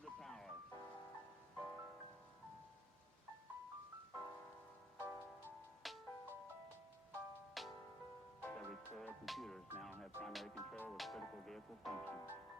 the tower. Every 4 computers now have primary control of critical vehicle functions.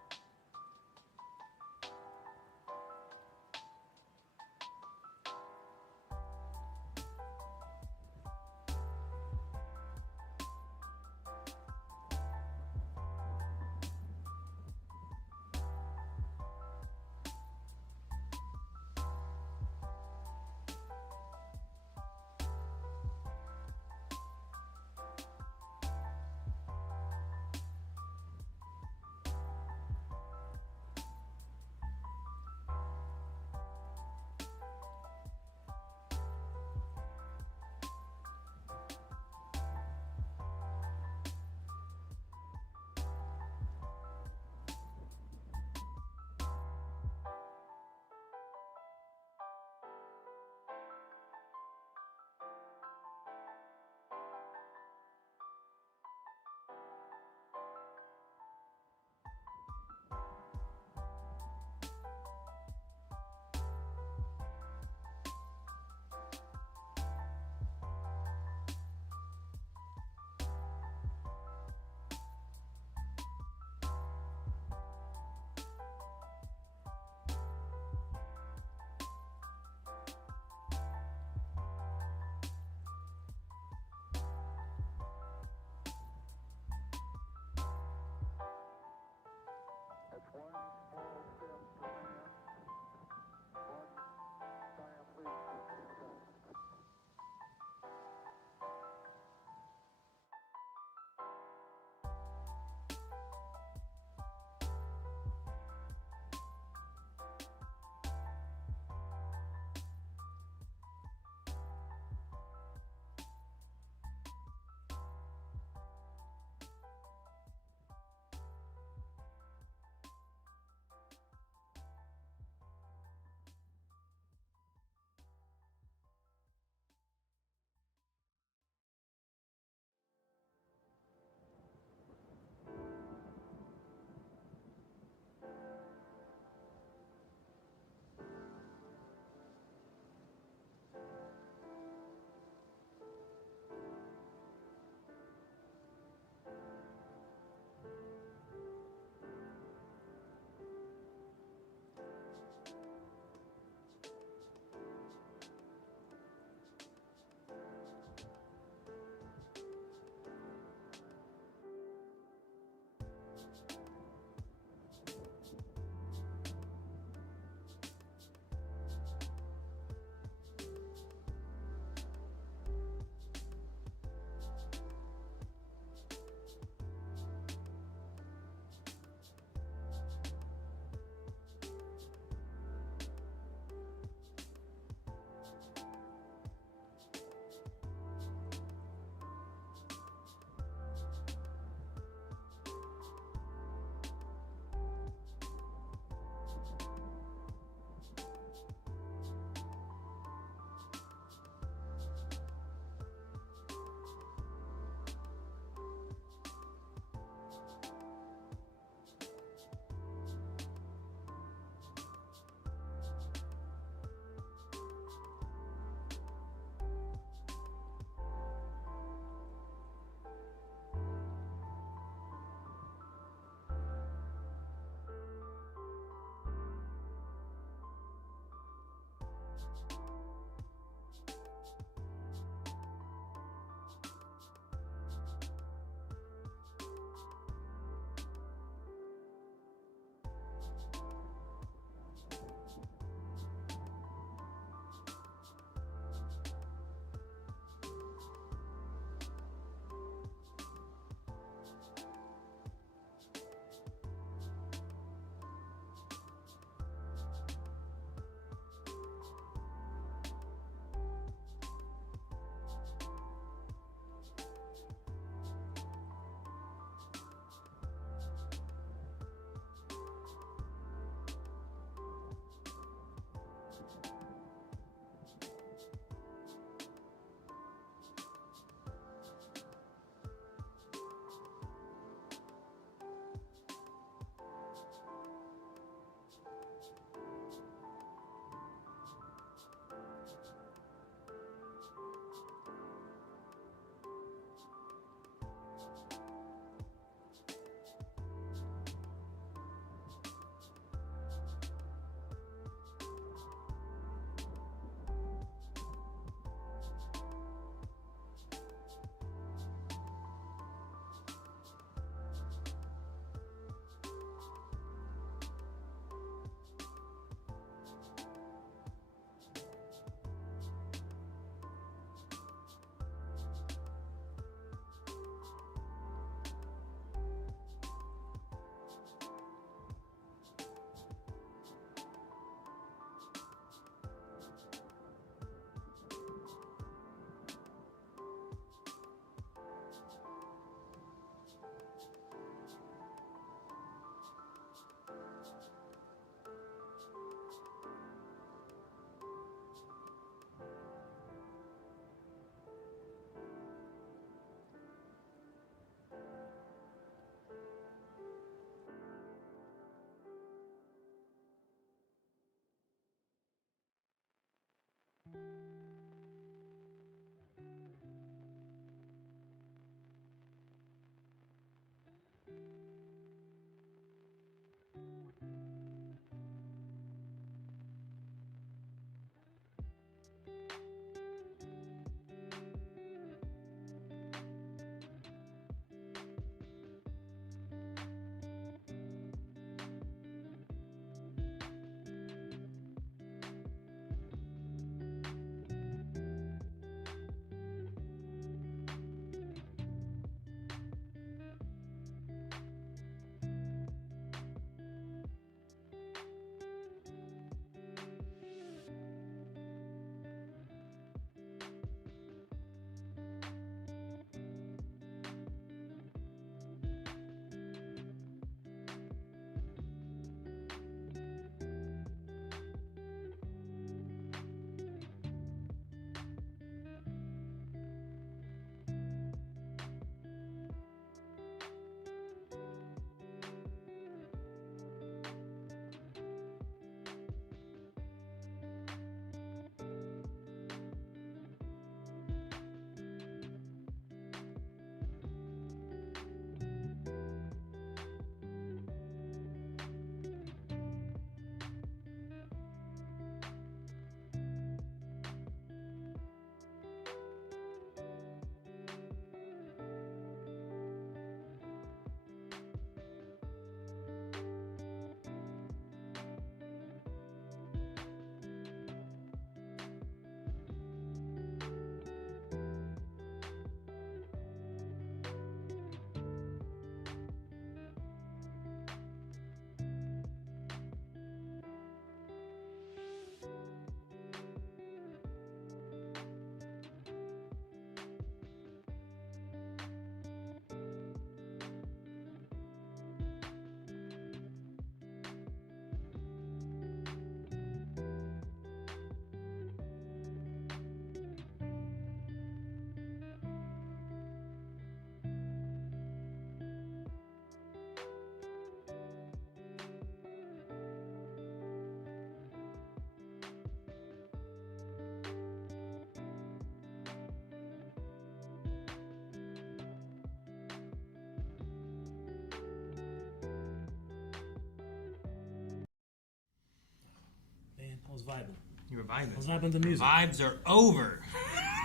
vibing. You were vibing. I was vibing the music. Vibes are over.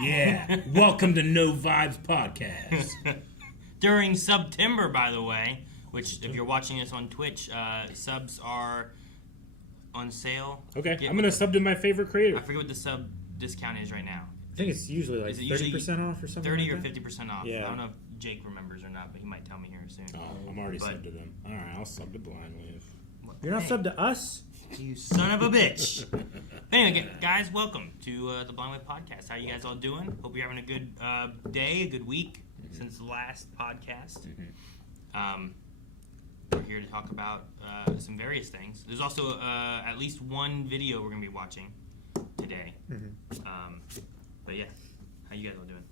Yeah. Welcome to No Vibes Podcast. During September, by the way, which if you're watching this on Twitch, subs are on sale. Okay, I'm going to sub to my favorite creator. I forget what the sub discount is right now. I think it's usually like 30% off or something. 30 like or that? 50% off. Yeah. I don't know if Jake remembers or not, but he might tell me here soon. Oh, I'm already subbed to them. All right, I'll sub to blindly. You're not subbed to us? You son of a bitch. Anyway, guys, welcome to the Blind Wave Podcast. How you guys all doing? Hope you're having a good day, a good week since the last podcast. We're here to talk about some various things. There's also at least one video we're going to be watching today. But yeah, how you guys all doing?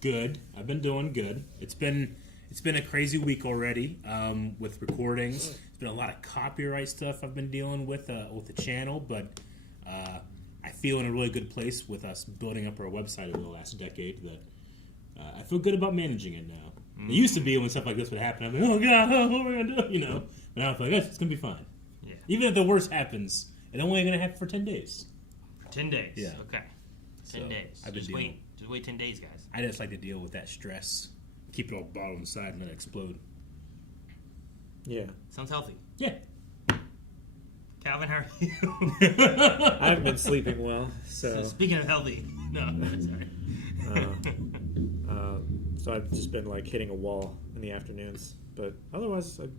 Good. I've been doing good. It's been a crazy week already with recordings. It's been a lot of copyright stuff I've been dealing with the channel, but I feel in a really good place with us building up our website over the last decade that I feel good about managing it now. It used to be when stuff like this would happen, I'm like, oh God, what are we going to do? You know? But now I feel like, it's going to be fine. Yeah. Even if the worst happens, it's only going to happen for 10 days. For 10 days? Yeah. Okay. 10 days. I've been Just wait 10 days, guys. I just like to deal with that stress. Keep it all bottled inside and let it explode. Yeah. Sounds healthy. Yeah. Calvin, how are you? I haven't been sleeping well, So speaking of healthy, no, sorry. So I've just been like hitting a wall in the afternoons, but otherwise I'm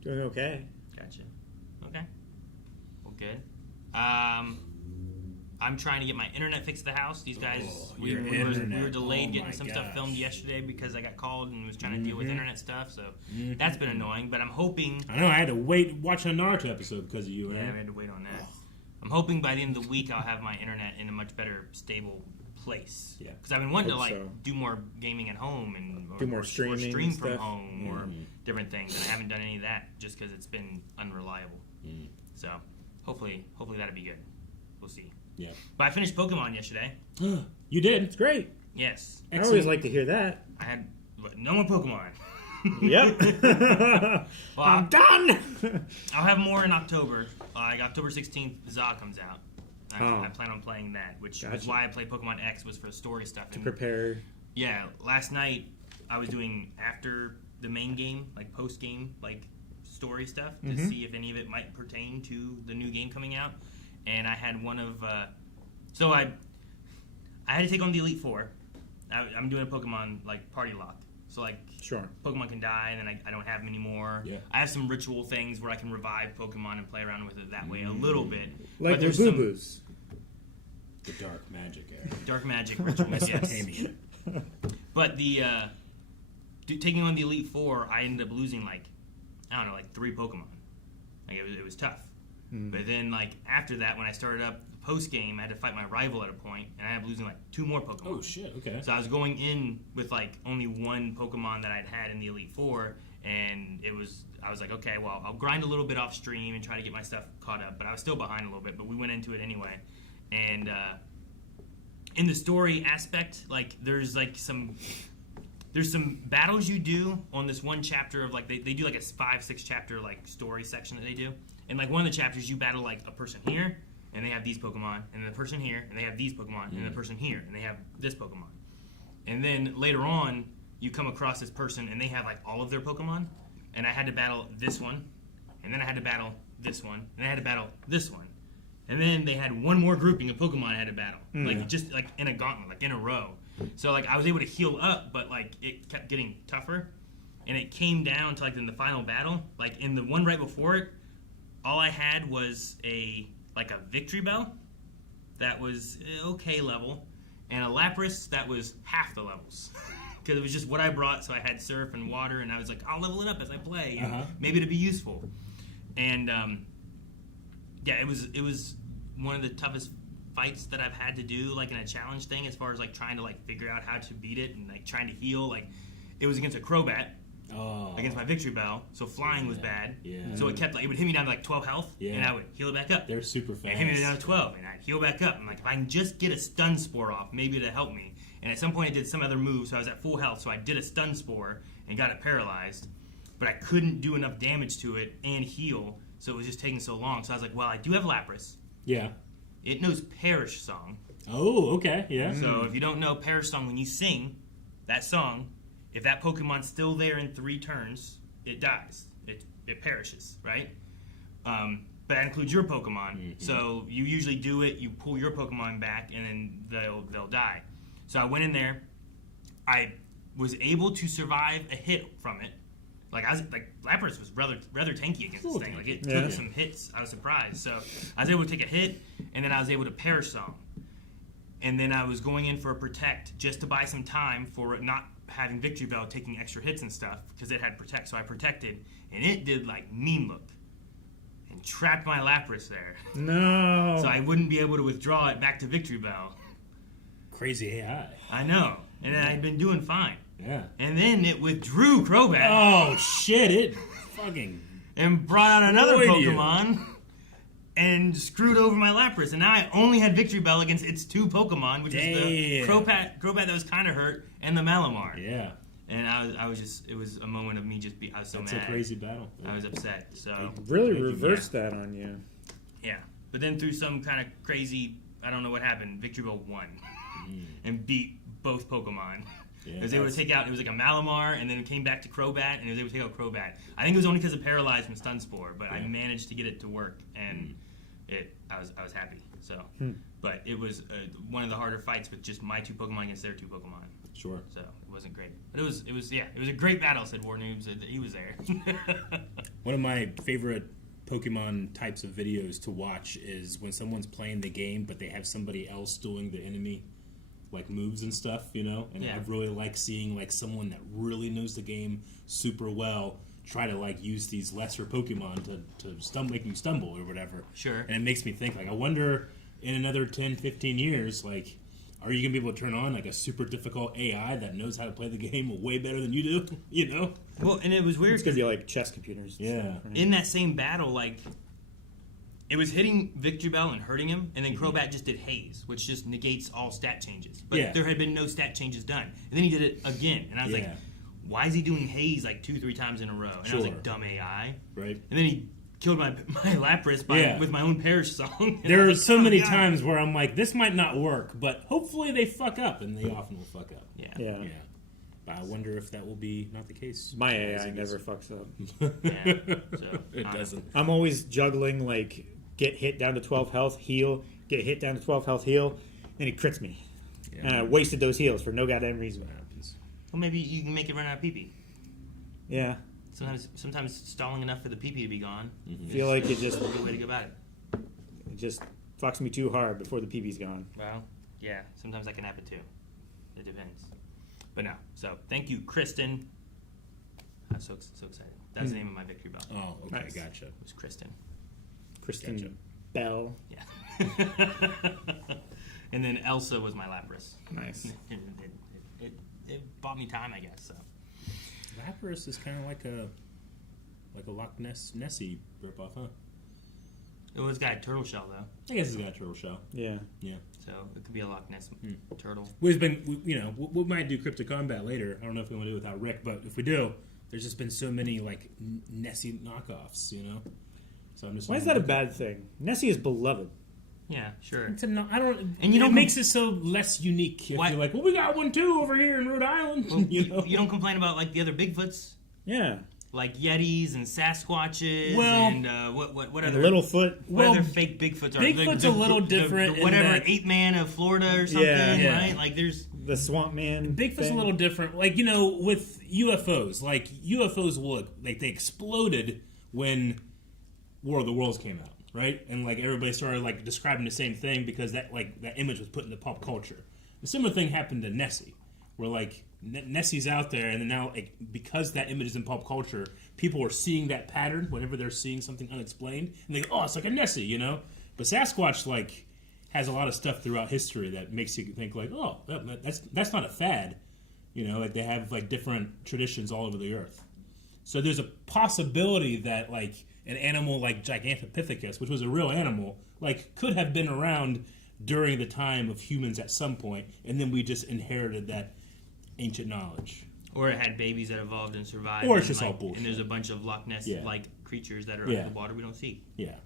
doing okay. Gotcha. Okay. Well, good. I'm trying to get my internet fixed at the house. These guys, we were delayed getting some stuff filmed yesterday because I got called and was trying to deal with internet stuff. So that's been annoying. But I'm hoping. I know I had to wait watch a Naruto episode because of you. Yeah, I had to wait on that. I'm hoping by the end of the week I'll have my internet in a much better, stable place. Yeah. Because I've been wanting to do more gaming at home and do more streaming, or stream from stuff. home or different things. And I haven't done any of that just because it's been unreliable. So hopefully that'll be good. We'll see. Yeah. But I finished Pokemon yesterday. You did? It's great. Yes. I always like to hear that. I had no more Pokemon. Yep. Well, I'm done. I'll have more in October. October 16th, ZA comes out. I plan on playing that, which is why I played Pokemon X, was for the story stuff. To prepare. Yeah, last night I was doing after the main game, like post-game, like story stuff to see if any of it might pertain to the new game coming out. And I had one of, so I had to take on the Elite Four. I'm doing a Pokemon like party lock. So like, Pokemon can die, and then I don't have them anymore. Yeah. I have some ritual things where I can revive Pokemon and play around with it that way a little bit. Like but there's the Boo-Boos. The dark magic era. Dark magic rituals, yes. But the taking on the Elite Four, I ended up losing like 3 Pokemon. Like it was tough. But then like after that, when I started up post game, I had to fight my rival at a point, and I ended up losing like 2 more Pokemon. Oh shit! Okay. So I was going in with like only 1 Pokemon that I'd had in the Elite Four, and I was like, okay, well, I'll grind a little bit off stream and try to get my stuff caught up. But I was still behind a little bit. But we went into it anyway, and in the story aspect, like there's some battles you do on this one chapter of like they do like a 5-6 chapter like story section that they do, and like one of the chapters you battle like a person here and they have these Pokemon, and the person here and they have these Pokemon, and the person here and they have this Pokemon, and then later on you come across this person and they have like all of their Pokemon, and I had to battle this one, and then I had to battle this one, and I had to battle this one, and then they had one more grouping of Pokemon I had to battle, like just like in a gauntlet, like in a row. So like I was able to heal up, but like it kept getting tougher, and it came down to like in the final battle, like in the one right before it, all I had was a Victory Bell that was okay level, and a Lapras that was half the levels, because it was just what I brought. So I had Surf and Water, and I was like, I'll level it up as I play, and maybe it'd be useful. And yeah, it was one of the toughest fights that I've had to do, like in a challenge thing, as far as like trying to like figure out how to beat it and like trying to heal. Like it was against a Crobat, against my Victory Bell, so flying was bad. Yeah. So it would hit me down to like 12 health, and I would heal it back up. They're super fast. And hit me down to 12, and I'd heal back up. I'm like, if I can just get a Stun Spore off, maybe it'll help me. And at some point I did some other move, so I was at full health, so I did a Stun Spore and got it paralyzed. But I couldn't do enough damage to it and heal, so it was just taking so long. So I was like, well, I do have Lapras. Yeah. it knows Perish Song. Oh, okay, yeah. So if you don't know Perish Song, when you sing that song, if that Pokemon's still there in 3 turns, it dies. It perishes, right? But that includes your Pokemon. Mm-hmm. So you usually do it, you pull your Pokemon back, and then they'll die. So I went in there. I was able to survive a hit from it. Lapras was rather tanky against this thing. Like, it took some hits. I was surprised. So I was able to take a hit, and then I was able to Perish Song. And then I was going in for a Protect just to buy some time for not having Victory Bell taking extra hits and stuff, because it had Protect. So I protected, and it did like meme look and trapped my Lapras there. No. So I wouldn't be able to withdraw it back to Victory Bell. Crazy AI. I know. And I had been doing fine. Yeah. And then it withdrew Crobat. Oh, shit. It fucking... And brought out another destroyed you. Pokemon. And screwed over my Lapras. And now I only had Victory Bell against its 2 Pokemon, which was the Crobat that was kind of hurt, and the Malamar. Yeah. And I was just, it was a moment of me just I was so That's mad. a crazy battle. I was upset. So Really reversed that on you. yeah. But then through some kind of crazy, I don't know what happened, Victory Bell won. And beat both Pokemon. Yeah, it was able to take out, it was like a Malamar, and then it came back to Crobat, and it was able to take out Crobat. I think it was only because of Paralyzed and Stun Spore, but I managed to get it to work, and I was happy. So, but it was one of the harder fights with just my 2 Pokemon against their 2 Pokemon. Sure. So it wasn't great, but it was a great battle. Said War Noobs, he was there. One of my favorite Pokemon types of videos to watch is when someone's playing the game, but they have somebody else doing the enemy like moves and stuff, you know. And I really like seeing like someone that really knows the game super well try to like use these lesser Pokemon to make you stumble or whatever. Sure. And it makes me think like, I wonder in another 10, 15 years, like, are you gonna be able to turn on like a super difficult AI that knows how to play the game way better than you do? You know. Well, and it was weird. It's gonna be like chess computers. Yeah. Stuff, right? In that same battle, like, it was hitting Victory Bell and hurting him, and then Crobat just did Haze, which just negates all stat changes. But there had been no stat changes done. And then he did it again, and I was like, why is he doing Haze like 2-3 times in a row? And I was like, dumb AI. Right. And then he killed my Lapras with my own Perish Song. There are so many times where I'm like, this might not work, but hopefully they fuck up, and they often will fuck up. Yeah. But I wonder if that will be not the case. My AI never fucks up. Yeah. So, It doesn't. I'm always juggling, like, get hit down to 12 health, heal, get hit down to 12 health, heal, and he crits me. Yeah. And I wasted those heals for no goddamn reason. well, maybe you can make it run out of PP. Yeah. Sometimes stalling enough for the PP to be gone. I feel like it That's a good way to go about it. just fucks me too hard before the PB's gone. Well, yeah, sometimes that can happen too. It depends. But no, so thank you, Kristen. I'm so excited. That's the name of my Victory Bell. Oh, okay, Nice. gotcha. It was Kristen. Kristen Gotcha. Bell. Yeah. And then Elsa was my Lapras. Nice. It bought me time, I guess. So. Lapras is kind of like a Loch Ness Nessie ripoff, huh? It's got a turtle shell though, I guess it's got a turtle shell. Yeah. Yeah. so it could be a Loch Ness turtle. We might do Crypto Combat later. I don't know if we want to do it without Rick, but if we do, there's just been so many like Nessie knockoffs, you know. So I'm just. Why is that a bad thing? Nessie is beloved. Yeah, sure. It's a I don't. And you it don't makes it so less unique. If Why- you're like, well, we got one too over here in Rhode Island. Well, you know? you don't complain about like the other Bigfoots, Yeah. like Yetis and Sasquatches, Well- and what And other Littlefoot. what Well, other fake Bigfoots are? Bigfoot's a little different in whatever that- 8 Man of Florida or something, Yeah. right? Like there's The Swamp Man. Bigfoot's thing. a little different. Like, you know, with UFOs, like UFOs will like they exploded when War of the Worlds came out, right? And like everybody started like describing the same thing because that image was put into pop culture. A similar thing happened to Nessie, where like Nessie's out there, and then now like, because that image is in pop culture, people are seeing that pattern whenever they're seeing something unexplained, and they go, "Oh, it's like a Nessie," you know. But Sasquatch like has a lot of stuff throughout history that makes you think like, "Oh, that's not a fad," you know. Like they have like different traditions all over the earth. So there's a possibility that like an animal like Gigantopithecus, which was a real animal, like could have been around during the time of humans at some point, and then we just inherited that ancient knowledge. or it had babies that evolved and survived. Or it's and, just all bullshit. And there's a bunch of Loch Ness like creatures that are Yeah. under the water we don't see. Yeah.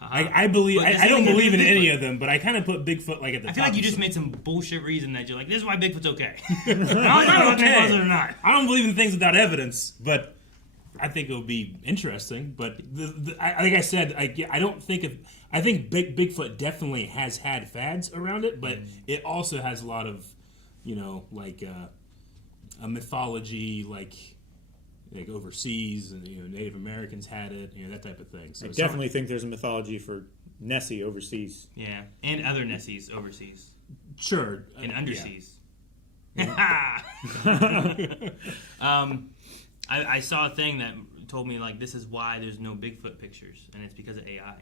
I believe. But does I don't anything believe in have any Bigfoot? of them, but I kind of put Bigfoot like at the I top. feel like you of just some- made some bullshit reason that you're like, this is why Bigfoot's okay. I don't know if it was or not. I don't believe in things without evidence, but I think it would be interesting. But like I said, I don't think if I think Bigfoot definitely has had fads around it, but it also has a lot of, like a mythology, like overseas, and Native Americans had it, that type of thing. So I definitely think there's a mythology for Nessie overseas. Yeah, and other Nessies overseas sure and underseas. Yeah. I saw a thing that told me like this is why there's no Bigfoot pictures, and it's because of AI.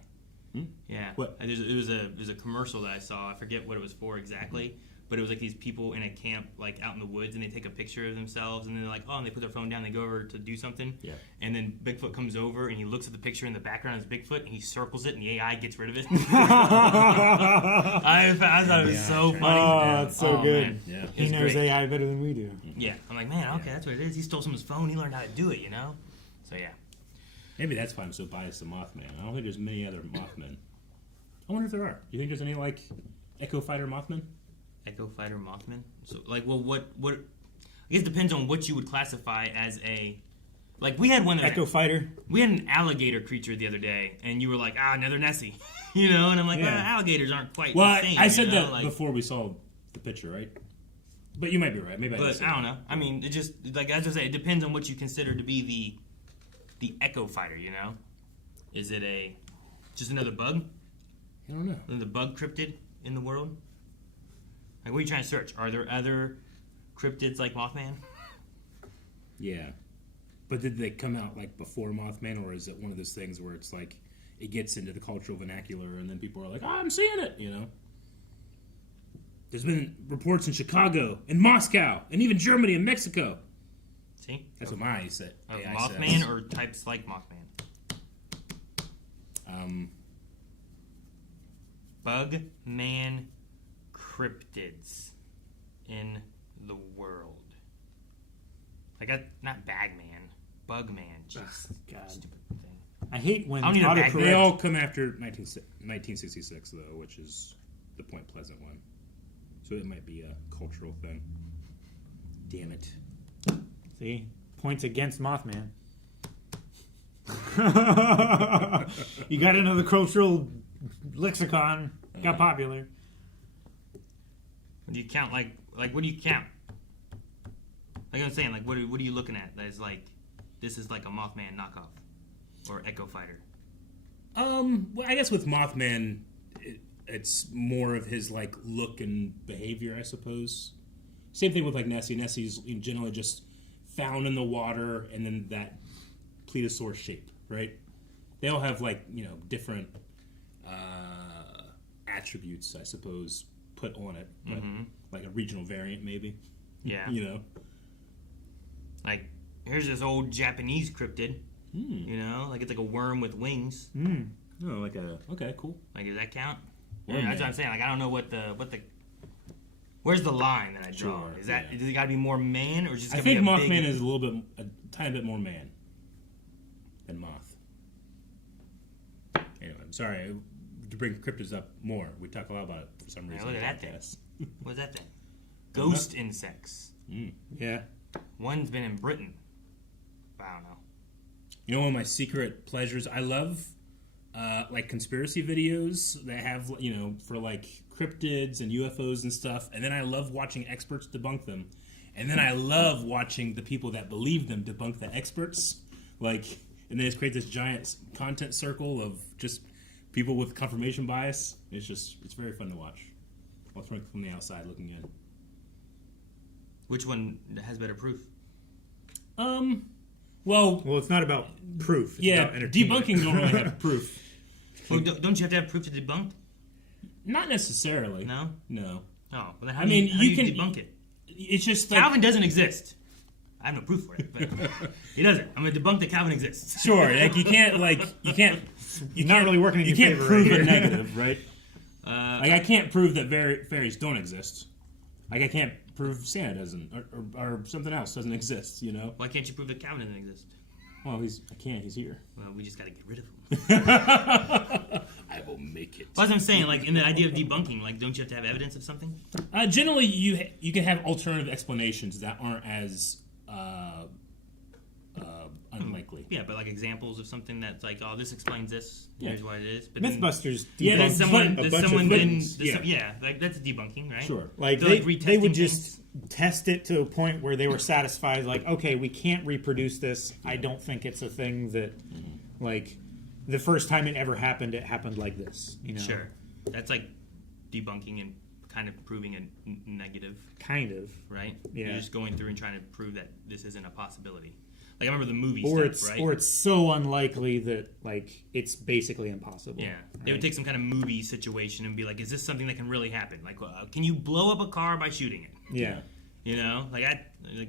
Yeah, What? And there's a commercial that I saw. I forget what it was for exactly, but it was like these people in a camp like out in the woods, and they take a picture of themselves, and they're like, oh, and they put their phone down, they go over to do something, Yeah. and then Bigfoot comes over, and he looks at the picture in the background as Bigfoot, and he circles it, and the AI gets rid of it. I thought it was so funny. Oh, it's so good. Man. Yeah. He It's knows great. AI better than we do. Yeah, I'm like, man, okay, that's what it is. He stole someone's phone. He learned how to do it, So yeah, Maybe that's why I'm so biased to Mothman. I don't think there's many other Mothmen. I wonder if there are. You think there's any like Echo Fighter Mothman? Echo Fighter Mothman. So like, well, what? I guess it depends on what you would classify as a. Like we had one. Echo Fighter. We had an alligator creature the other day, and you were like, another Nessie, and I'm like, Yeah. alligators aren't quite. Well, the same, I said that like, before we saw the picture, right? But you might be right. Maybe I But just said I don't that. know. I mean, it just like as I say, it depends on what you consider to be the Echo Fighter. Is it just another bug? I don't know. The bug cryptid in the world? Like, what are you trying to search? Are there other cryptids like Mothman? Yeah. But did they come out like before Mothman, or is it one of those things where it's like it gets into the cultural vernacular and then people are like, I'm seeing it, There's been reports in Chicago and Moscow and even Germany and Mexico. See? That's what my AI said. Of AI Mothman says. or types like Mothman? Bugman cryptids in the world. Like, not Bagman. Bugman. Jeez. God. Stupid thing. I hate when I don't need a bag. They autocorrect. all come after 1966, though, which is the Point Pleasant one. So it might be a cultural thing. Damn it. See? Points against Mothman. You got another cultural lexicon. Got popular. Do you count, like what do you count? Like I'm saying, like, what are you looking at that is like, this is like a Mothman knockoff? Or Echo Fighter? Well, I guess with Mothman, it's more of his like look and behavior, I suppose. Same thing with like Nessie. Nessie's generally just found in the water, and then that plesiosaur shape, right? They all have like different attributes, I suppose, put on it, but like a regional variant, maybe. Yeah. Like, here's this old Japanese cryptid. Like it's like a worm with wings. Oh, like a okay, cool. Like, does that count? Or That's man. what I'm saying. Like, I don't know what the. Where's the line that I draw? Sure, Is that yeah. does it got to be more man or just? I Gotta think be a Mothman big, is a tiny bit more man than Moth. Anyway, I'm sorry to bring cryptids up more. We talk a lot about it for some reason. look on at the that podcast. What's that thing? Ghost insects. Yeah. One's been in Britain. But I don't know. One of my secret pleasures, I love like conspiracy videos that have, for like cryptids and UFOs and stuff. And then I love watching experts debunk them. And then I love watching the people that believe them debunk the experts. Like, and they just create this giant content circle of just people with confirmation bias. It's very fun to watch. From the outside looking in. Which one has better proof? Well, Well, it's not about proof. It's yeah, about entertainment. debunking don't really have proof. Well, don't you have to have proof to debunk? Not necessarily. No. No. Oh, well then how I do mean, you, how you do you can- debunk it? It's just like Calvin doesn't exist. I have no proof for it, but he doesn't. I'm gonna debunk that Calvin exists. sure, like you can't Not really working in you your can't favor prove right a here. negative, right? Like I can't prove that fairies don't exist. Like I can't prove Santa doesn't, or something else doesn't exist. Why can't you prove that Calvin doesn't exist? Well, I can't. He's here. Well, we just gotta get rid of him. I will make it. Well, as I'm saying, like in the idea of debunking, like don't you have to have evidence of something? Generally, you can have alternative explanations that aren't as unlikely. Yeah, but like examples of something that's like, oh, this explains this. Yeah. Here's what it is. But then- Mythbusters. Yeah, Then there's someone, a there's bunch of someone then, things. like that's debunking, right? Sure. Like They're, they would retesting just things. test it to a point where they were satisfied. Like, okay, we can't reproduce this. I don't think it's a thing that, like, the first time it ever happened, it happened like this. You know, Sure, that's like debunking and kind of proving a negative, kind of. right? Yeah. You're just going through and trying to prove that this isn't a possibility. Like I remember the movie Or stuff, it's right? or it's so unlikely that like it's basically impossible. Yeah, they right? would take some kind of movie situation and be like, "Is this something that can really happen? Like, can you blow up a car by shooting it? Yeah, You know,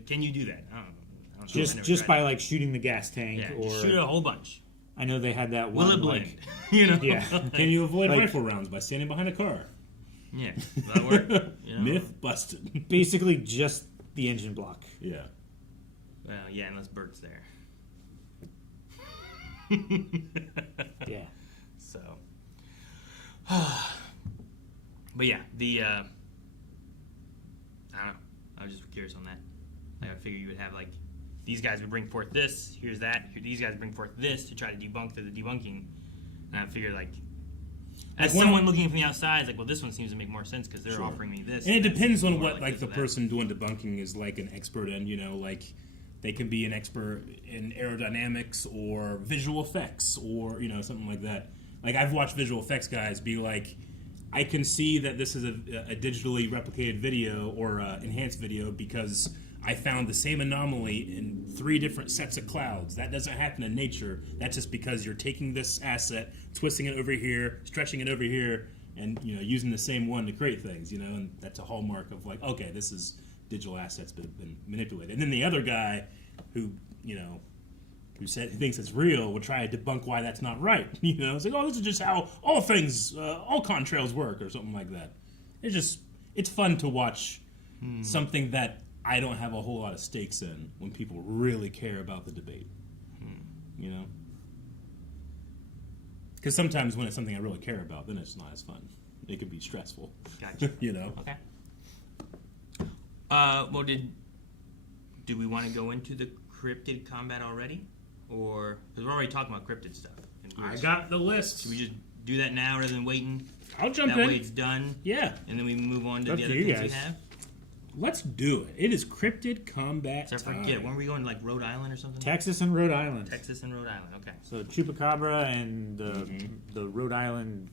can you do that? I don't know. I just never just tried by it. like shooting the gas tank yeah, or just shoot a whole bunch. I know they had that Will one it blend? like You know? Yeah. Can you avoid Like- rifle rounds by standing behind a car? Yeah, that work. You know? Myth busted. basically just the engine block. Yeah. Well, yeah, unless Bert's there. Yeah. So, but yeah, I don't know. I was just curious on that. Like, I figured you would have like these guys would bring forth this. Here's that. These guys bring forth this to try to debunk the debunking. And I figured like, as Like, someone looking from the outside, it's like, well, this one seems to make more sense because they're Sure. offering me this. And it that depends seems on more what like this the or that. person doing debunking is like an expert in. You know, like they can be an expert in aerodynamics or visual effects or something like that. Like I've watched visual effects guys be like, I can see that this is a digitally replicated video or enhanced video because I found the same anomaly in 3 different sets of clouds. That doesn't happen in nature. That's just because you're taking this asset, twisting it over here, stretching it over here, and using the same one to create things. And that's a hallmark of like, okay, this is digital assets that have been manipulated. And then the other guy who thinks it's real would try to debunk why that's not right. It's like, oh, this is just how all things, all contrails work or something like that. It's fun to watch something that I don't have a whole lot of stakes in when people really care about the debate. Because sometimes when it's something I really care about, then it's not as fun. It can be stressful. Gotcha. Okay. Well, do we want to go into the cryptid combat already? Or, because we're already talking about cryptid stuff. I got the list. Should we just do that now rather than waiting? I'll jump That in. way it's done. Yeah. And then we move on to Up the to other you things we guys. have. Let's do it. It is cryptid combat So I time. forget, when were we going, like Rhode Island or something? Texas and Rhode Island. Texas and Rhode Island, okay. So Chupacabra and the Rhode Island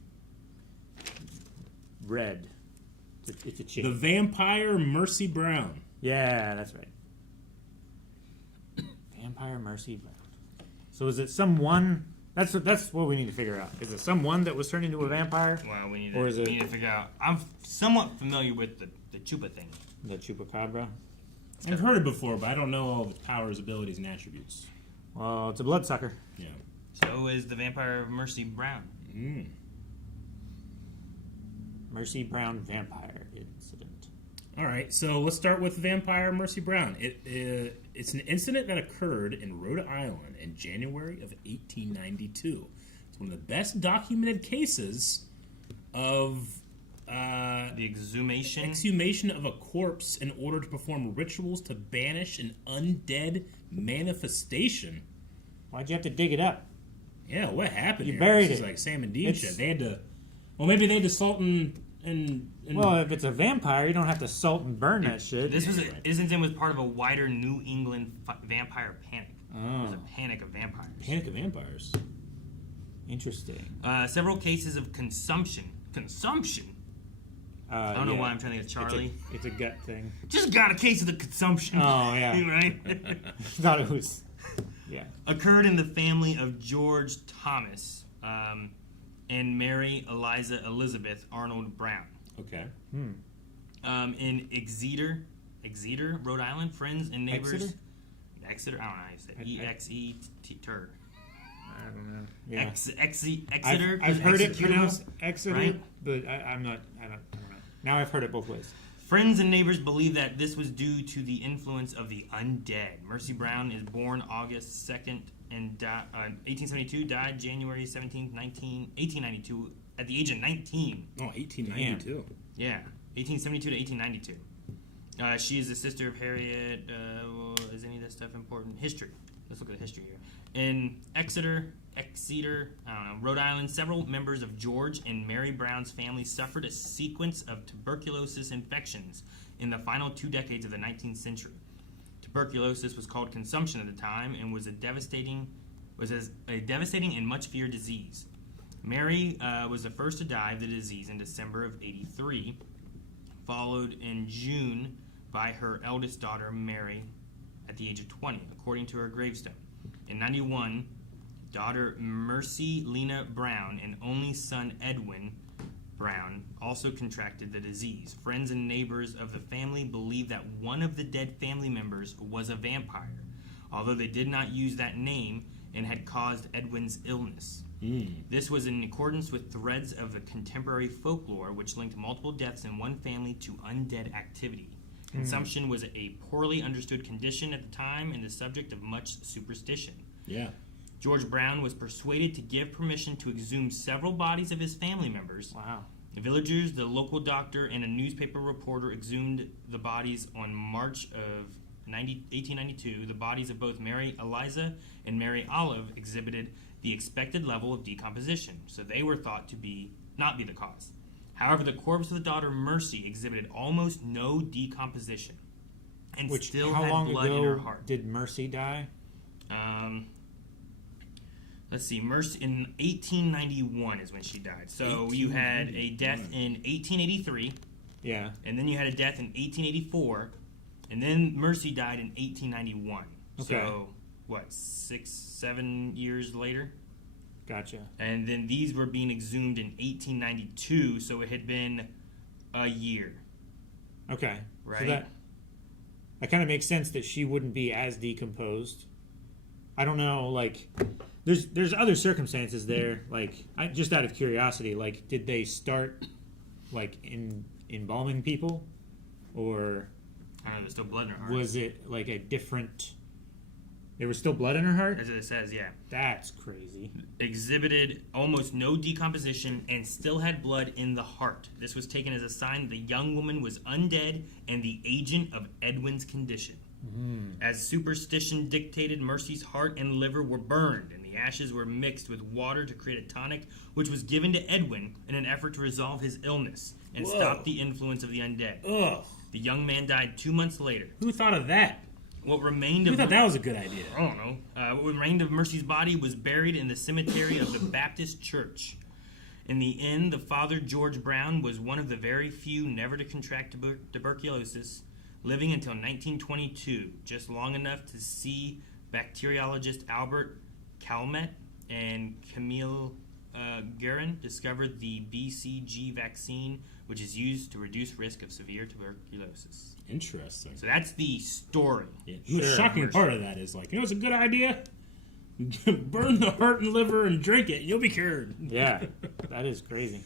Red. It's a chick. The vampire Mercy Brown. Yeah, that's right. Vampire Mercy Brown. So is it someone? That's what we need to figure out. Is it someone that was turned into a vampire? Well, we need Or is to, it- we need to figure out. I'm somewhat familiar with the Chupa thing. The Chupacabra? I've heard it before, but I don't know all of its powers, abilities, and attributes. Well, it's a bloodsucker. Yeah. So is the vampire Mercy Brown. Mercy Brown vampire incident. All right, so let's start with Vampire Mercy Brown. It's an incident that occurred in Rhode Island in January of 1892. It's one of the best documented cases of The exhumation. exhumation of a corpse in order to perform rituals to banish an undead manifestation. Why'd you have to dig it up? Yeah, what happened You here? buried This is it. like Sam and Dean It's- shit. They had to... Well, maybe they had to salt and Well, if it's a vampire, you don't have to salt and burn that shit. This incident was part of a wider New England vampire panic. It was Oh, a panic of vampires. Panic of Vampires. interesting. Several cases of consumption. Consumption? I don't know why I'm trying to get Charlie. It's a gut thing. Just got a case of the consumption. Oh, yeah. Right? Thought it was. Yeah. Occurred in the family of George Thomas and Mary Eliza Elizabeth Arnold Brown. Okay. In Exeter, Rhode Island, friends and neighbors. Exeter? I don't know how you say it. E-X-E-T-Ter. I don't know. Yeah. Exeter. I've heard it Executor, pronounced Exeter, right? but I'm not. I don't know. Now I've heard it both ways. Friends and neighbors believe that this was due to the influence of the undead. Mercy Brown is born August 2nd and 1872, died January 17th, 1892 at the age of 19. Oh, 1892. Yeah, 1872 to 1892. She is the sister of Harriet. Is any of this stuff important? History. Let's look at the history here. In Exeter, I don't know, Rhode Island, several members of George and Mary Brown's family suffered a sequence of tuberculosis infections in the final 2 decades of the 19th century. Tuberculosis was called consumption at the time and was a devastating and much feared disease. Mary was the first to die of the disease in December of 83, followed in June by her eldest daughter, Mary, at the age of 20, according to her gravestone. In 91, daughter Mercy Lena Brown and only son Edwin Brown also contracted the disease. Friends and neighbors of the family believe that one of the dead family members was a vampire, although they did not use that name and had caused Edwin's illness. This was in accordance with threads of the contemporary folklore, which linked multiple deaths in one family to undead activity. Consumption was a poorly understood condition at the time and the subject of much superstition. Yeah. George Brown was persuaded to give permission to exhume several bodies of his family members. Wow. The villagers, the local doctor, and a newspaper reporter exhumed the bodies on March of 1892. The bodies of both Mary Eliza and Mary Olive exhibited the expected level of decomposition, so they were thought to not be the cause. However, the corpse of the daughter Mercy exhibited almost no decomposition and still how had long blood ago in her heart. did Mercy die? Let's see, Mercy in 1891 is when she died. So you had a death in 1883, Yeah. and then you had a death in 1884, and then Mercy died in 1891. Okay. So, what, 6-7 years later? Gotcha. And then these were being exhumed in 1892, so it had been a year. Okay. Right? So that kind of makes sense that she wouldn't be as decomposed. I don't know, like, there's other circumstances there. Like, just out of curiosity, like, did they start, like, embalming people? Or I don't know, there's still blood in her heart. was it, like, a different... There was still blood in her heart? As it says, yeah. That's crazy. Exhibited almost no decomposition and still had blood in the heart. This was taken as a sign the young woman was undead and the agent of Edwin's condition. As superstition dictated, Mercy's heart and liver were burned, and the ashes were mixed with water to create a tonic, which was given to Edwin in an effort to resolve his illness and stop the influence of the undead. Ugh. The young man died 2 months later. Who thought of that? What remained Who of thought that was a good idea? I don't know. What remained of Mercy's body was buried in the cemetery of the Baptist Church. In the end, the father, George Brown, was one of the very few never to contract tuberculosis, living until 1922, just long enough to see bacteriologist Albert Calmet and Camille Guerin discover the BCG vaccine, which is used to reduce risk of severe tuberculosis. Interesting. So that's the story. Yeah. The Sure. shocking part of that is like, it's a good idea. Burn the heart and liver and drink it. You'll be cured. Yeah, that is crazy.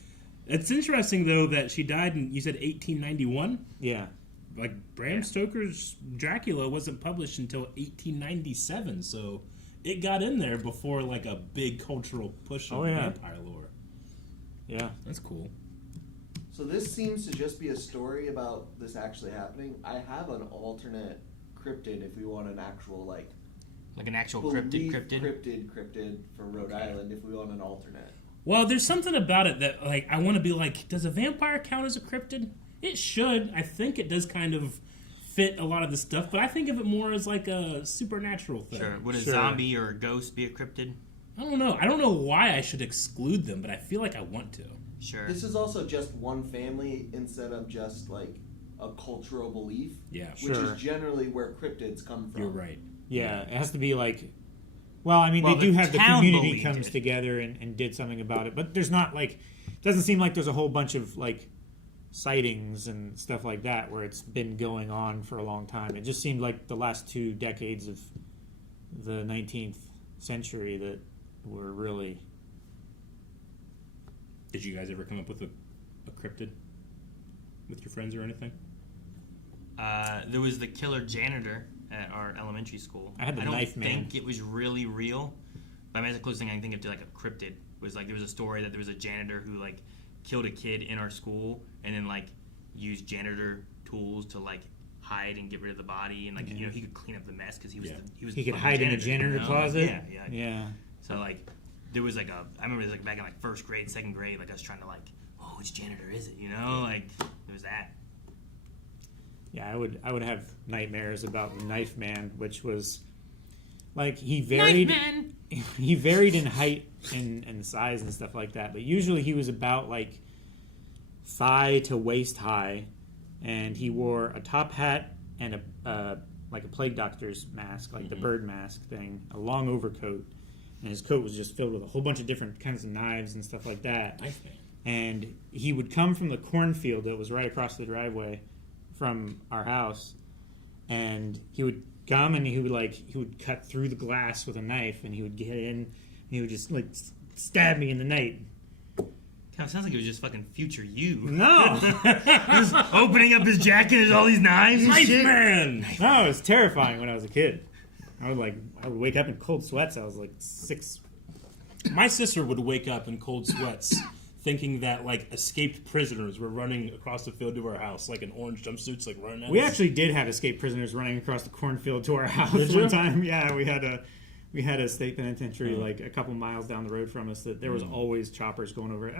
It's interesting, though, that she died in, you said 1891? Yeah. Like, Bram Stoker's Dracula wasn't published until 1897, so it got in there before, like, a big cultural push of vampire lore. Yeah. That's cool. So this seems to just be a story about this actually happening. I have an alternate cryptid if we want an actual, like Like an actual belief cryptid? for Rhode Island if we want an alternate. Well, there's something about it that, like, I want to be like, does a vampire count as a cryptid? It should. I think it does kind of fit a lot of the stuff, but I think of it more as like a supernatural thing. Sure. Would a Sure. zombie or a ghost be a cryptid? I don't know. I don't know why I should exclude them, but I feel like I want to. Sure. This is also just one family instead of just like a cultural belief. Yeah, Which Sure. is generally where cryptids come from. you're right. Yeah, it has to be like... Well, I mean, Well, they do the have the town community believed comes it. together and did something about it, but there's not like... It doesn't seem like there's a whole bunch of like sightings and stuff like that where it's been going on for a long time. It just seemed like the last 2 decades of the 19th century that were really... Did you guys ever come up with a cryptid with your friends or anything? There was the killer janitor at our elementary school. I had the don't knife man. think it was really real. But I mean, that's the closest thing I can think of to like a cryptid was like there was a story that there was a janitor who like killed a kid in our school and then like used janitor tools to like hide and get rid of the body, and like you know he could clean up the mess because he was He could fucking hide in a janitor you know? closet. Yeah. So like there was like I remember it was like back in like first grade, second grade, like I was trying to like, oh, which janitor is it? You know, like there was that. Yeah, I would have nightmares about the Knife Man, which was like he varied in height and size and stuff like that. But usually he was about like thigh to waist high, and he wore a top hat and a like a plague doctor's mask, like the bird mask thing, a long overcoat, and his coat was just filled with a whole bunch of different kinds of knives and stuff like that. Knife Man. And he would come from the cornfield that was right across the driveway from our house, and he would come and he would cut through the glass with a knife, and he would get in and he would just like stab me in the night. Kind of sounds like it was just fucking future you. No, Just opening up his jacket, there's all these knives. and Knife shit. Man! no, it was terrifying when I was a kid. I would wake up in cold sweats. I was like 6. My sister would wake up in cold sweats thinking that like escaped prisoners were running across the field to our house, like in orange jumpsuits, like running at We us. actually did have escaped prisoners running across the cornfield to our house Did you? one time. Yeah, we had a state penitentiary like a couple miles down the road from us. That there was always choppers going over.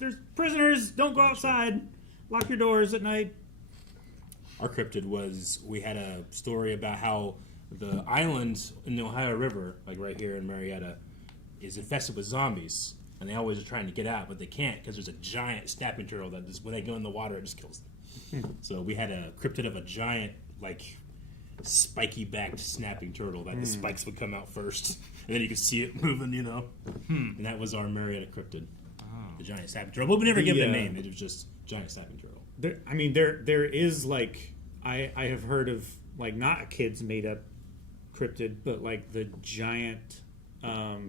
There's prisoners. Don't go outside. Lock your doors at night. Our cryptid was, we had a story about how the island in the Ohio River, like right here in Marietta, is infested with zombies. And they always are trying to get out, but they can't because there's a giant snapping turtle that just, when they go in the water, it just kills them. So we had a cryptid of a giant, like, spiky-backed snapping turtle that the spikes would come out first. And then you could see it moving, you know. And that was our Marietta cryptid. The giant snapping turtle. But we never gave it a name. It was just giant snapping turtle. There is like I have heard of like not a kid's made up cryptid, but like the giant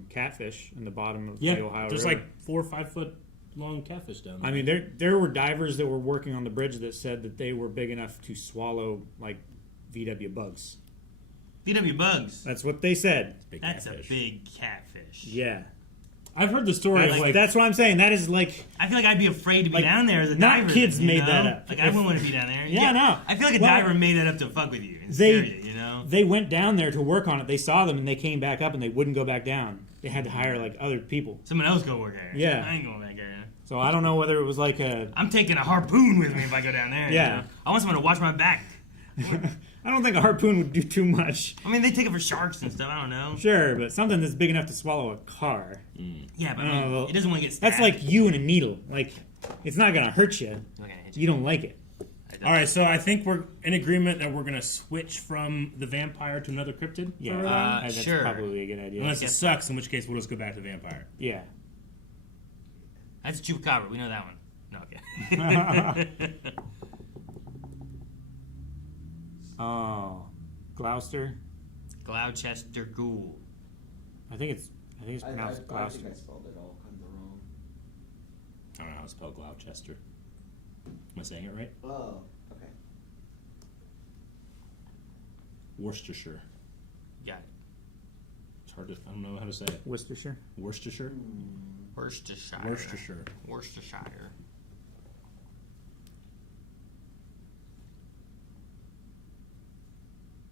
catfish in the bottom of the Ohio there's River. like 4 or 5 foot long catfish down there. I mean, there were divers that were working on the bridge that said that they were big enough to swallow like VW bugs. VW bugs. That's what they said. Big That's catfish. a big catfish. Yeah, I've heard the story of like that's what I'm saying. That is like I feel like I'd be afraid to be Like, down there as a not diver. kids you made know? that up. Like I wouldn't want to be down there. Yeah, no. I feel like a Well, diver made that up to fuck with you and scare you. You know. they went down there to work on it. They saw them and they came back up and they wouldn't go back down. They had to hire like other people. Someone else go work there. Yeah. I ain't going back there. So I don't know whether it was like a. I'm taking a harpoon with me if I go down there. Yeah. You know? I want someone to watch my back. I don't think a harpoon would do too much. I mean, they take it for sharks and stuff. I don't know. Sure, but something that's big enough to swallow a car. Yeah, but I mean, well, it doesn't want to get stabbed. That's like you and a needle. Like, it's not gonna hurt you. It's not gonna hit You don't like it. All right, so I think we're in agreement that we're going to switch from the vampire to another cryptid. Yeah, for a while? that's sure. probably a good idea. Unless it sucks, in which case we'll just go back to the vampire. Yeah. That's Chupacabra. We know that one. No, okay. Oh, Gloucester. Gloucester Ghoul. I think it's I pronounced think Gloucester. I spelled it all kinds of wrong. I don't know how to spell Gloucester. Am I saying it right? Oh, okay. Worcestershire. Got it. It's hard to, I don't know how to say it. Worcestershire. Worcestershire? Worcestershire. Worcestershire. Worcestershire.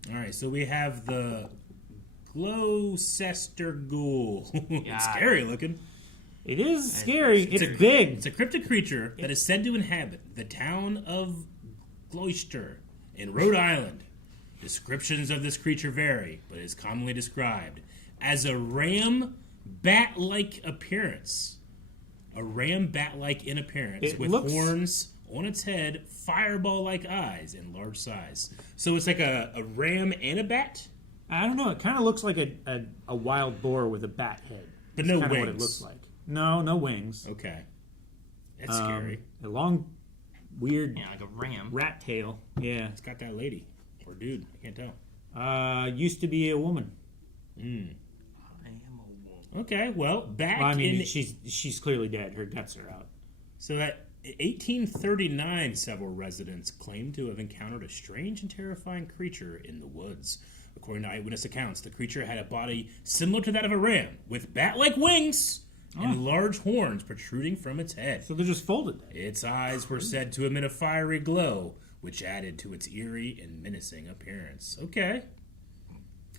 All right, so we have the Gloucester Ghoul. Yeah. It's scary looking. It is scary. It's a, big. It's a cryptid creature that is said to inhabit the town of Gloucester in Rhode Island. Descriptions of this creature vary, but is commonly described as a ram bat-like appearance. A ram bat-like in appearance It with looks- horns on its head, fireball-like eyes, and large size. So it's like a ram and a bat, I don't know. It kind of looks like a wild boar with a bat head. but That's no kinda wings. what it looks like. No wings. Okay. That's scary. A long, weird Yeah, like a ram. rat tail. Yeah. It's got that lady. Or dude. I can't tell. Used to be a woman. I am a wolf. Okay, well, back Well, I mean, in... she's clearly dead. Her guts are out. So that in 1839, several residents claimed to have encountered a strange and terrifying creature in the woods. According to eyewitness accounts, the creature had a body similar to that of a ram, with bat-like wings and large horns protruding from its head. So they're just folded. Its eyes were said to emit a fiery glow, which added to its eerie and menacing appearance. Okay.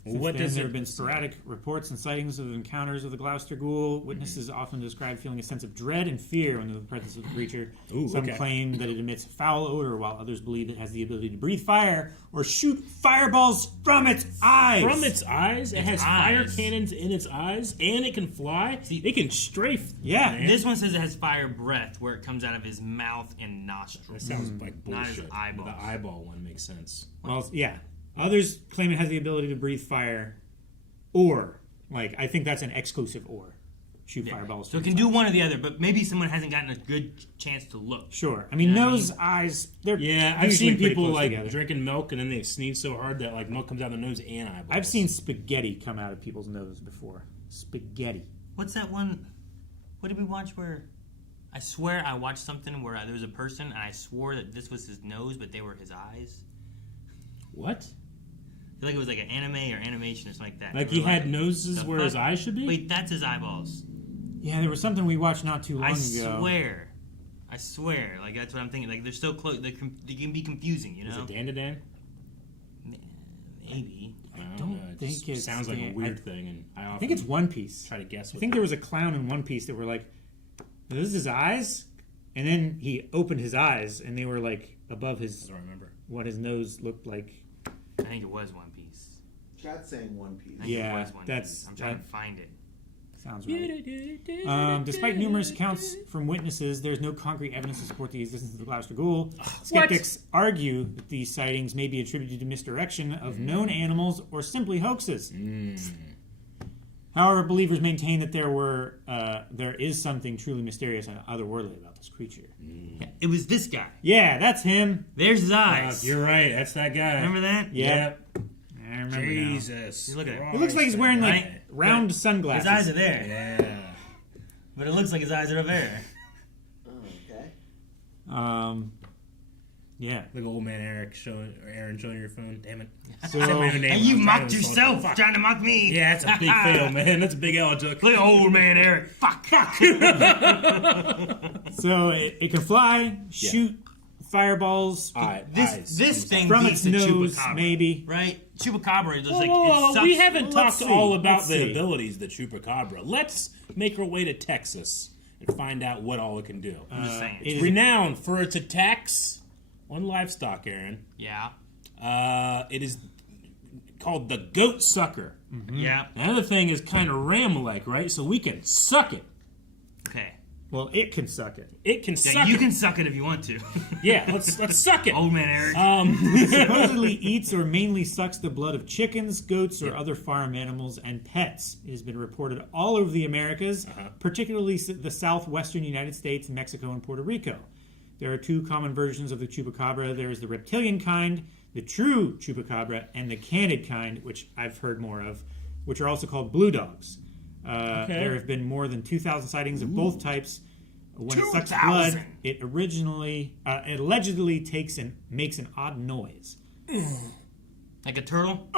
Since What then, does there it have been sporadic reports and sightings of encounters with the Gloucester Ghoul. Witnesses often describe feeling a sense of dread and fear when they're in the presence of the creature. Ooh, Some okay. claim that it emits a foul odor, while others believe it has the ability to breathe fire or shoot fireballs from its eyes. From its eyes? It has eyes. fire cannons in its eyes, and it can fly? It can strafe. Yeah. man. This one says it has fire breath where it comes out of his mouth and nostrils. That sounds like Not his bullshit. eyeballs. The eyeball one makes sense. Well, yeah. Others claim it has the ability to breathe fire, or I think that's an exclusive or. Shoot fireballs. So from it can its do eyes. one or the other, but maybe someone hasn't gotten a good chance to look. Sure. I mean, nose, eyes. They're Yeah, I've usually seen pretty people close like together. drinking milk and then they sneeze so hard that like milk comes out their nose and eyeballs. I've seen spaghetti come out of people's nose before. Spaghetti. What's that one? What did we watch where? I swear I watched something where there was a person and I swore that this was his nose, but they were his eyes. What? I feel like it was like an anime or animation or something like that. Like They he were had noses the where his fuck? eyes should be? Wait, that's his eyeballs. Yeah, there was something we watched not too long I ago. swear. I swear. Like that's what I'm thinking. Like they're so close. They can be confusing, you Is know? it Dan? Maybe. I don't know, it think just it's sounds like a Dan- weird thing, and I often I think it's One Piece. try to guess. I think there was a clown in One Piece that were like, "This is his eyes," and then he opened his eyes, and they were like above I his don't remember. what his nose looked like. I think it was One Piece. Chat's saying One Piece. I think Yeah, it was One that's- Piece. I'm trying to find it. Sounds right. Despite numerous accounts from witnesses, there's no concrete evidence to support the existence of the Gloucester Ghoul. Skeptics argue that these sightings may be attributed to misdirection of known animals or simply hoaxes. However, believers maintain that there is something truly mysterious and otherworldly about this creature. Yeah, it was this guy. Yeah, that's him. There's his eyes. You're right. That's that guy. Remember that? Yep. I remember now. Jesus. Look at it. He looks like he's wearing like Right? round His sunglasses. eyes are there, Yeah. but it looks like his eyes are over there. Oh, okay. Yeah. Look at old man Aaron showing your phone. Damn it. So Said my own name. And you I'm trying mocked to insult yourself you. Fuck. trying to mock me. Yeah, that's a big fail, man. That's a big L joke. Look at old man Eric. Fuck. So it can fly, shoot fireballs This thing from beats its the nose, chupacabra, maybe. right? Chupacabra is just like Whoa, it sucks. we haven't Let's talked see. all about Let's the see. abilities of the Chupacabra. Let's make our way to Texas and find out what all it can do. I'm just saying. it is- Renowned for its attacks on livestock, Aaron. Yeah. It is called the goat sucker. Yeah. The other thing is kind of ram-like, right? So we can suck it. Okay. Well, it can suck it. It can Yeah, suck you it. can suck it if you want to. Yeah, let's suck it. Old man Eric. Supposedly eats or mainly sucks the blood of chickens, goats, or other farm animals and pets. It has been reported all over the Americas, particularly the southwestern United States, Mexico, and Puerto Rico. There are two common versions of the chupacabra. There is the reptilian kind, the true chupacabra, and the canid kind, which I've heard more of, which are also called blue dogs. There have been more than 2,000 sightings of both types. When it sucks 2,000? blood, it allegedly makes an odd noise. Like a turtle.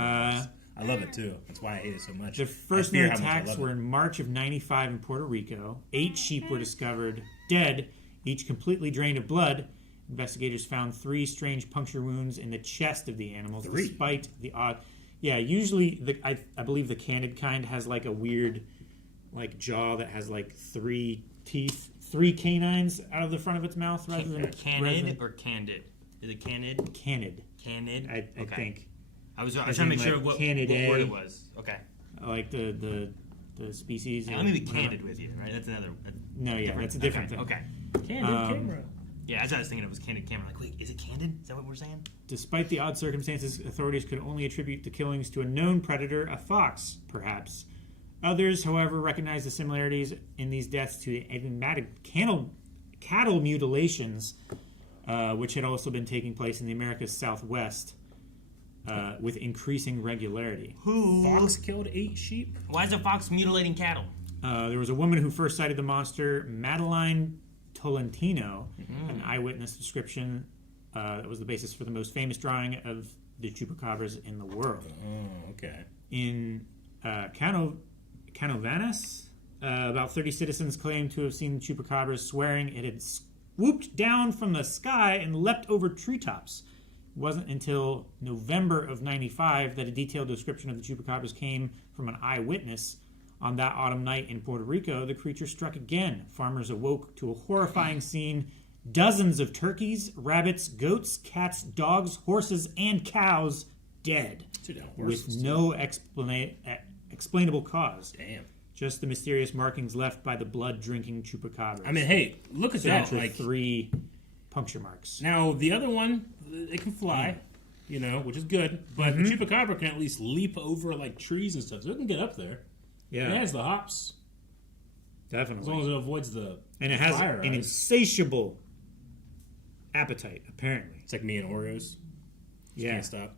I love it too. That's why I hate it so much. The first I fear known how much I attacks love were it. in March of '95 in Puerto Rico. 8 sheep were discovered dead, each completely drained of blood. Investigators found 3 strange puncture wounds in the chest of the animals, 3? despite the odd. Yeah, usually I believe the canid kind has like a weird, like jaw that has like 3 teeth, 3 canines out of the front of its mouth rather than Canid or candid? Is it canid? Canid. Canid. I Okay. think I was trying As to in, make sure like, what Canidae. word it was. Okay. like the species. Yeah, or let me be whatever. candid with you, right? That's another. No, yeah, that's a different thing. Okay. Candid camera. Yeah, as I was thinking it was candid camera. Like, wait, is it candid? Is that what we're saying? Despite the odd circumstances, authorities could only attribute the killings to a known predator, a fox, perhaps. Others, however, recognize the similarities in these deaths to the enigmatic cattle mutilations, which had also been taking place in the Americas Southwest with increasing regularity. Fox killed 8 sheep. Why is a fox mutilating cattle? There was a woman who first sighted the monster, Madeline Tolentino, an eyewitness description that was the basis for the most famous drawing of the chupacabras in the world. Oh, okay. In Canovanas. About 30 citizens claimed to have seen the chupacabras, swearing it had swooped down from the sky and leapt over treetops. It wasn't until November of 95 that a detailed description of the chupacabras came from an eyewitness. On that autumn night in Puerto Rico, the creature struck again. Farmers awoke to a horrifying scene. Dozens of turkeys, rabbits, goats, cats, dogs, horses, and cows dead with no explainable cause. Damn. Just the mysterious markings left by the blood-drinking chupacabras. I mean, hey, look at that. Like 3 puncture marks. Now, the other one, it can fly, which is good. But the chupacabra can at least leap over, like, trees and stuff. So it can get up there. Yeah. It has the hops. Definitely. As long as it avoids the And it has fire an eyes. insatiable appetite, apparently. It's like me and Oreos. Yeah. Can't stop.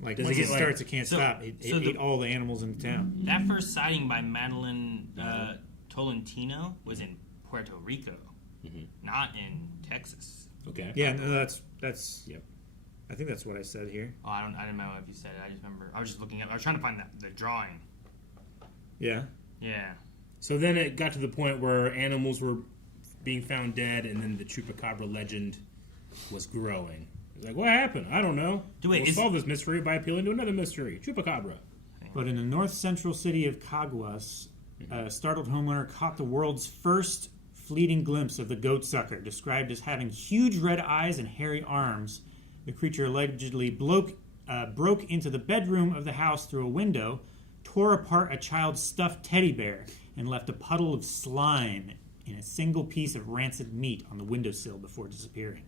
Like, Does once it it get, like- starts, it can't So- stop. It so ate all the animals in the town. That first sighting by Madeline Tolentino was in Puerto Rico, not in Texas. Okay. Yeah, no, that's yep. I think that's what I said here. Oh, I didn't know if you said it. I just remember. I was just looking up. I was trying to find the drawing. Yeah. Yeah. So then it got to the point where animals were being found dead, and then the chupacabra legend was growing. It's like, what happened? I don't know. We'll solve this mystery by appealing to another mystery. Chupacabra. But in the north-central city of Caguas, a startled homeowner caught the world's first fleeting glimpse of the goat sucker, described as having huge red eyes and hairy arms. The creature allegedly broke into the bedroom of the house through a window, tore apart a child's stuffed teddy bear, and left a puddle of slime in a single piece of rancid meat on the windowsill before disappearing.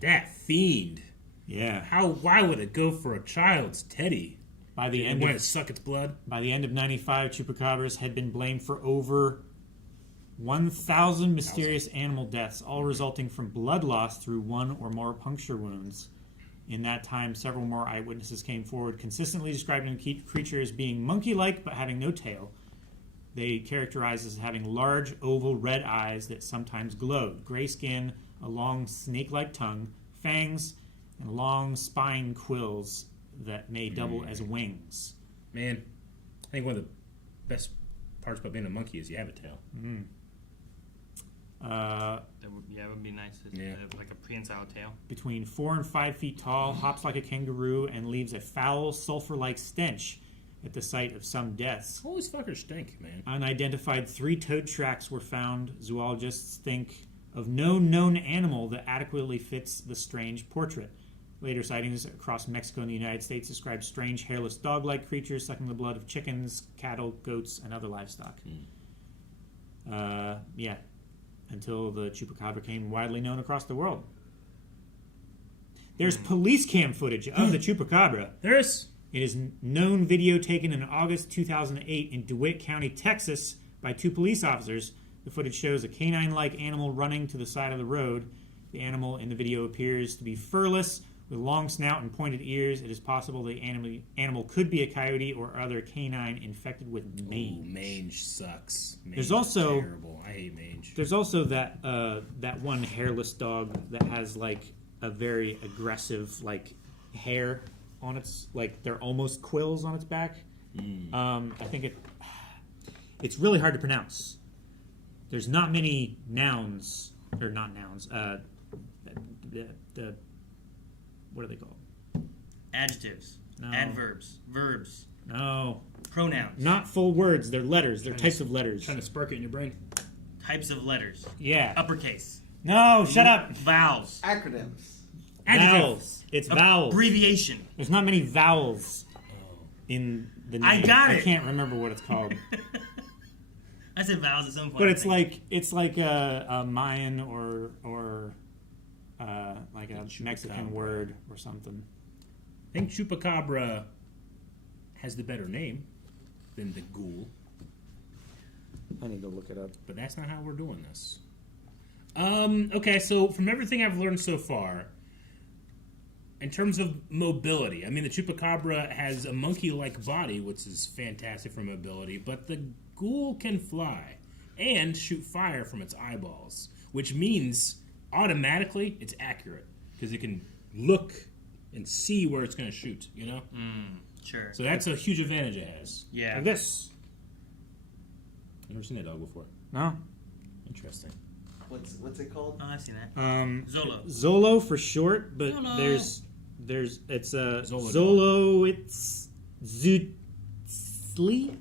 That fiend. Yeah. Why would it go for a child's teddy? By the end when of it suck its blood? By the end of 95, chupacabras had been blamed for over 1,000 mysterious animal deaths, all resulting from blood loss through one or more puncture wounds. In that time, several more eyewitnesses came forward, consistently describing the creature as being monkey-like but having no tail. They characterized as having large, oval, red eyes that sometimes glowed, gray skin, a long snake-like tongue, fangs, and long spine quills that may double as wings. Man, I think one of the best parts about being a monkey is you have a tail. It would be nice. Like a prehensile tail. Between 4 and 5 feet tall, hops like a kangaroo, and leaves a foul, sulfur-like stench at the site of some deaths. All these fuckers stink, man. Unidentified 3-toed tracks were found. Zoologists think of no known animal that adequately fits the strange portrait. Later sightings across Mexico and the United States describe strange, hairless dog-like creatures sucking the blood of chickens, cattle, goats, and other livestock. Until the chupacabra became widely known across the world. There's police cam footage of the chupacabra. There is. It is known video taken in August 2008 in DeWitt County, Texas, by 2 police officers. The footage shows a canine-like animal running to the side of the road. The animal in the video appears to be furless, with long snout and pointed ears. It is possible the animal could be a coyote or other canine infected with mange. Ooh, mange sucks. Mange There's also is terrible. I hate mange. There's also that one hairless dog that has like a very aggressive like hair on its, like they're almost quills on its back. I think it's really hard to pronounce. There's not many nouns or not nouns. The what are they called? Adjectives. No. Adverbs. Verbs. No. Pronouns. Not full words. They're letters. They're types of letters. Trying to spark it in your brain. Types of letters. Yeah. Uppercase. No, shut up. Vowels. Acronyms. Vowels. It's vowels. Abbreviation. There's not many vowels in the name. I got it. I can't remember what it's called. I said vowels at some point. But it's like a Mayan or like a Mexican word or something. I think chupacabra has the better name than the ghoul. I need to look it up. But that's not how we're doing this. Okay, so from everything I've learned so far, in terms of mobility, I mean, the chupacabra has a monkey-like body, which is fantastic for mobility, but the ghoul can fly and shoot fire from its eyeballs, which means automatically it's accurate because it can look and see where it's going to shoot, you know? Sure. So that's a huge advantage it has. Yeah. Like this. I've never seen that dog before. No. Interesting. What's it called? Oh, I've seen that. Zolo. Zolo for short, but Zolo. it's a Zolo Zolo. It's Zutzli.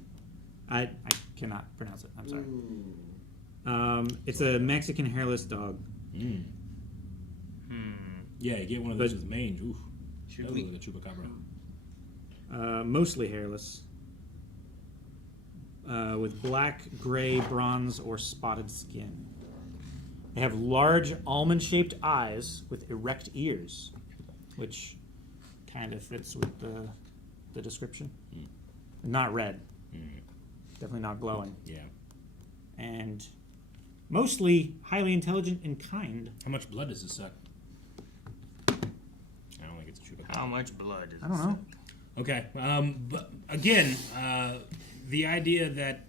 I cannot pronounce it. I'm sorry. It's a Mexican hairless dog. Mm. Yeah, you get one of those with mange. Oof. Should That we- looks like a chupacabra. Mostly hairless. With black, gray, bronze, or spotted skin. They have large almond-shaped eyes with erect ears, which kind of fits with the description. Not red. Definitely not glowing. Yeah. And mostly highly intelligent and kind. How much blood does it suck? I don't think it's a chupacabra. How much blood is I don't know. Okay. But again, the idea that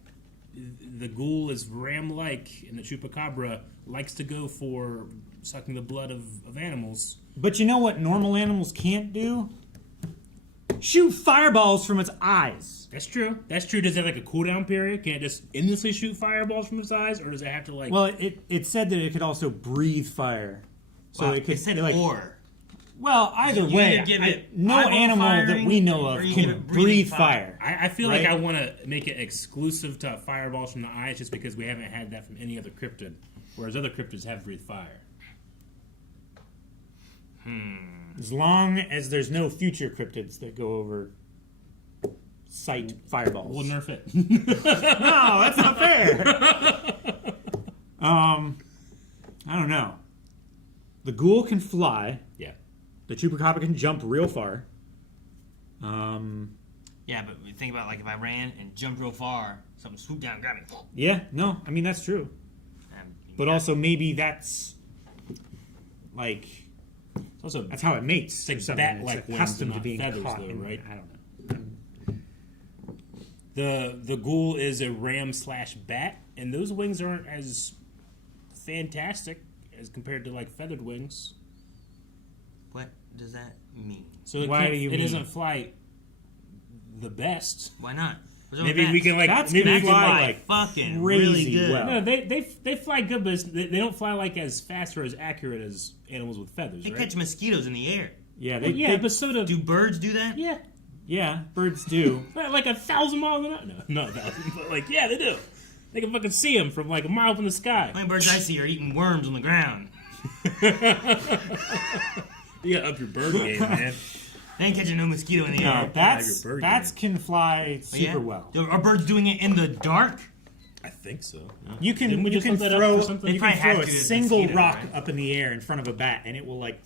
the ghoul is ram-like and the chupacabra likes to go for sucking the blood of animals. But you know what normal animals can't do? Shoot fireballs from its eyes. That's true. That's true. Does it have like a cooldown period? Can it just endlessly shoot fireballs from its eyes, or does it have to like? Well, it said that it could also breathe fire. So Wow, it could said like. or. Well, either You way, either give it no eyeball animal that firing, we know of or you give can it breathing breathe fire. fire. I feel right? like I want to make it exclusive to fireballs from the eyes, just because we haven't had that from any other cryptid, whereas other cryptids have breathed fire. As long as there's no future cryptids that go over sight fireballs. We'll nerf it. No, that's not fair. I don't know. The ghoul can fly. Yeah. The chupacabra can jump real far. Yeah, but think about like if I ran and jumped real far, something swooped down and grabbed me. Yeah, no, I mean that's true. But also maybe that's like It's also that's how it mates. like or something. bat-like It's wings accustomed and to not being feathers, caught though, in, right? I don't know. the ghoul is a ram/bat, and those wings aren't as fantastic as compared to like feathered wings. What does that mean? So it, Why do you it mean? doesn't fly the best. Why not? What's wrong Maybe with we bats? can like Bats maybe can we can fly like like fucking crazy really good. well. no, they fly good, but they don't fly like as fast or as accurate as animals with feathers. They right? catch mosquitoes in the air. Yeah, Well, yeah, but so do Do birds do that? yeah, yeah, birds do. like 1,000 miles an hour. No, not 1,000, but like yeah, they do. They can fucking see them from like a mile from the sky. The only birds I see are eating worms on the ground. You gotta up your bird game, man. They ain't catching no mosquito in the No, air. bats your bird bats can fly Oh, yeah? super well. Are birds doing it in the dark? I think so. You can Didn't we you just can look that up throw for something? They you can probably have throw a to, it's single mosquitoes, rock right? up in the air in front of a bat, and it will like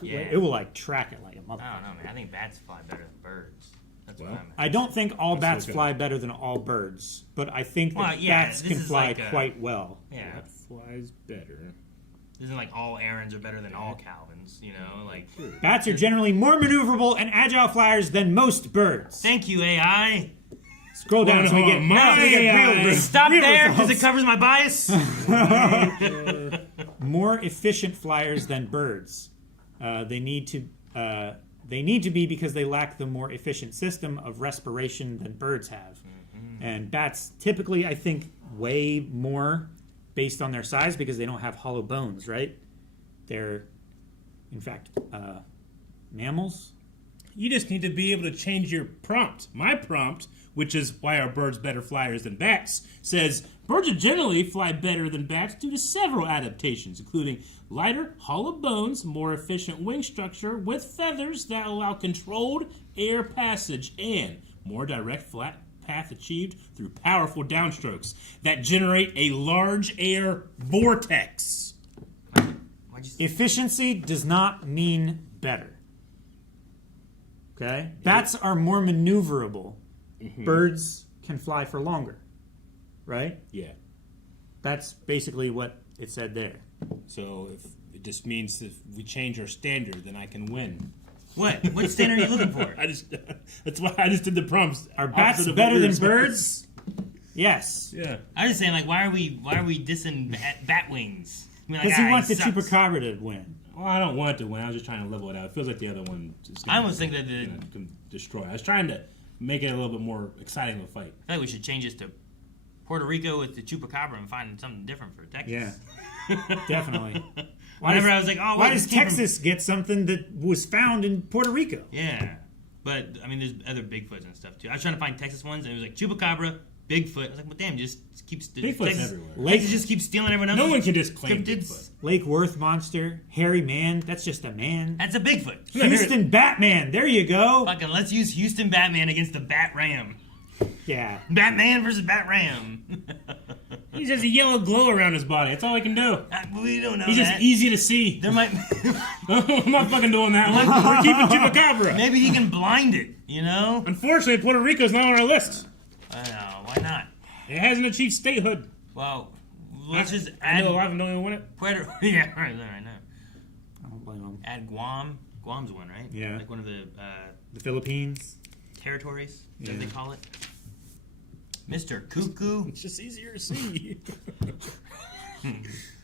Yeah. it will like track it like a I motherfucker. don't know, man. I think bats fly better than birds. That's Well, what I'm at. I don't think all bats look it fly better than all birds, but I think that Well, yeah, bats this can is fly like a- quite well. Yeah. What flies better? Isn't like all Aarons are better than all Calvins, you know? Like, Bats are generally more maneuverable and agile flyers than most birds. thank you, AI. Scroll down so we get, My so we get AI. real, Stop real there because it results. covers my bias. More efficient flyers than birds. They need to be because they lack the more efficient system of respiration than birds have. And bats typically, I think, weigh more based on their size because they don't have hollow bones, right? They're, in fact, mammals. You just need to be able to change your prompt. My prompt, which is why are birds better flyers than bats, says birds generally fly better than bats due to several adaptations, including lighter, hollow bones, more efficient wing structure with feathers that allow controlled air passage, and more direct flat path achieved through powerful downstrokes that generate a large air vortex. Why'd you say Efficiency does not mean better. Okay? Bats are more maneuverable. Birds can fly for longer. Right? Yeah. That's basically what it said there. So if it just means if we change our standard, then I can win. what? What standard are you looking for? I just that's why I just did the prompts. Are bats opposite of better what than yours birds? Yes. was. Yeah. I'm just saying, like, why are we dissing bat wings? I mean, like, Because he ah, wants the sucks. chupacabra to win. Well, I don't want it to win. I was just trying to level it out. It feels like the other one is I almost think that gonna destroy. I was trying to make it a little bit more exciting of a fight. I think we should change this to Puerto Rico with the Chupacabra and find something different for Texas. Yeah, definitely. Whenever I was like, oh, why wait, does this came from- Texas get something that was found in Puerto Rico? Yeah. But, I mean, there's other Bigfoots and stuff, too. I was trying to find Texas ones, and it was like Chupacabra, Bigfoot. I was like, well, damn, just keeps... Bigfoot's Texas, everywhere. Texas just keeps stealing everyone else's No one can just claim cryptids. Bigfoot. Lake Worth monster, hairy man. That's just a man. That's a Bigfoot. Houston Batman. There you go. Fucking let's use Houston Batman against the Bat Ram. Yeah. Batman versus Bat Ram. He has a yellow glow around his body. That's all he can do. We don't know He's that. just easy to see. There might... I'm not fucking doing that one. We're keeping Chupacabra. Maybe he can blind it, you know? Unfortunately, Puerto Rico's not on our list. I know. Why not? It hasn't achieved statehood. Well, let's just I add... know 11 don't even win it. Puerto... Yeah, right there, I know. I don't blame him. Add Guam. Guam's one, right? Yeah. Like one of the The Philippines. territories, Yeah. as they call it. Mr. Cuckoo. It's just easier to see.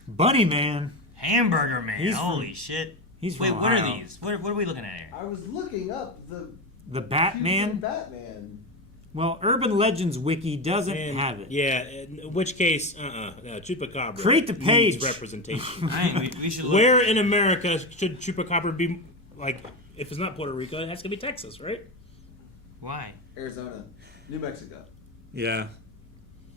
Bunny Man. Hamburger Man. He's Holy shit. He's Wait, from what are Ohio. these? What are we looking at here? I was looking up the The Houston Batman. Batman. Well, Urban Legends Wiki doesn't have it. Yeah, in which case, Chupacabra Create the page. needs representation. We should look. Where in America should Chupacabra be? Like, if it's not Puerto Rico, it has to be Texas, right? Why? Arizona, New Mexico. Yeah,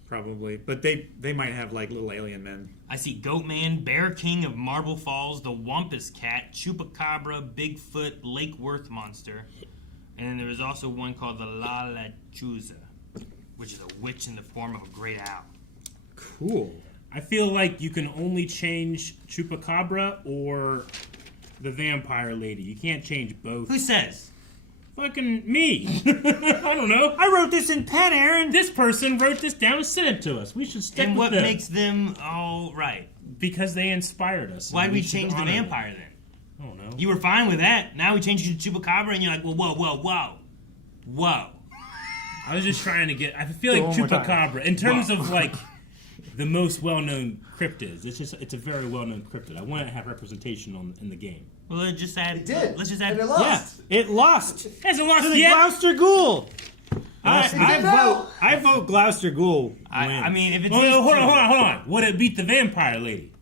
probably. But they might have like little alien men. I see Goat Man, Bear King of Marble Falls, the Wampus Cat, Chupacabra, Bigfoot, Lake Worth Monster. And then there was also one called the La Lechuza, which is a witch in the form of a great owl. Cool. I feel like you can only change Chupacabra or the Vampire Lady. You can't change both. Who says? Fucking me. I don't know. I wrote this in pen, Aaron. This person wrote this down and sent it to us. We should stick And with what them. makes them all right? Because they inspired us. Why'd we should change the honor them. vampire then? I don't know. You were fine with that. Now we changed you to Chupacabra, and you're like, well, whoa. I was just trying to get. I feel like One more time. Chupacabra, in terms of like the most well-known cryptids, it's a very well-known cryptid. I want to have representation in the game. Well, let's just add. It did. Let's just And add. it lost. Yeah, it lost to Hasn't lost the yet. Gloucester Ghoul. It did now. I vote Gloucester Ghoul. I wins. mean, if it's Hold these two- on. Would it beat the Vampire Lady?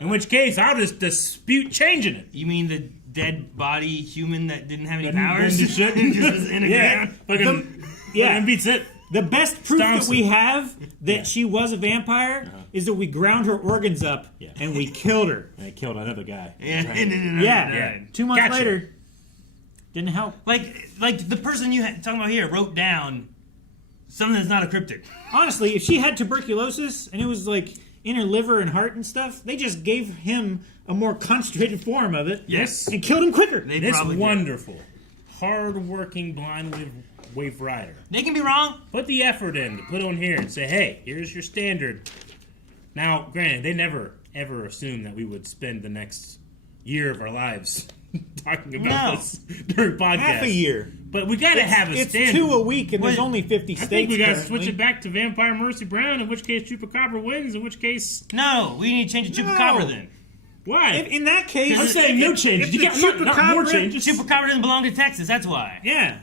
In which case, I'll just dispute changing it. You mean the dead body human that didn't have any That powers? didn't do shit? Just was in the ground? Fucking, yeah. fucking beats it. The best proof that Stomps we it. have that she was a vampire is that we ground her organs up Yeah. and we killed her. And it killed another guy. Yeah, Yeah. 2 months Gotcha. later, didn't help. Like the person you talking about here wrote down something that's not a cryptid. Honestly, if she had tuberculosis and it was like in her liver and heart and stuff, they just gave him a more concentrated form of it. Yes. And killed him quicker. They This probably did. wonderful, hard-working blind wave rider. They can be wrong. Put the effort in to put on here and say, hey, here's your standard. Now, granted, they never, ever assumed that we would spend the next year of our lives talking about No. this during podcasts. Half a year. But we gotta have a It's standard. 2 a week and there's Wait, only 50 I states. think we gotta currently. switch it back to Vampire Mercy Brown, in which case Chupacabra wins, in which case... No, we need to change it to Chupacabra No. then. Why? In that case, I'm saying no changes. if You the get not more Chupacabra- changes. Chupacabra doesn't belong to Texas. That's why. Yeah.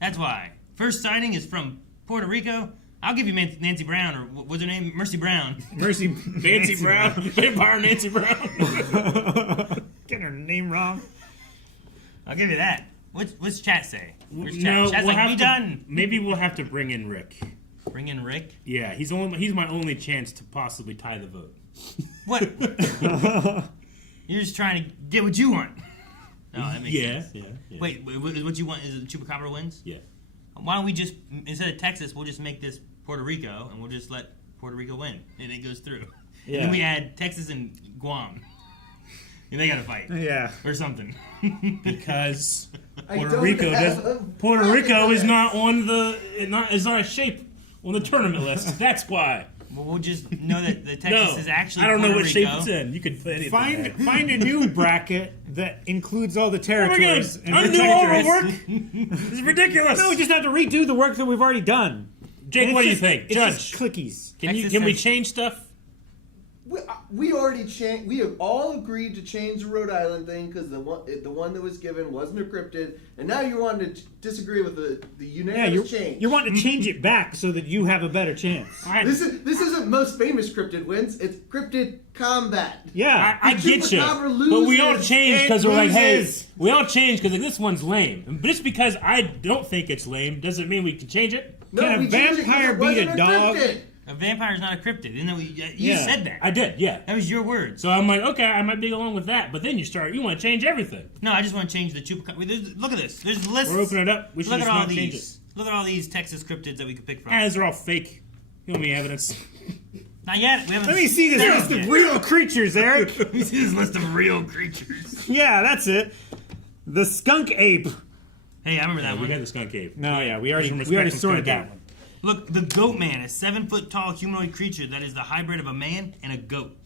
That's why. First sighting is from Puerto Rico. I'll give you Nancy Brown, or what's her name? Mercy Brown. Mercy Nancy Brown. Vampire Nancy Brown. Getting her name wrong. I'll give you that. What's chat say? What's chat? No, Chat's we'll like, have be to, done. maybe we'll have to bring in Rick. Bring in Rick. Yeah, he's my only chance to possibly tie the vote. What? You're just trying to get what you want. No, that makes sense. Yeah. Wait, what you want is Chupacabra wins? Yeah. Why don't we just, instead of Texas, we'll just make this Puerto Rico, and we'll just let Puerto Rico win, and it goes through. Yeah. And then we add Texas and Guam. And they gotta fight. Yeah. Or something. Because I Puerto don't Rico have does. a Puerto fucking Rico is list. not on the. Is not a shape on the tournament list. That's why. Well, we'll just know that the Texas No, is actually I don't know Puerto what Rico. shape it's in. You could put anything. there. Find a new bracket that includes all the Oh my God, territories. and undo all the protectorates. work. This is ridiculous. No, we just have to redo the work that we've already done. Jake, And what do you it's just- think, it's Judge? just clickies. Can Texas we has- change stuff? We already changed. We have all agreed to change the Rhode Island thing because the one that was given wasn't a cryptid, and now you're wanting to disagree with the unanimous change. You're wanting to change it back so that you have a better chance. This isn't most famous cryptid wins. It's cryptid combat. Yeah, I get you, but we all changed because we're like, hey, we all changed because like, this one's lame. But just because I don't think it's lame doesn't mean we can change it. No, Can a vampire beat a dog? A vampire is not a cryptid. Isn't that what you said that? I did, yeah. That was your words. So I'm like, okay, I might be along with that. But then you want to change everything. No, I just want to change the chupacabra. Look at this. There's lists. We're opening it up. We should Look just at all not change it. these. Look at all these Texas cryptids that we could pick from. These are all fake. You want me evidence? Not yet. We haven't. Let me see this list of real creatures, Eric. Let me see this list of real creatures. Yeah, that's it. The skunk ape. Hey, I remember that We one. got the skunk cave. No, yeah, we already Some respect from sorted skunk that ape. one. Look, the goat man, a 7-foot-tall humanoid creature that is the hybrid of a man and a goat.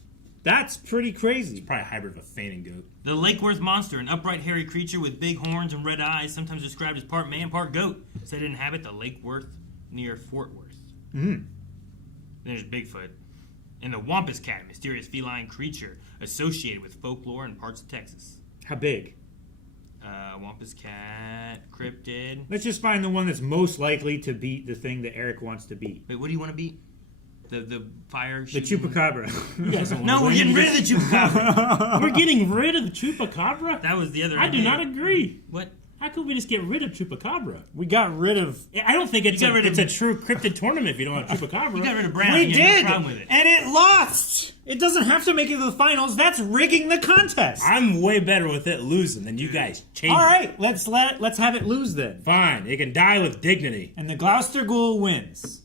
That's pretty crazy. Probably a hybrid of a fainting goat. The Lake Worth monster, an upright, hairy creature with big horns and red eyes, sometimes described as part man, part goat, said to inhabit the Lake Worth near Fort Worth. Then there's Bigfoot. And the Wampus Cat, a mysterious feline creature associated with folklore in parts of Texas. How big? Wampus Cat, cryptid. Let's just find the one that's most likely to beat the thing that Eric wants to beat. Wait, what do you want to beat? The fire The shooting- chupacabra. You guys don't No, wanna we're win. getting rid of the chupacabra. We're getting rid of the chupacabra? That was the other I do idea. not agree. What? How could we just get rid of chupacabra? We got rid of... I don't think it's, You got rid of- it's a true cryptid tournament if you don't have chupacabra. You got rid of Brown. We You had did! no problem with it. And it lost! It doesn't have to make it to the finals. That's rigging the contest. I'm way better with it losing than you guys changing. All right, let's have it lose then. Fine. It can die with dignity. And the Gloucester Ghoul wins.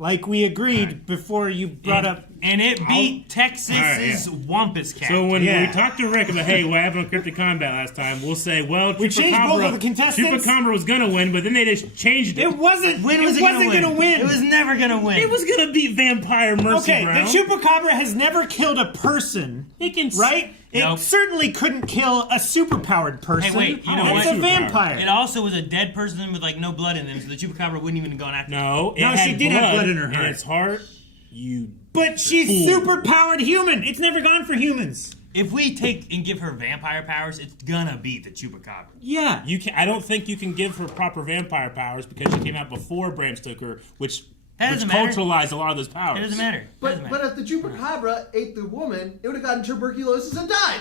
Like we agreed before you brought up... And it beat Texas's Wampus Cat. So when Yeah. we talk to Rick about, hey, what happened with Cryptid Combat last time, we'll say, well, We changed both of the contestants. Chupacabra was going to win, but then they just changed it. It wasn't when was it wasn't gonna win. It was never gonna win. It was going to beat Vampire Mercy Okay, Brown. the Chupacabra has never killed a person, It can right? It Nope. certainly couldn't kill a superpowered person. Hey, wait, you know it's what? a vampire. It also was a dead person with like no blood in them, so the chupacabra wouldn't even have gone after. No, it No, had she did have blood in her in heart. its heart. You But she's Fool. superpowered human. It's never gone for humans. If we take and give her vampire powers, it's gonna beat the chupacabra. Yeah. You can. I don't think you can give her proper vampire powers because she came out before Bram Stoker, which That which doesn't matter. culturalized a lot of those powers. It doesn't matter. But if the chupacabra ate the woman, it would have gotten tuberculosis and died.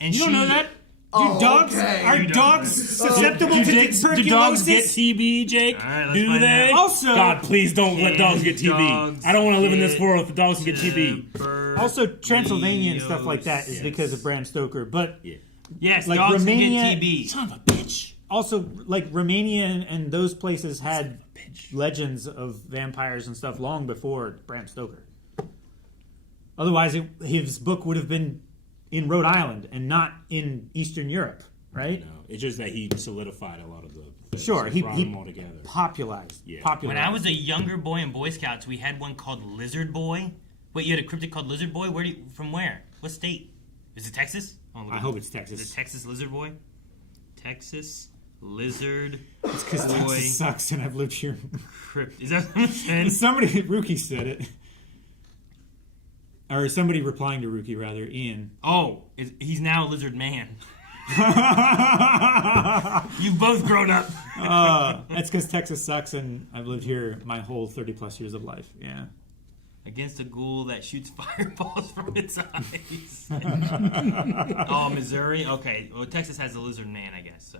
And You don't know that? Oh, Dogs okay. are You don't dogs know. susceptible to Do tuberculosis? dogs get TB, Jake? All right, let's Do find they? out. Also- God, please don't let dogs get TB. Dogs I don't want to live in this get world if the dogs can get TB. Also, Transylvania and stuff like that is because of Bram Stoker. But Yes, Like dogs Romania- can get TB. Son of a bitch. also, like Romania and those places had legends of vampires and stuff long before Bram Stoker. Otherwise, his book would have been in Rhode Island and not in Eastern Europe, right? No, it's just that he solidified a lot of the things. Sure, he brought them all together. popularized. Yeah. When I was a younger boy in Boy Scouts, we had one called Lizard Boy. Wait, you had a cryptid called Lizard Boy? From where? What state? Is it Texas? I hope it's Is Texas. it Texas Lizard Boy? Texas Lizard It's because Boy Texas sucks and I've lived here. Crypt. Is that what it said? Somebody, Rookie said it. Or somebody replying to Rookie, rather, Ian. Oh, he's now a lizard man. You've both grown up. That's because Texas sucks and I've lived here my whole 30 plus years of life. Yeah. Against a ghoul that shoots fireballs from its eyes. Oh, Missouri? Okay. Well, Texas has a lizard man, I guess, so.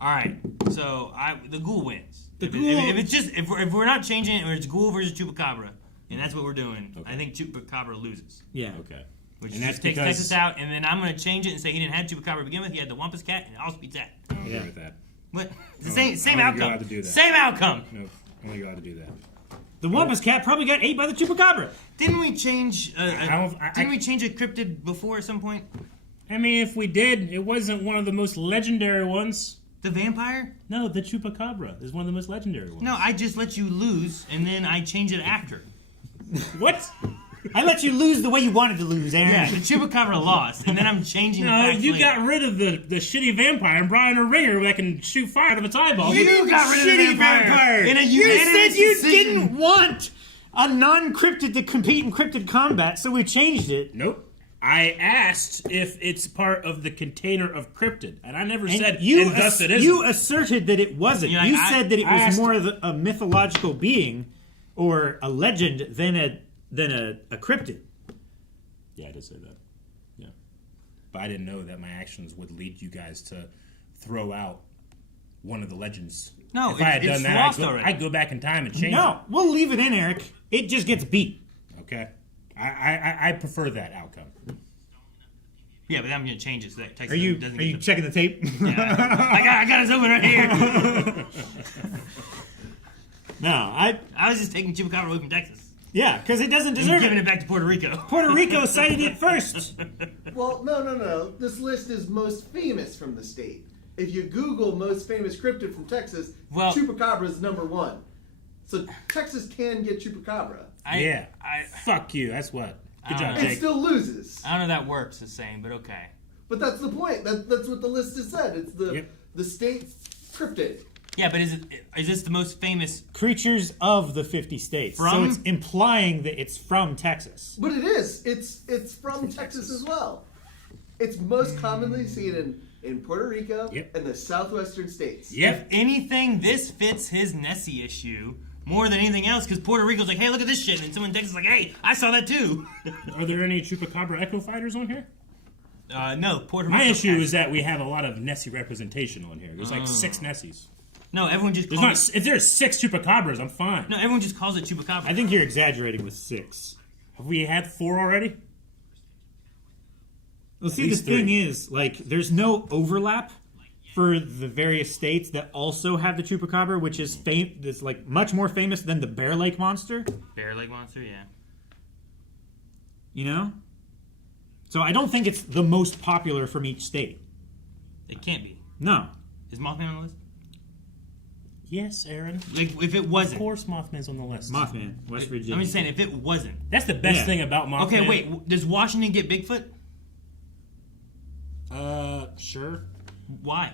All right. So, the ghoul wins. The If ghoul- it's just, if we're not changing it, or it's ghoul versus chupacabra, and that's what we're doing, Okay. I think chupacabra loses. Yeah. Okay. Which And just that's takes because- Texas out, and then I'm going to change it and say he didn't have chupacabra to begin with. He had the Wampus Cat, and it all beats that. I don't Yeah. agree with that. What? The No, same I don't think you're outcome. allowed to do that. Same outcome. No, I'm only allowed to do that. The Wampus Cat probably got ate by the Chupacabra. Didn't we change? I- Didn't we change a cryptid before at some point? I mean, if we did, it wasn't one of the most legendary ones. The vampire? No, the Chupacabra is one of the most legendary ones. No, I just let you lose, and then I change it after. What? I let you lose the way you wanted to lose, Aaron. Yeah, the chupacabra lost, and then I'm changing the No, facts you later. got rid of the shitty vampire and brought in a ringer that can shoot fire out of its eyeballs. You got rid of the Shitty vampire. In a You unanimous said you decision. didn't want a non-cryptid to compete in cryptid combat, so we changed it. Nope. I asked if it's part of the container of cryptid, and I never said you and thus it isn't. You asserted that it wasn't. You're like, You said that it I was asked- more of a mythological being or a legend than a cryptid. Yeah, I did say that. Yeah. But I didn't know that my actions would lead you guys to throw out one of the legends. No, if I had it's done that, lost already. I'd go back in time and change No, we'll leave it in, Eric. It just gets beat. it. Okay. I prefer that outcome. Yeah, but I'm going to change it so that Texas Are you doesn't get the... checking the tape? I got his open right here. No, I was just taking Chupacabra away from Texas. yeah, because it doesn't And deserve giving it. it back to Puerto Rico. Puerto Rico cited it first. Well, no. This list is most famous from the state. If you Google most famous cryptid from Texas, Well- Chupacabra is number 1. So Texas can get Chupacabra. Yeah. Fuck you. That's what. Good job, don't know. It Jake. still loses. I don't know if that works the same, but okay. But that's the point. That's what the list has said. It's the state's cryptid. Yeah, but is this the most famous? Creatures of the 50 states. So From? it's implying that it's from Texas. But it is. It's from Texas as well. It's most commonly seen in Puerto Rico Yep. and the southwestern states. If Yep. anything, this fits his Nessie issue more than anything else because Puerto Rico's like, hey, look at this shit, and someone in Texas is like, hey, I saw that too. Are there any Chupacabra Echo Fighters on here? No, Puerto Rico. My issue is that we have a lot of Nessie representation on here. There's like 6 Nessies. No, everyone just There's calls not. If there's 6 Chupacabras, I'm fine. No, everyone just calls it Chupacabra. I think you're exaggerating with 6. Have we had 4 already? Well, see, the least thing 3. is, like, there's no overlap for the various states that also have the chupacabra, which is that's like much more famous than the Bear Lake monster. Bear Lake Monster, yeah. You know, so I don't think it's the most popular from each state. It can't be. No, Is Mothman on the list? Yes, Aaron. Like, if it Of wasn't. course, Mothman's on the list. Mothman, West Virginia. I'm just saying, if it wasn't. That's the best Yeah. thing about Mothman. Okay, wait. Does Washington get Bigfoot? Sure. Why?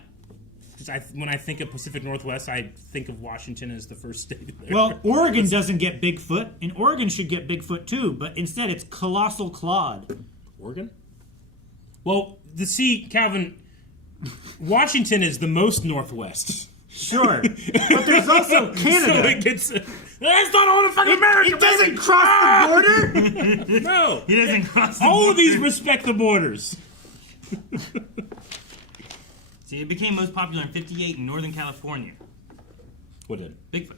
Because when I think of Pacific Northwest, I think of Washington as the first state there. Well, Oregon doesn't get Bigfoot, and Oregon should get Bigfoot too, but instead it's Colossal Claude. Oregon? Well, Calvin, Washington is the most northwest. Sure, but there's also Canada. So it gets, that's not all of fucking America, It doesn't baby! cross the border. No. He doesn't cross the All border. of these respect the borders. See, it became most popular in 58 in Northern California. What did? Bigfoot.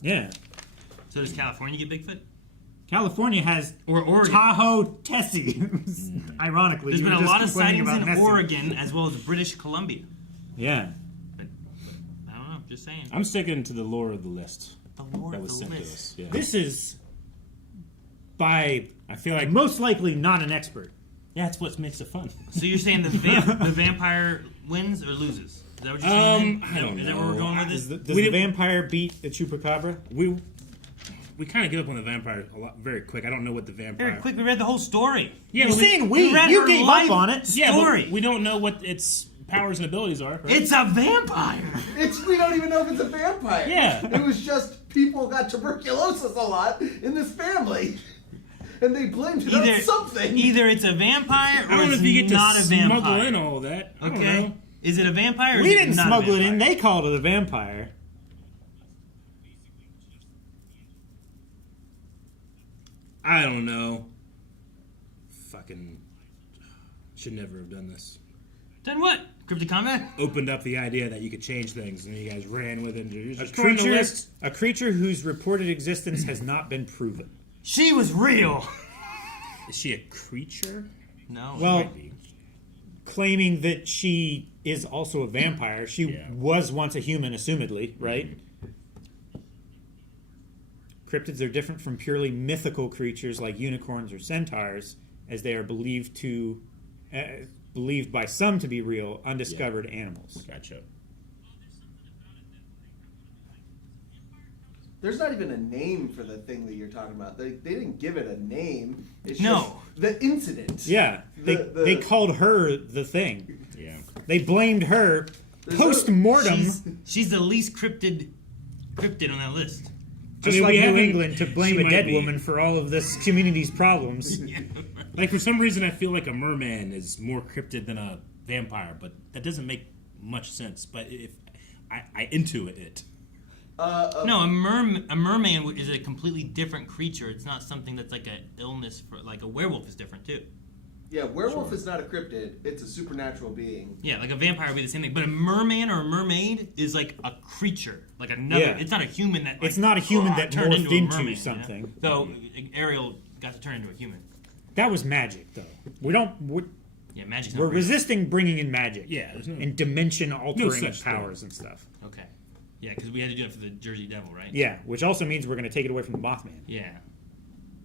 Yeah, So does California get Bigfoot? California has Or Oregon? Tahoe Tessie. Ironically, There's you been were a just lot of complaining sightings about in Nessie. Oregon as well as British Columbia. Yeah. But I don't know, just saying. I'm sticking to the lore of the list The Lord that of was the sent to list. us. Yeah. This is by I feel like most likely not an expert. that's what makes it fun. So you're saying the vampire wins or loses? Is that what you're saying? I don't Is that where we're know. going with Does this? the vampire beat the chupacabra? We kind of give up on the vampire a lot very quick. I don't know what the vampire. Very quick, we read the whole story. Yeah, You're but saying we read you her gave life up on it. yeah, story. but we don't know what its powers and abilities are. Right? It's a vampire. We don't even know if it's a vampire. Yeah. It was just people got tuberculosis a lot in this family. And they blamed it on something. Either it's a vampire I or don't know it's if you get to not a smuggle vampire. in all that. I don't Okay. know. Is it a vampire or We is didn't it not smuggle a it in. vampire? They called it a vampire. I don't know. Fucking should never have done this. Then what? Cryptic combat? Opened up the idea that you could change things, and you guys ran with it. And you're A just throwing the creature, list. a creature whose reported existence has not been proven. She was real. Is she a creature? No. Well, Might be. claiming that she is also a vampire. She Yeah. was once a human, assumedly, right? Cryptids are different from purely mythical creatures like unicorns or centaurs, as they are believed by some to be real, undiscovered animals. Gotcha. There's not even a name for the thing that you're talking about. They didn't give it a name. It's No. just the incident. Yeah, they called her the thing. Yeah. They blamed her There's post mortem. She's the least cryptid on that list. Just I mean, like we New haven't- England to blame she a might dead be. woman for all of this community's problems. Like, for some reason, I feel like a merman is more cryptid than a vampire, but that doesn't make much sense. But if I intuit it. No, a merman is a completely different creature. It's not something that's like an illness. Like a werewolf is different too. Yeah, werewolf is not a cryptid. It's a supernatural being. Yeah, like a vampire would be the same thing. But a merman or a mermaid is like a creature, like another. Yeah. It's not a human that. Like, It's not a human that turned morphed a into merman, something. You know? So Ariel got to turn into a human. That was magic, though. We're Yeah, magic's not real. resisting bringing in magic. Yeah, there's no- and dimension altering such thing. powers and stuff. Okay. Yeah, because we had to do it for the Jersey Devil, right? Yeah, which also means we're going to take it away from the Mothman. Yeah.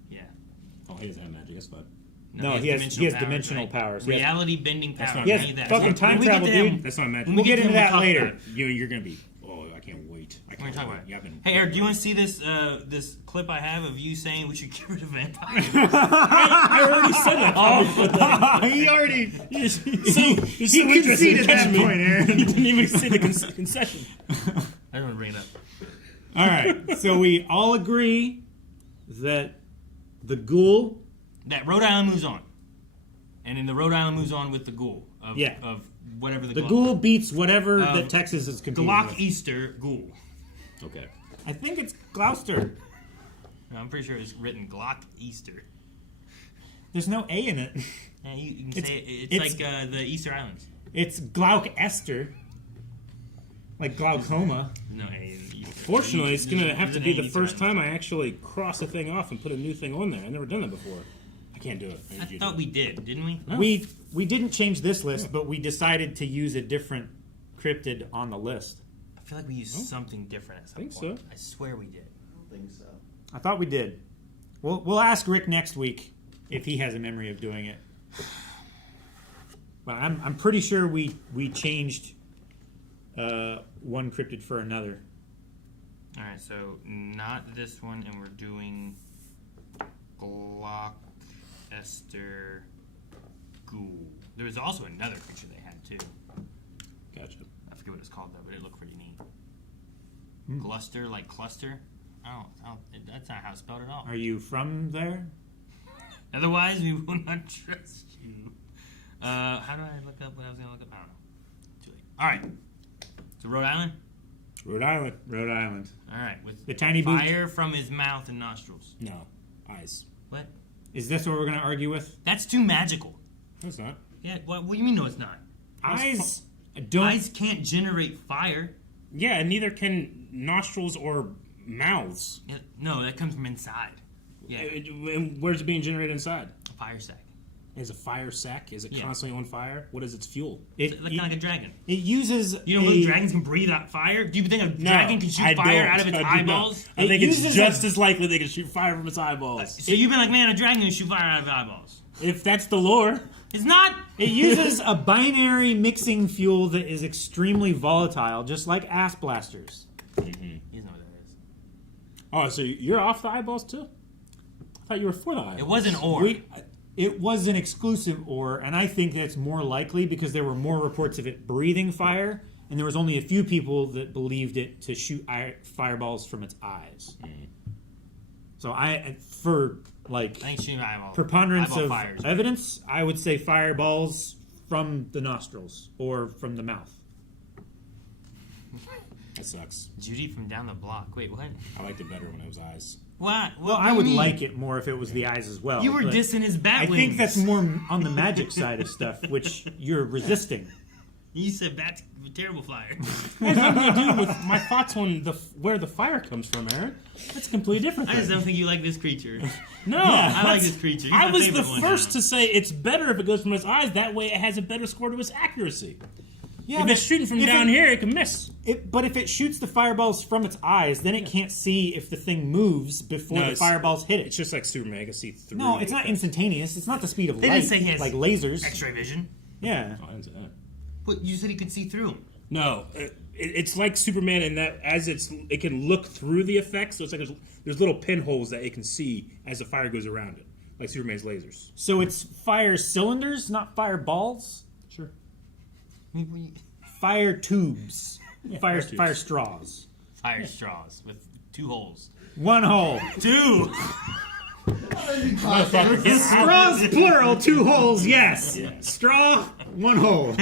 Yeah. Oh, he doesn't have magic. That's fine. No, he has dimensional powers. He has- Reality bending powers. not We magic. need that. Fucking When time we get travel, to him- dude. That's not magic. when We'll we get to into him, that talk later. about it. You're gonna be. Oh, I can't wait. We're gonna talk about it. Yeah, I've been. Hey, Eric, do you want to see this this clip I have of you saying we should get rid of vampires? I already said that. he already He conceded that point, Aaron. He didn't even see the concession. I don't want to bring it up. All right, so we all agree that the ghoul. That Rhode Island moves on. And then the Rhode Island moves on with the ghoul. Of, Yeah. Of whatever The ghoul beats whatever that Um, Texas is competing Glock with. Easter ghoul. Okay. I think it's Gloucester. No, I'm pretty sure it's written Glock Easter. There's no A in it. Yeah, you can It's- say it. it's- Like the Easter Islands. It's Gloucester. Like glaucoma. No A in Easter. Fortunately, it's gonna have to be the Easter first Islands. time I actually cross a thing off and put a new thing on there. I've never done that before. I can't do it. I need you to thought do we did, didn't we? No. We didn't change this list, but we decided to use a different cryptid on the list. I feel like we used something different at some think point. so. I swear we did. I don't think so. I thought we did. We'll ask Rick next week if he has a memory of doing it. But I'm pretty sure we changed one cryptid for another. All right, so not this one, and we're doing Glock Esther Ghoul. There was also another creature they had too. Gotcha. I forget what it's called though, but it looked pretty neat. Hmm. Gluster, like cluster. I don't. That's not how it's spelled at all. Are you from there? Otherwise, we will not trust you. How do I look up what I was gonna look up? I don't know. Too late. All right. So Rhode Island. Rhode Island. Rhode Island. All right, with The tiny boot. fire from his mouth and nostrils. No. Eyes. What? Is this what we're going to argue with? That's too magical. That's not. Yeah. What do you mean? No, it's not. Eyes don't. Eyes can't generate fire. Yeah, and neither can nostrils or mouths. Yeah, no, that comes from inside. Yeah, And where's it being generated inside? a fire sac. Is a fire sack? Is it Yeah. constantly on fire? What is its fuel? It, Like a dragon. it uses. You know, really dragons can breathe out fire. Do you think a dragon can shoot I fire don't. out of its I do not. eyeballs? I It think it's uses just a- as likely they can shoot fire from its eyeballs. So you've been like, man, a dragon can shoot fire out of its eyeballs. If that's the lore. It's not. It uses a binary mixing fuel that is extremely volatile, just like ass blasters. You know what that is. Oh, so you're off the eyeballs too? I thought you were for the eyeballs. It was an ore. It was an exclusive ore, and I think that's more likely because there were more reports of it breathing fire, and there was only a few people that believed it to shoot fireballs from its eyes. So for I think shooting eyeball. preponderance eyeball of fires. evidence, I would say fireballs from the nostrils or from the mouth. That sucks. Judy from down the block. Wait, what? I liked it better when it was eyes. What? Well, I would like it more if it was the eyes as well. You were but dissing his bat I wings. think that's more on the magic side of stuff, which you're resisting. You said bats terrible flyer. It has nothing to do with my thoughts on where the fire comes from, Aaron. That's a completely different I thing. just don't think you like this creature. No, I like this creature. He's I my was the favorite one first now. to say it's better if it goes from its eyes. That way, it has a better score to its accuracy. Yeah, If it's shooting from down here, it can miss. But if it shoots the fireballs from its eyes, then it can't see if the thing moves before No, the it's- fireballs hit It's it. just like Superman. I can see through. No, it's not instantaneous. It's not the speed of They light, didn't say he has like lasers. X-ray vision. Yeah. Oh, I didn't say that. But you said he could see through them. No, it's like Superman in that it can look through the effects. So it's like there's little pinholes that it can see as the fire goes around it, like Superman's lasers. So it's fire cylinders, not fireballs. Sure. Fire tubes. fire tubes. Fire straws. Fire straws with 2 holes. 1 hole. 2. Motherfucker, get out. Straws plural, 2 holes, yes. Yeah. Straw, 1 hole.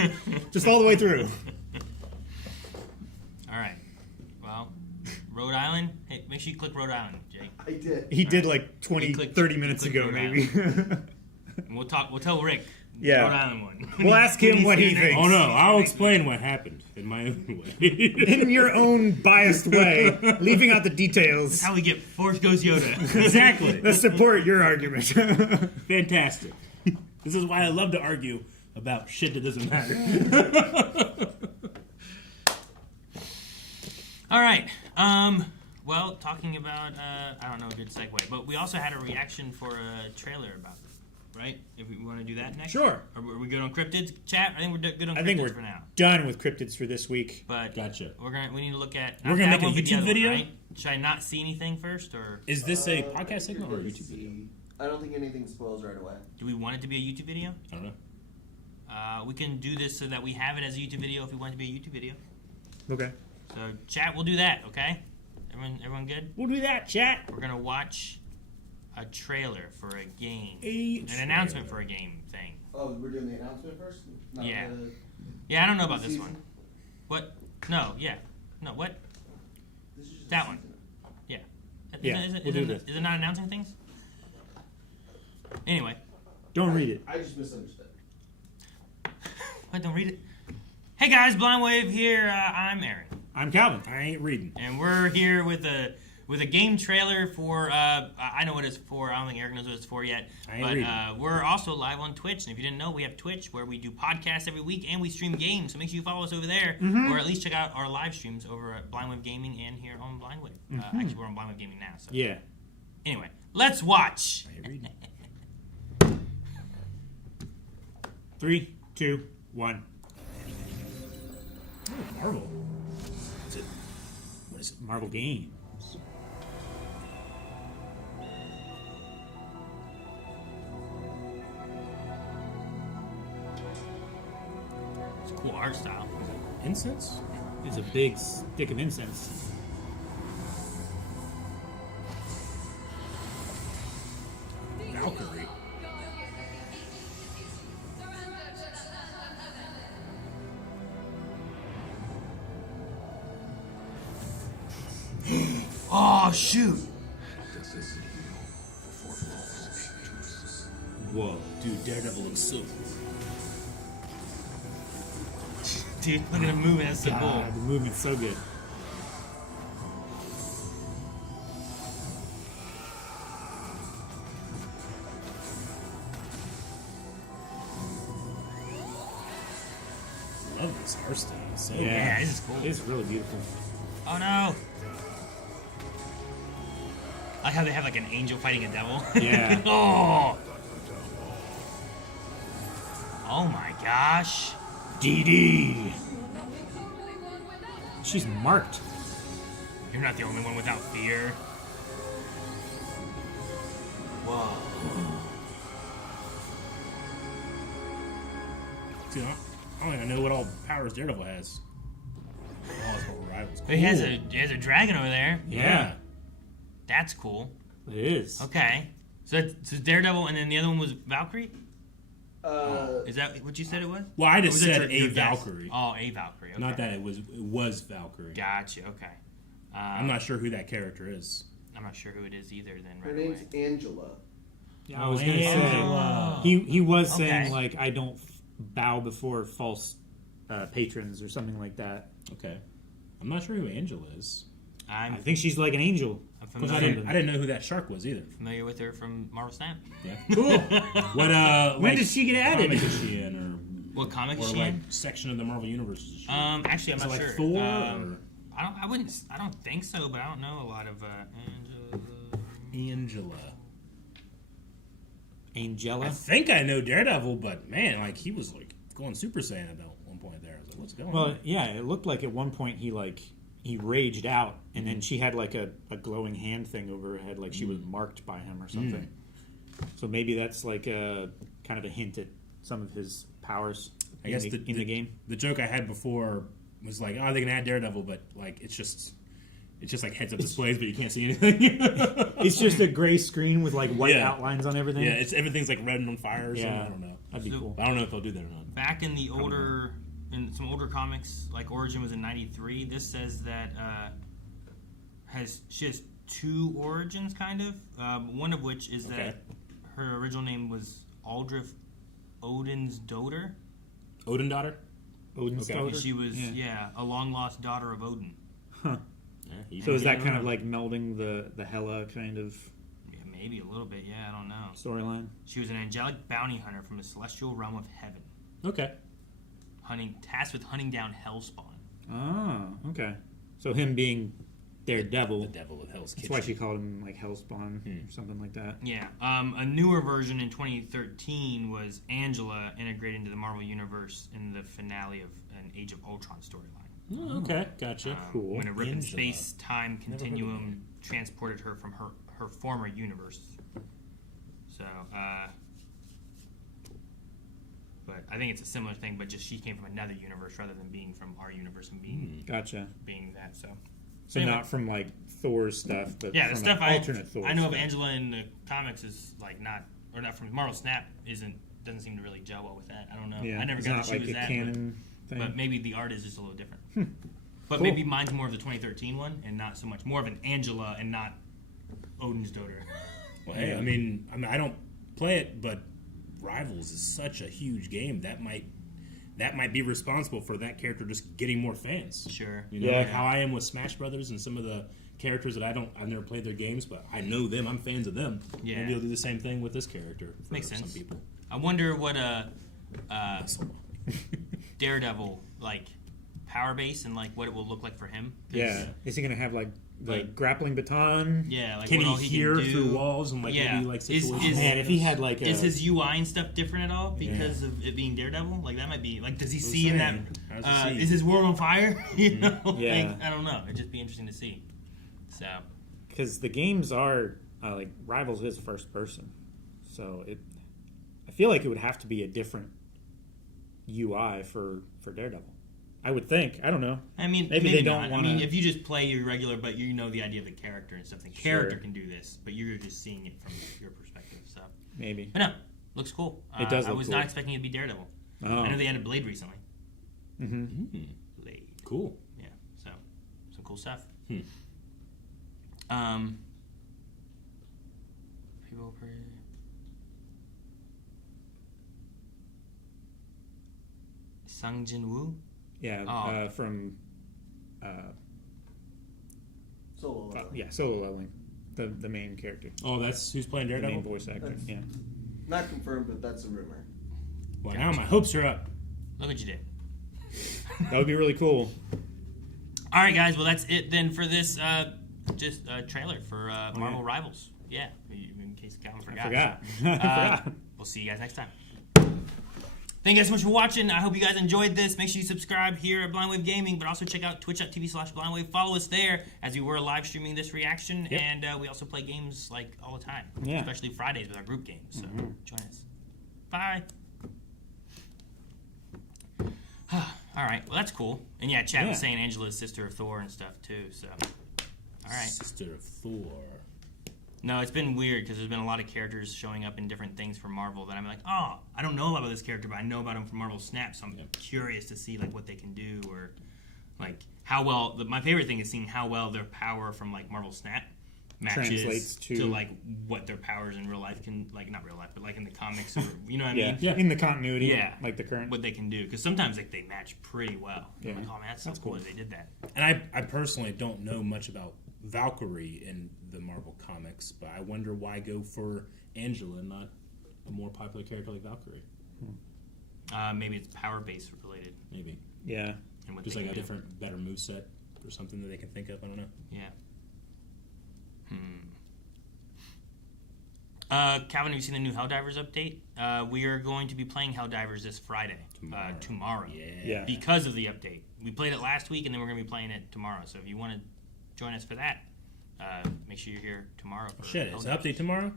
Just all the way through. All right. Well, Rhode Island. Hey, make sure you click Rhode Island, Jake. I did. He did like 20, He clicked- 30 he minutes clicked ago, Rhode maybe. And we'll tell Rick. Yeah. Rhode Island one. We'll ask him what he thinks. Oh no, I'll explain what happened in my own way. In your own biased way, leaving out the details That's how we get Force Ghost Yoda. Exactly. that support your argument. Fantastic. This is why I love to argue about shit that doesn't matter. All right. Well, talking about I don't know a good segue, but we also had a reaction for a trailer about this, right? If we want to do that next. Sure. Are we good on cryptids, chat? I think we're good on I cryptids think we're for now. done with cryptids for this week. But Gotcha. we need to look at. We're gonna that make a one be the YouTube other one, video? right? Should I not see anything first, or Is this a podcast segment or a YouTube video? I don't think anything spoils right away. do we want it to be a YouTube video? I don't know. We can do this so that we have it as a YouTube video if we want it to be a YouTube video. Okay. So chat, we'll do that. Okay. Everyone good? We'll do that, chat. We're gonna watch a trailer for a game, A an trailer. announcement for a game thing. Oh, we're doing the announcement first? Not Yeah. the Yeah, I don't know about this season? one. What? No. Yeah. No. What? This is just That a one. season. Yeah. Yeah, we'll do this. Is it not announcing things? Anyway, Don't read it. I just misunderstood. what? Don't read it. Hey guys, Blind Wave here. I'm Aaron, I'm Calvin. I ain't reading. and we're here with a game trailer for. I know what it's for. I don't think Eric knows what it's for yet. I ain't But reading. we're also live on Twitch, and if you didn't know, we have Twitch where we do podcasts every week and we stream games. So make sure you follow us over there, or at least check out our live streams over at Blind Wave Gaming and here on Blind Wave. Actually, we're on Blind Wave Gaming now. So Yeah. anyway, let's watch. I ain't reading. 3, 2, 1. Oh, Marvel. What is it? Marvel Games. It's a cool art style. Incense? It's a big stick of incense. Valkyrie. Oh shoot! Whoa. Dude, Daredevil looks so cool. Dude, look at him moving. That's so cool. God, the movement's so good. Love this art style. So Yeah, this is cool. It's really beautiful. Oh no! I like how they have like an angel fighting a devil. Yeah. Oh! Oh my gosh! DD. She's marked. You're not the only one without fear. Whoa. Dude, I don't even know what all powers Daredevil has. All his little rivals. He has a dragon over there. Yeah. That's cool. It is. Okay. So it's Daredevil, and then the other one was Valkyrie? Uh, Is that what you said it was? Well, I Or just was that said your a guess? Valkyrie. Oh, a Valkyrie. Okay. Not that it was Valkyrie. Gotcha. Okay. I'm not sure who that character is. I'm not sure who it is either. Then her right name's away. Angela. Yeah, I was gonna Angela. say he was Okay. saying like I don't bow before false patrons or something like that. Okay. I'm not sure who Angela is. I I'm think she's like an angel. I'm Because I familiar, didn't know who that shark was either. familiar with her from Marvel Snap. Yeah. Cool. What When like, did she get comic added? is she in, What comic or is she like in? section of the Marvel universe is she? Actually, I'm is it not like sure. Thor? I don't think so, but I don't know a lot of Angela. Angela. I think I know Daredevil, but man, like he was like going Super Saiyan at one point there. I was like, what's going Well, on? yeah, it looked like at one point he raged out, and then she had like a glowing hand thing over her head, like she was marked by him or something. So maybe that's like a kind of a hint at some of his powers I guess in the game. The joke I had before was like, oh, they can add Daredevil, but like it's just It's just like heads-up displays, but you can't see anything. It's just a gray screen with like white Yeah. outlines on everything. Yeah, everything's like red and on fire or something. Yeah. I don't know. That'd be So- cool. I don't know if they'll do that or not. Back in the in some older comics, like Origin was in '93. This says that she has 2 origins, kind of. One of which is Okay. that her original name was Aldrich Odin's daughter. Odin daughter? Odin's Okay. daughter? She was Yeah. a long lost daughter of Odin. Huh. Yeah, So is that kind of like melding the Hela kind of Yeah, maybe a little bit. Yeah, I don't know. storyline? She was an angelic bounty hunter from the celestial realm of heaven, Okay. tasked with hunting down Hellspawn. Oh, okay. So him being Daredevil. The devil of Hell's That's Kitchen. why she called him like Hellspawn or something like that. Yeah. A newer version in 2013 was Angela integrated into the Marvel Universe in the finale of an Age of Ultron storyline. Oh, okay, gotcha. Cool. When a ripping Angela. space-time Never heard of continuum transported her from her former universe. So, but I think it's a similar thing, but just she came from another universe rather than being from our universe and Gotcha. being that. So So not from like Thor's stuff, but yeah, the from stuff an alternate Thor. I know of stuff. Angela in the comics is like not from Marvel Snap doesn't seem to really gel well with that. I don't know. Yeah, I never it's got not that she like was a that. canon thing. But maybe the art is just a little different. But Cool. maybe mine's more of the 2013 one and not so much more of an Angela and not Odin's daughter. Well, hey, I mean, I don't play it, but Rivals is such a huge game that might be responsible for that character just getting more fans. Sure. You know, Yeah. like how I am with Smash Brothers and some of the characters that I've never played their games, but I know them. I'm fans of them. Yeah. Maybe I'll do the same thing with this character for Makes some sense. people. I wonder what Daredevil like power base and like what it will look like for him. 'Cause, Yeah. Is he gonna have like the Like- grappling baton? Yeah, like Can what he all hear can do. through walls and like Yeah. maybe like Is- situations? Man, if he had like a Is his UI and stuff different at all because of it being Daredevil? Like that might be like, does he see in that? How's he see? Is his world on fire? You know, Yeah. like, I don't know. It'd just be interesting to see. So because the games are like Rivals is first person, so I feel like it would have to be a different UI for Daredevil. I would think. I don't know. I mean, Maybe they don't not. wanna- I mean, if you just play your regular, but you know the idea of the character and stuff, the character can do this, but you're just seeing it from your perspective. So, Maybe. but no, looks cool. It does I look was cool. not expecting it to be Daredevil. Oh. I know they added Blade recently. Mm-hmm. Blade. Cool. Yeah. So some cool stuff. Hmm. People per- Sung Jin Woo. Yeah. Oh. From Solo leveling. yeah, Solo Leveling, the main character, Oh, that's who's playing the main Daredevil? voice actor. That's- Yeah. Not confirmed, but that's a rumor. Well, now my hopes are up. Look what you did. That would be really cool. All right, guys. Well, that's it then for this just trailer for Marvel Rivals. Yeah, in case Calvin forgot. I forgot. We'll see you guys next time. Thank you guys so much for watching. I hope you guys enjoyed this. Make sure you subscribe here at Blind Wave Gaming, but also check out twitch.tv/blindwave. Follow us there as we were live streaming this reaction, Yep. and we also play games like all the time, Yeah. especially Fridays with our group games. So join us. Bye. All right. Well, that's cool. And yeah, chat was Yeah. saying Angela's sister of Thor and stuff too. So, all right. Sister of Thor. No, it's been weird because there's been a lot of characters showing up in different things from Marvel that I'm like, oh, I don't know about this character, but I know about him from Marvel Snap, so I'm curious to see like what they can do or like how well. My favorite thing is seeing how well their power from like Marvel Snap matches Translates to- like what their powers in real life can like not real life, but like in the comics or you know what I Yeah. mean? Yeah. In the continuity. Yeah. Like the current. What they can do because sometimes like they match pretty well. Yeah. I'm like, oh man, that's so cool that they did that. And I personally don't know much about Valkyrie in the Marvel comics, but I wonder why go for Angela and not a more popular character like Valkyrie. Maybe it's power base related Maybe. Yeah. and what Just they like a can do. different, better moveset or something that they can think of. I don't know. Yeah. Calvin, have you seen the new Helldivers update? We are going to be playing Helldivers this Friday. Tomorrow. Yeah. Because of the update. We played it last week, and then we're going to be playing it tomorrow. So if you want to join us for that, make sure you're here tomorrow. For Shit, it's an Helldivers. update tomorrow?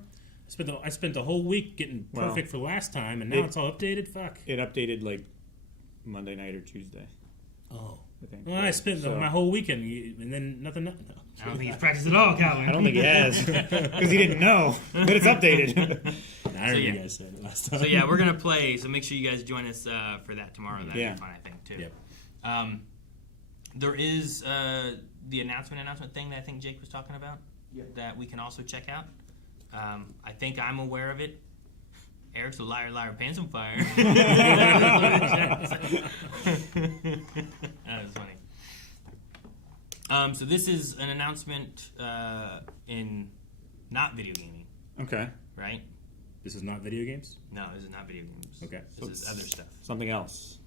I spent the whole week getting Well, perfect for last time, and now it- it's all updated? Fuck. It updated like Monday night or Tuesday, Oh. I think. Well, I spent So- my whole weekend, and then nothing. No. I don't think he's practiced at all, Calvin. I don't think he has because he didn't know, but it's updated. I heard you guys said it last time. So yeah, we're gonna play. So make sure you guys join us for that tomorrow. That'd be fun, I think, too. Yep. There is the announcement thing that I think Jake was talking about. Yeah. That we can also check out. I think I'm aware of it. Eric's a liar, pants on fire. That was funny. So this is an announcement in not video gaming, Okay. right? This is not video games? No, this is not video games. Okay. This is other stuff. Something else.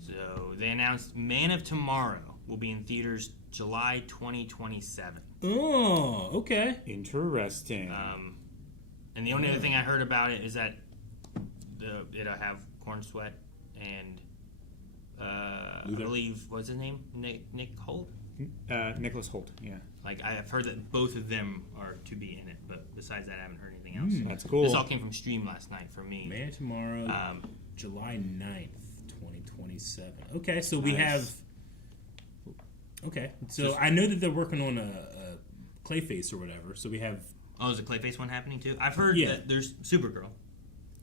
So they announced Man of Tomorrow will be in theaters July 2027. Oh, okay. Interesting. And the only other thing I heard about it is that it'll have Corn Sweat and I believe, what's his name? Nick Holt? Nicholas Holt. Yeah. Like, I've heard that both of them are to be in it, but besides that, I haven't heard anything else. That's cool. This all came from Stream last night for me. Man Tomorrow, July 9th, 2027. Okay, so we have... Okay, so I know that they're working on a Clayface or whatever, so we have... Oh, is the Clayface one happening too? I've heard that there's Supergirl.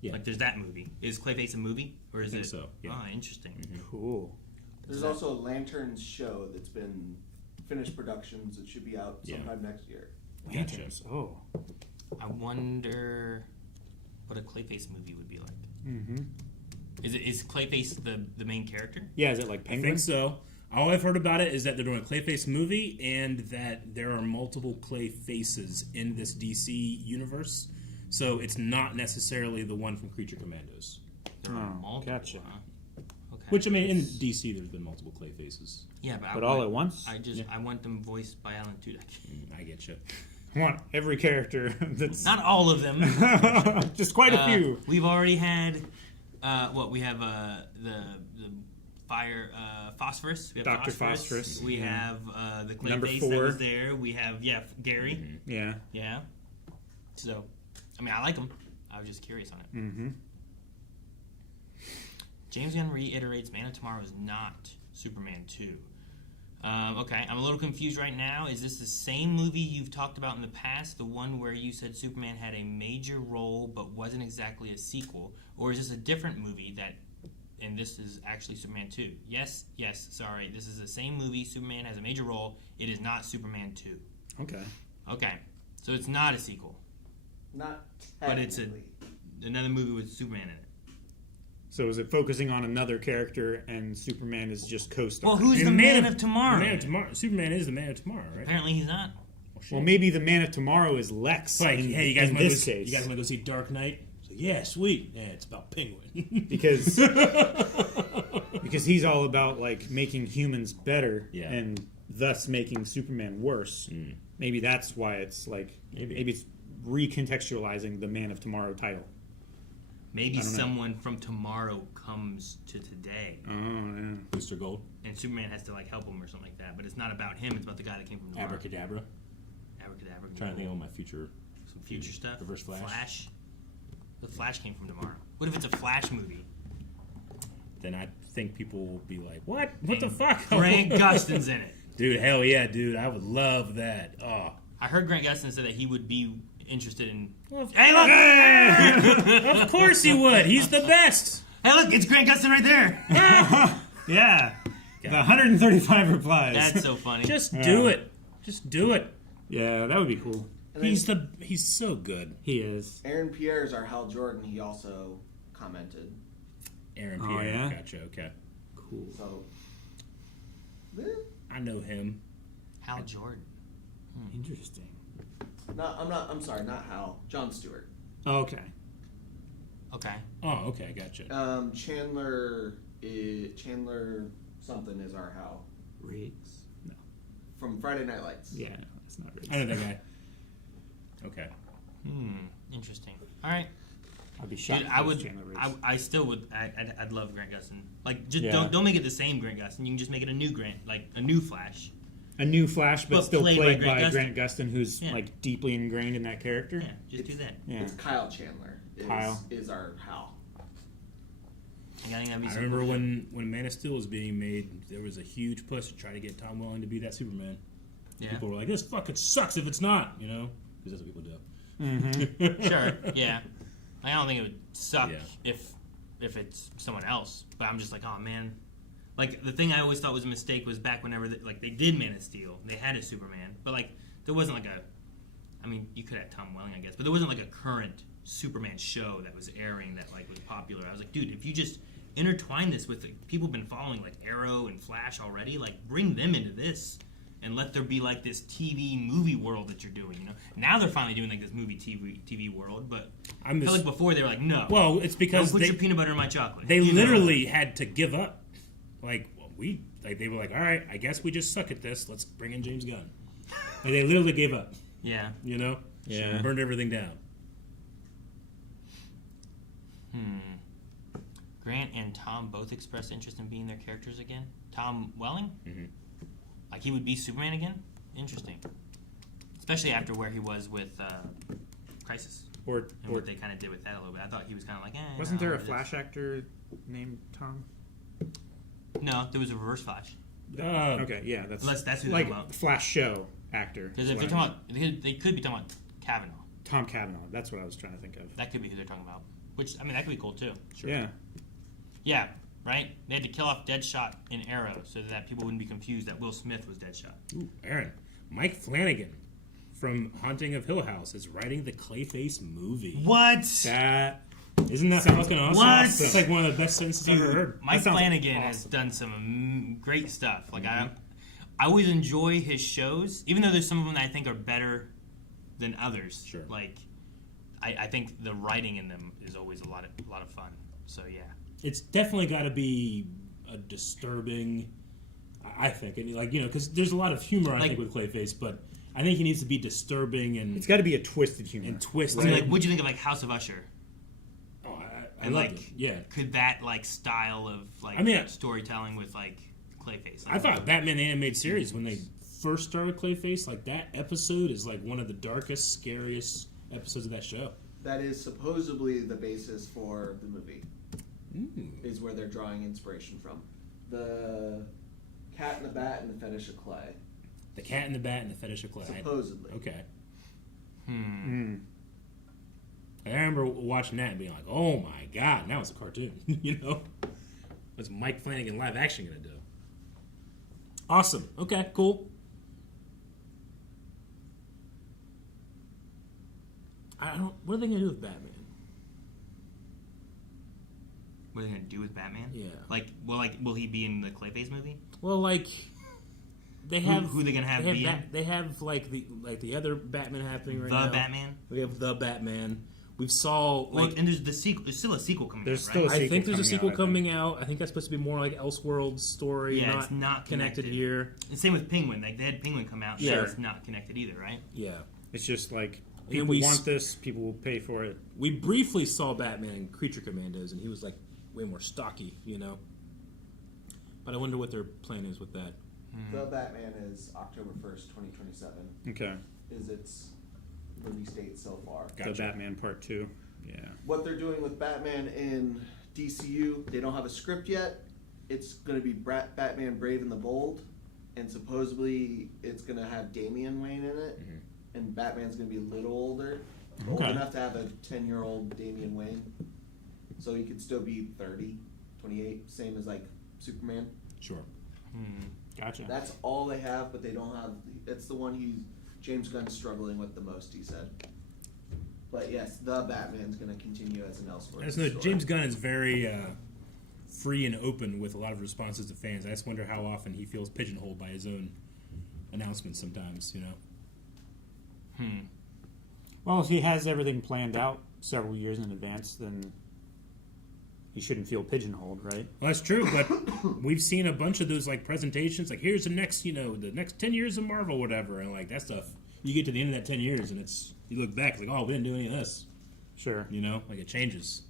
Yeah. Like, there's that movie. Is Clayface a movie? Or is I think it? so, yeah. Oh, interesting. Cool. There's also a Lanterns show that's been finished productions. It should be out sometime next year. Lanterns. Oh. I wonder what a Clayface movie would be like. Mm-hmm. Is Clayface the main character? Yeah, is it like I Penguin? think so. All I've heard about it is that they're doing a Clayface movie and that there are multiple Clayfaces in this DC universe. So it's not necessarily the one from Creature Commandos. There are Oh, multiple, gotcha. huh? Okay. Which, I mean, in DC there's been multiple Clayfaces. Yeah, but But all at once? I want them voiced by Alan Tudyk. I get you. I want every character that's... Not all of them. Just quite a few. We've already had we have the fire Phosphorus. We have Dr. Phosphorus. We have the Number Clayface 4. that was there. We have Gary. Yeah. Yeah. So, I mean, I like him. I was just curious on it. Mm-hmm. James Gunn reiterates Man of Tomorrow is not Superman 2. Okay, I'm a little confused right now. Is this the same movie you've talked about in the past? The one where you said Superman had a major role but wasn't exactly a sequel? Or is this a different movie and this is actually Superman 2? Yes, sorry. This is the same movie. Superman has a major role. It is not Superman 2. Okay, so it's not a sequel. Not But it's technically. another movie with Superman in it. So is it focusing on another character and Superman is just co-starring? Well, who's And the Man of Tomorrow? The Man of Tomorrow. Superman is the Man of Tomorrow, right? Apparently he's not. Well, maybe the Man of Tomorrow is Lex. Like, in, hey, you guys in want to this case. You guys want to go see Dark Knight? It's like, yeah, sweet. Yeah, it's about Penguin. because he's all about like making humans better and thus making Superman worse. Maybe that's why it's like maybe it's recontextualizing the Man of Tomorrow title. Maybe someone from tomorrow comes to today, Oh yeah. Booster Gold. and Superman has to like help him or something like that. But it's not about him; it's about the guy that came from tomorrow. Abracadabra. Abracadabra. I'm trying to think of my future. Some future stuff. Reverse Flash. The Flash came from tomorrow. What if it's a Flash movie? Then I think people will be like, "What? What the fuck?" Grant Gustin's in it. Dude, hell yeah, dude! I would love that. Oh, I heard Grant Gustin said that he would be interested in. well, Hey, look! of course he would. He's the best. Hey, look! It's Grant Gustin right there. Yeah. The 135 replies. That's so funny. Just do it. Just do it. Yeah, that would be cool. And He's then he's so good. He is. Aaron Pierre is our Hal Jordan. He also commented. Aaron Oh, Pierre. yeah? Gotcha. Okay. Cool. So, I know him. Hal Jordan. Interesting. I'm sorry, not Hal. Jon Stewart. Okay. Okay. Oh, okay. Gotcha. Chandler something is our Hal Riggs? No. from Friday Night Lights. Yeah, no, that's not Riggs. I know that guy. Okay. Interesting. All right. I'd be shocked Dude, if I it was would. Chandler Riggs. I still would. I'd love Grant Gustin. Like, just Yeah. don't make it the same Grant Gustin. You can just make it a new Grant, like a new Flash. A new Flash, but still played played by by Grant Grant Gustin, who's Yeah. like deeply ingrained in that character. Yeah, just do that. Yeah. It's Kyle Chandler. Kyle. Is our Hal. I think that'd be I some remember cool shit. when Man of Steel was being made, there was a huge push to try to get Tom Welling to be that Superman. Yeah. People were like, "This fucking sucks if it's not," you know, because that's what people do. Sure, yeah. I don't think it would suck Yeah. if it's someone else, but I'm just like, oh man. Like the thing I always thought was a mistake was back whenever they did Man of Steel, they had a Superman, but like there wasn't like a. I mean, you could have Tom Welling, I guess, but there wasn't like a current Superman show that was airing that like was popular. I was like, dude, if you just intertwine this with people have been following like Arrow and Flash already, like bring them into this and let there be like this TV movie world that you're doing. You know, now they're finally doing like this movie TV world, but I feel like before they were like, no. Well, it's because don't put your peanut butter in my chocolate. They you know? literally had to give up. Like they were like, all right, I guess we just suck at this. Let's bring in James Gunn. Like, they literally gave up. Yeah. You know. Yeah. Burned everything down. Grant and Tom both expressed interest in being their characters again. Tom Welling? Mm-hmm. Like he would be Superman again? Interesting. Especially after where he was with Crisis. Or What they kind of did with that a little bit. I thought he was kind of like, wasn't no, there a it is. Flash actor named Tom? No, there was a Reverse Flash. Okay, yeah, that's That's who they're like talking about. Flash show actor. Because if is they're what I talking about, they could be talking about Kavanaugh. Tom Cavanaugh. That's what I was trying to think of. That could be who they're talking about. Which, I mean, that could be cool too. Sure. Yeah. Yeah, right? They had to kill off Deadshot in Arrow so that people wouldn't be confused that Will Smith was Deadshot. Ooh, Aaron, Mike Flanagan from Haunting of Hill House is writing the Clayface movie. What? That isn't that fucking awesome? What? It's like one of the best sentences I've ever heard. Mike That sounds Flanagan has awesome. done some great stuff. Like I always enjoy his shows, even though there's some of them that I think are better than others. Sure. Like I think the writing in them is always a lot of fun. So yeah. It's definitely got to be a disturbing. I think, and like because there's a lot of humor I think with Clayface, but I think he needs to be disturbing and It's got to be a twisted humor. and twisted. I mean, like, what'd you think of like House of Usher? Oh, I And loved like, it. Yeah. could that like style of like I mean, storytelling with like Clayface? I thought Batman the Animated Series when they first started Clayface, like that episode is like one of the darkest, scariest episodes of that show. That is supposedly the basis for the movie. Ooh. Is where they're drawing inspiration from. The Cat and the Bat and the Fetish of Clay. The Cat and the Bat and the Fetish of Clay. Supposedly. Okay. Mm. I remember watching that and being like, "Oh my god, now it's a cartoon." What's Mike Flanagan live action gonna do? Awesome. Okay, cool. I don't. What are they gonna do with Batman? What are they gonna do with Batman? Yeah. Like, will he be in the Clayface movie? Well, like they have Who they gonna have they be have, in? they have like the other Batman happening right The now. Batman. We have the Batman. We've saw Well, like and there's the sequel. There's still a sequel coming. There's out, still right? a I think there's a sequel coming coming out. I think that's supposed to be more like Elseworlds story. Yeah, it's not connected connected. here. And same with Penguin. Like they had Penguin come out. Yeah. Yeah, it's not connected either, right? Yeah. It's just like And people we want this, people will pay for it. We briefly saw Batman in Creature Commandos, and he was like way more stocky, But I wonder what their plan is with that. The Batman is October 1st, 2027. Okay. Is its release date so far. Gotcha. The Batman Part 2. Yeah. What they're doing with Batman in DCU, they don't have a script yet. It's going to be Batman Brave and the Bold, and supposedly it's going to have Damian Wayne in it, and Batman's going to be a little older, old Okay. enough to have a 10-year-old Damian Wayne, so he could still be 30, 28, same as like Superman. Sure. Gotcha. That's all they have, but they don't have. It's the one James Gunn's struggling with the most. He said. But yes, the Batman's going to continue as an Elseworlds As no, story. James Gunn is very free and open with a lot of responses to fans. I just wonder how often he feels pigeonholed by his own announcements sometimes, Well, if he has everything planned out several years in advance, then he shouldn't feel pigeonholed, right? Well, that's true, but we've seen a bunch of those like presentations, like here's the next, the next 10 years of Marvel, whatever, and like that stuff. You get to the end of that 10 years, and you look back, like, oh, we didn't do any of this, Sure. like it changes.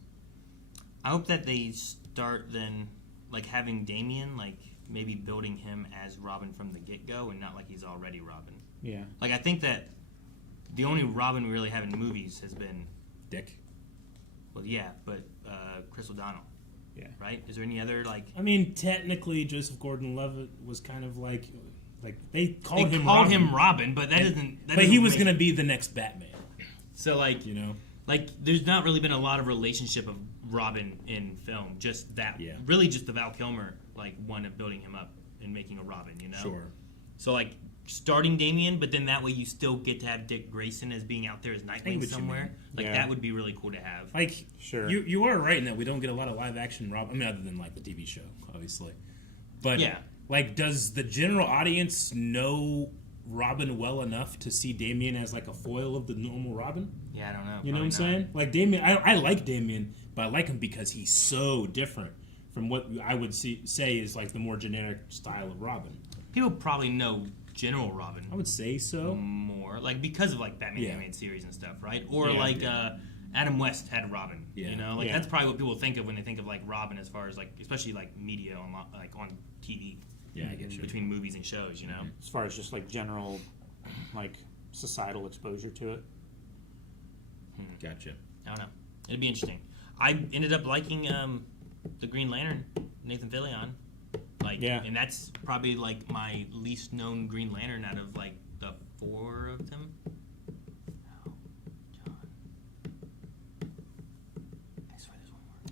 I hope that they start then, like having Damian, like maybe building him as Robin from the get-go, and not like he's already Robin. Yeah. Like I think that the only Robin we really have in movies has been, Dick. well, yeah, but Chris O'Donnell. Yeah. Right? Is there any other like? I mean, technically, Joseph Gordon-Levitt was kind of like they called They him called Robin, him Robin, but that doesn't. That but he doesn't was make- going to be the next Batman. So like You know, like there's not really been a lot of relationship of Robin in film. Just that. Yeah. Really, just the Val Kilmer like one of building him up and making a Robin. You know. sure. So like starting Damien, but then that way you still get to have Dick Grayson as being out there as what Nightwing you somewhere. mean. Like Yeah. that would be really cool to have. Like, Sure. you are right in that we don't get a lot of live action Robin. I mean, other than like the TV show, obviously. But Yeah. like, does the general audience know Robin well enough to see Damien as like a foil of the normal Robin? Yeah, I don't know. You know what I'm Probably saying? Like Damien, I like Damien, but I like him because he's so different from what I would say is like the more generic style of Robin. not. People probably know General Robin I would say so. more, like because of like Batman Yeah. animated series and stuff, right? Or Yeah, like yeah. Adam West had Robin. Yeah. You know, like Yeah. that's probably what people think of when they think of like Robin, as far as like especially like media on like on TV Yeah, I get you. between movies and shows. You know. As far as just like general, like societal exposure to it. Gotcha. I don't know. It'd be interesting. I ended up liking the Green Lantern, Nathan Fillion. Like, Yeah. and that's probably like my least known Green Lantern out of like the 4 of them. No, John. I swear there's one more.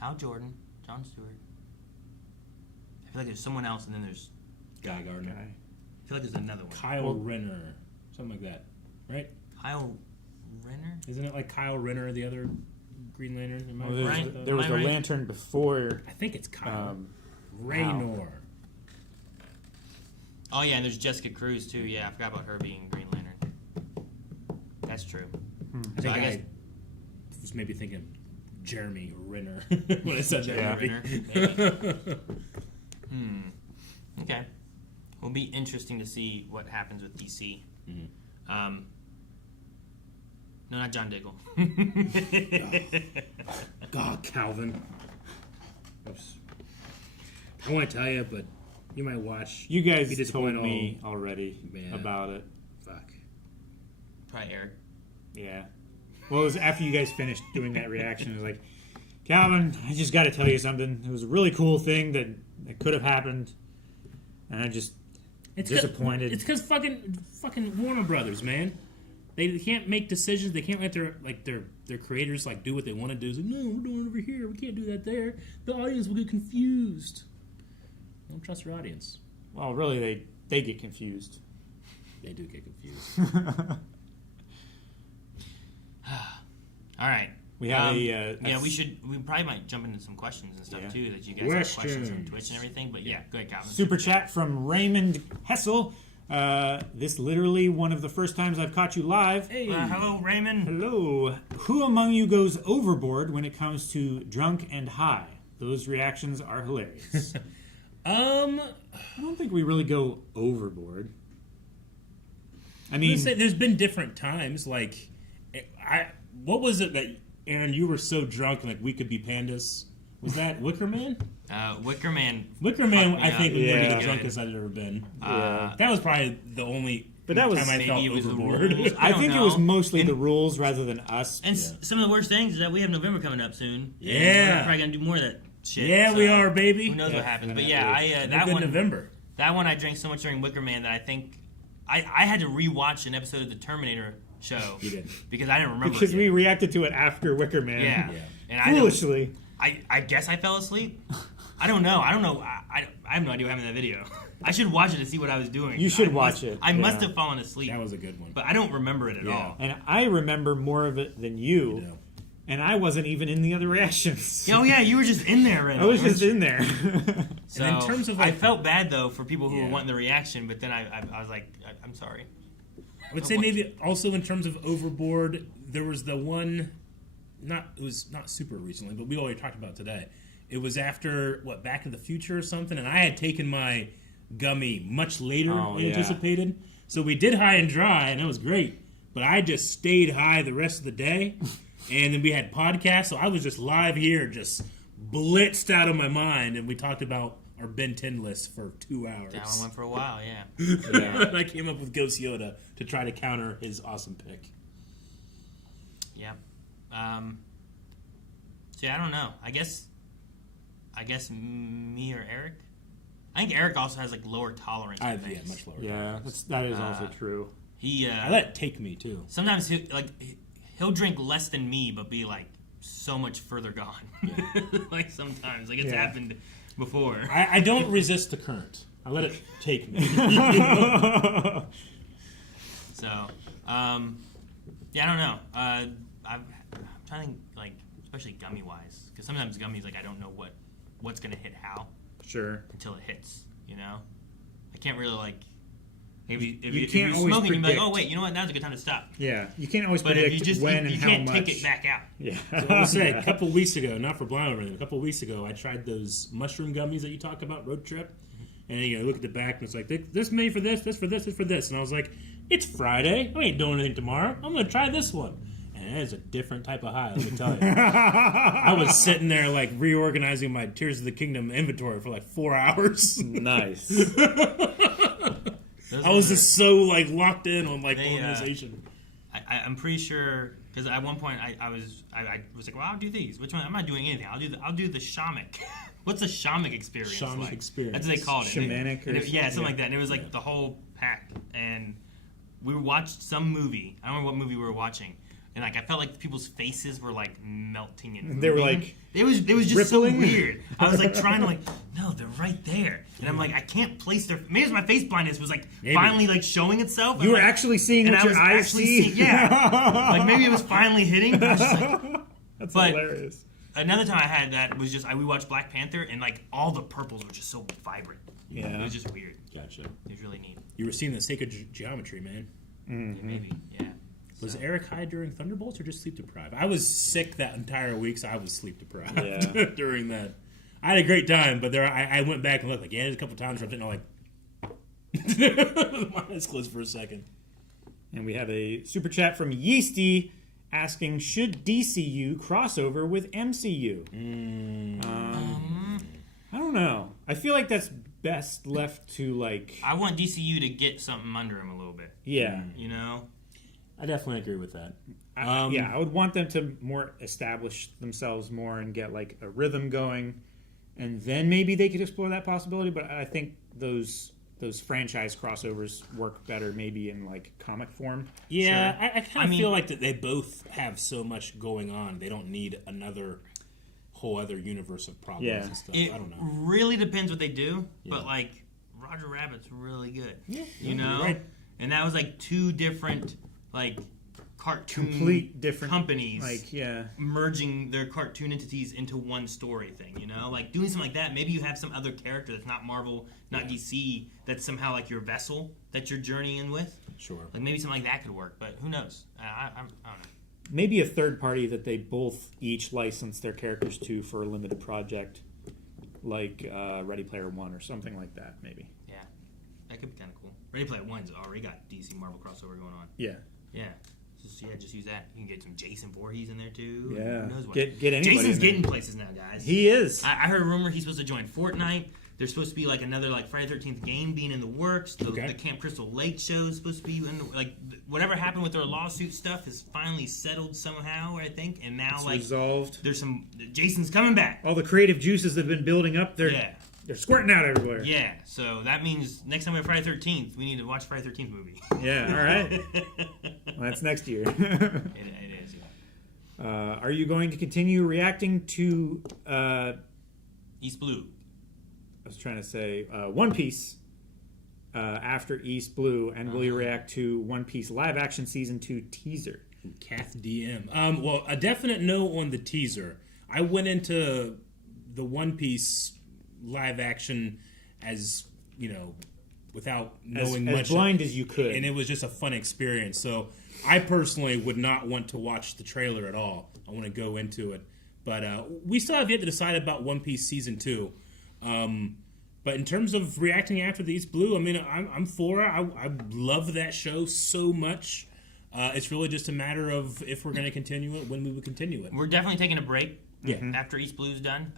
Hal Jordan, John Stewart. I feel like there's someone else, and then there's. Guy Gardner. Guy. I feel like there's another one. Kyle Well- Renner. Something like that. Right? Kyle Renner. Isn't it like Kyle Renner, the other Green Lantern? Am I Well, Right. with that? there was Am I the right? Lantern before. I think it's Kyle. Um, Raynor. Oh yeah, and there's Jessica Cruz too. Yeah, I forgot about her being Green Lantern. That's true. I think I I, guess- was maybe thinking Jeremy Renner when I said that. Yeah. maybe. Okay. Will be interesting to see what happens with DC. Mhm. No, not John Diggle. God, Calvin. Oops. I want to tell you, but you might watch. You guys Be told disappointed me already Man. about it. Fuck. Probably Eric. Yeah. Well, it was after you guys finished doing that reaction. It was like, Calvin, I just got to tell you something. It was a really cool thing that could have happened, and I just disappointed. It's because fucking Warner Brothers, man. They can't make decisions. They can't let their creators like do what they want to do. It's like, no, we're doing it over here. We can't do that there. The audience will get confused. Don't trust your audience. Well, really, they get confused. They do get confused. All right. We have yeah, we probably might jump into some questions and stuff Yeah. too, that you guys have questions on Questions. Twitch and everything. But yeah, go ahead, Calvin. Super chat from Raymond Hessel. This literally one of the first times I've caught you live. Hey. Hello, Raymond. Hello. Who among you goes overboard when it comes to drunk and high? Those reactions are hilarious. I don't think we really go overboard. I I mean, would say there's been different times. Like, what was it that Aaron? You were so drunk, like we could be pandas. Was that Wicker Man? Wicker Man. Wicker Man, Fucked me I think, up. was maybe Yeah. the drunkest I've ever been. yeah. That was probably the only But that was- time I Maybe felt it was the overboard. rules. I don't think it know. was mostly And- the rules rather than us. And Yeah. some of the worst things is that we have November coming up soon. And Yeah. we're probably gonna do more of that shit. Yeah, so we are, baby. Who knows Yeah, what happens? But that yeah, is- that Good one. November. That one I drank so much during Wicker Man that I think I had to rewatch an episode of the Terminator show. You did. Because I didn't remember Because it we yet. reacted to it after Wicker Man. Yeah. Yeah. And I don't- Foolishly. I guess I fell asleep. I don't know. I have no idea what happened in that video. I should watch it to see what I was doing. You should I watch must- it, I must yeah. have fallen asleep. That was a good one. But I don't remember it at Yeah. all. And I remember more of it than you. You know. And I wasn't even in the other reactions. Oh yeah, you were just in there, right? I was just in there. So And in terms of, I like- felt bad though for people who Yeah. were wanting the reaction, but then I was like, I'm sorry. I would say maybe also in terms of overboard, there was the one, it was not super recently, but we already talked about it today. It was after Back to the Future or something, and I had taken my gummy much later Oh, than yeah. anticipated. So we did high and dry, and it was great. But I just stayed high the rest of the day, and then we had podcasts, so I was just live here, just blitzed out of my mind, and we talked about our Ben 10 list for 2 hours. That one went for a while, yeah. And I came up with Ghost Yoda to try to counter his awesome pick. Yeah. So yeah, I don't know. I guess I guess me or Eric. I think Eric also has like lower tolerance. Yeah, much lower. Yeah, that is also true. He I let it take me too. sometimes he'll drink less than me, but be like so much further gone. Like sometimes, like it's happened before. I don't resist the current. I let it take me. So, yeah, I don't know. I'm trying to think, like, especially gummy wise, because sometimes gummies, like, I don't know what's gonna hit how Sure. until it hits. You know, I can't really like. Maybe if You you're can't always smoking, you're like, predict. oh wait, you know what? Now's a good time to stop. Yeah, you can't always But predict if you just when you and how can't much. take it back out. Yeah. So I would say a couple weeks ago, not for blind or anything, a couple weeks ago, I tried those mushroom gummies that you talked about, road trip. And you look at the back and it's like, this made for this for this, this for this. And I was like, it's Friday. I ain't doing anything tomorrow. I'm going to try this one. And it is a different type of high, let me tell you. I was sitting there like reorganizing my Tears of the Kingdom inventory for like 4 hours. Nice. I was just so like locked in on like They, organization. I'm pretty sure because at one point I was like, well, I'll do these. Which one? I'm not doing anything. I'll do the shamanic. What's a shamanic experience? Shamanic like? experience. That's what they called it. Shamanic or Yeah, something like that. And it was like the whole pack. And we watched some movie. I don't remember what movie we were watching. And like I felt like people's faces were like melting and They were moving. like it was just rippling? so weird. I was like trying to like, no, they're right there. And I'm like, I can't place their. Maybe it was my face blindness was like Maybe. finally like showing itself. you I'm were like, actually seeing and what I your was eyes actually see. yeah. Like maybe it was finally hitting. But I was just like, That's but- hilarious. another time I had that was just we watched Black Panther and like all the purples were just so vibrant. Yeah. It was just weird. Gotcha. It was really neat. You were seeing the sacred geometry, man. Mm-hmm. Maybe, yeah. Was So- Eric high during Thunderbolts or just sleep deprived? I was sick that entire week, so I was sleep deprived Yeah. during that. I had a great time, but I went back and looked like, there's a couple times where I'm sitting there like, my eyes closed for a second. And we have a super chat from Yeasty asking, should DCU crossover with MCU? I don't know. I feel like that's best left to like. I want DCU to get something under him a little bit. Yeah. You know? I definitely agree with that. Yeah, I would want them to more establish themselves more and get like a rhythm going, and then maybe they could explore that possibility. But I think those franchise crossovers work better maybe in like comic form. Yeah, Sure. I kind of feel like that they both have so much going on. They don't need another whole other universe of problems Yeah. and stuff. It I don't know. really depends what they do, but Yeah. like Roger Rabbit's really good. Yeah, You you're know? right. And that was like two different like cartoon Complete different companies. Like yeah, merging their cartoon entities into one story thing, you know? Like doing something like that, maybe you have some other character that's not Marvel, not DC, that's somehow like your vessel that you're journeying with. Sure. Like maybe something like that could work, but who knows? I don't know. maybe a third party that they both each license their characters to for a limited project, like Ready Player One or something like that. Maybe. Yeah, that could be kind of cool. Ready Player One's already got DC Marvel crossover going on. Yeah. Yeah. Just use that. You can get some Jason Voorhees in there too. Yeah. Who knows what? Get anybody Jason's in there. getting places now, guys. He is. I heard a rumor he's supposed to join Fortnite. There's supposed to be like another like Friday 13th game being in the works. The Camp Crystal Lake show is supposed to be in the, like whatever happened with their lawsuit stuff is finally settled somehow, I think. And now It's like resolved. there's some Jason's coming back. All the creative juices that have been building up, they're squirting out everywhere. Yeah. So that means next time we have Friday 13th, we need to watch Friday 13th movie. Yeah, all right. Well, that's next year. It is. Yeah. Are you going to continue reacting to, East Blue. I was trying to say, One Piece after East Blue, and will you react to One Piece live action season 2 teaser? Kath DM. Well, a definite no on the teaser. I went into the One Piece live action as, without knowing as much. blind as you could. And it was just a fun experience. So I personally would not want to watch the trailer at all. I want to go into it. But we still have yet to decide about One Piece Season 2. But in terms of reacting after the East Blue, I mean, I'm for it. I love that show so much. It's really just a matter of if we're going to continue it, when we would continue it. We're definitely taking a break Yeah. after East Blue's done.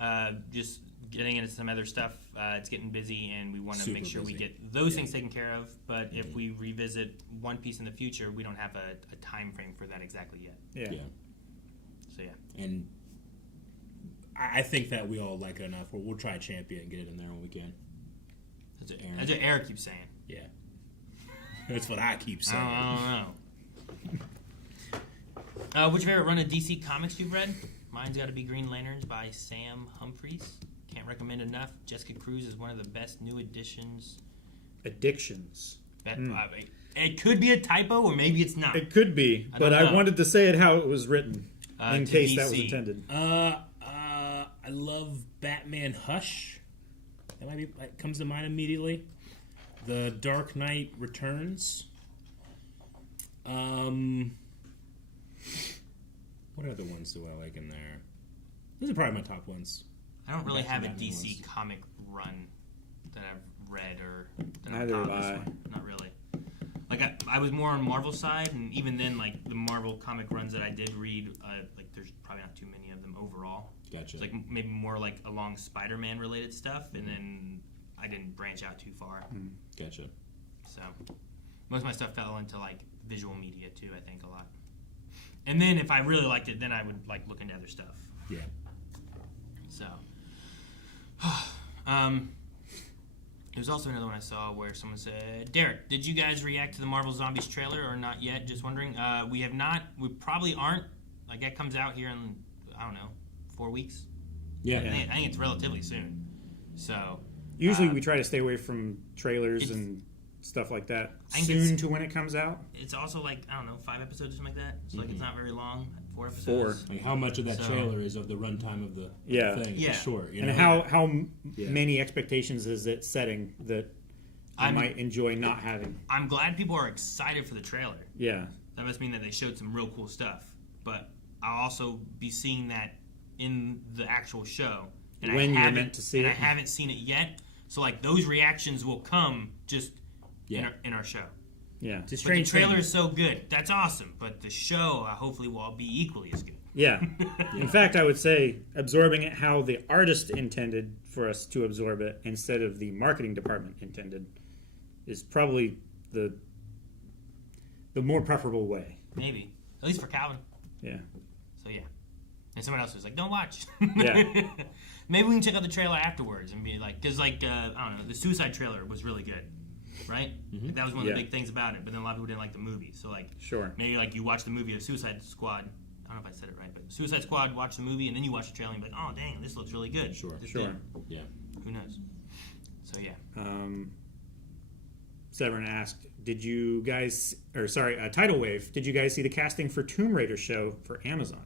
Just getting into some other stuff. It's getting busy, and we want to Super make sure we busy. get those things taken care of. But if we revisit One Piece in the future, we don't have a time frame for that exactly yet. Yeah. Yeah. So, yeah. And I think that we all like it enough. We'll try Champion and get it in there when we can. That's what Eric keeps saying. Yeah. That's what I keep saying. I don't know. What's your favorite run of DC Comics you've read? Mine's got to be Green Lanterns by Sam Humphries. Can't recommend enough. Jessica Cruz is one of the best new additions. Addictions. It could be a typo, or maybe it's not. It could be, but I wanted to say it how it was written, in case that was intended. I love Batman Hush. That comes to mind immediately. The Dark Knight Returns. What other ones do I like in there? These are probably my top ones. I don't really have a Batman DC ones. comic run that I've read or that Neither I've have this I. one. Not really. Like I was more on Marvel side, and even then, like the Marvel comic runs that I did read, like there's probably not too many of them overall. Gotcha. It's like maybe more like along Spider-Man related stuff, and then I didn't branch out too far. Gotcha. So most of my stuff fell into like visual media too. I think a lot. And then if I really liked it, then I would like look into other stuff. Yeah. So, there's also another one I saw where someone said, Derek, did you guys react to the Marvel Zombies trailer or not yet? Just wondering. We have not. We probably aren't. Like, that comes out here in, I don't know, 4 weeks? Yeah. I think it's relatively soon. So. Usually we try to stay away from trailers and stuff like that soon to when it comes out. It's also like, I don't know, 5 episodes or something like that. So, like, it's not very long. 4 episodes. 4. Like how much of that trailer is of the runtime of the thing? Yeah. For sure. You and know? how many expectations is it setting that I might enjoy not having? I'm glad people are excited for the trailer. Yeah. That must mean that they showed some real cool stuff. But I'll also be seeing that in the actual show. And When you're meant to see it. I haven't seen it yet. So, like, those reactions will come just in our show. Yeah. It's a But the strange trailer thing. is so good. That's awesome. But the show, hopefully, will all be equally as good. Yeah. In fact, I would say absorbing it how the artist intended for us to absorb it instead of the marketing department intended is probably the more preferable way. Maybe. At least for Calvin. Yeah. So, yeah. And someone else was like, don't watch. Yeah. Maybe we can check out the trailer afterwards and be like, because, like, I don't know, the Suicide trailer was really good. Right? Like, that was one of the big things about it. But then a lot of people didn't like the movie. So, like, Sure. maybe, like, you watch the movie of Suicide Squad. I don't know if I said it right, but Suicide Squad, watch the movie, and then you watch the trailer and be like, oh, dang, this looks really good. Sure. This Sure. did. Yeah. Who knows? So, yeah. Severin asked, Tidal Wave, did you guys see the casting for Tomb Raider show for Amazon?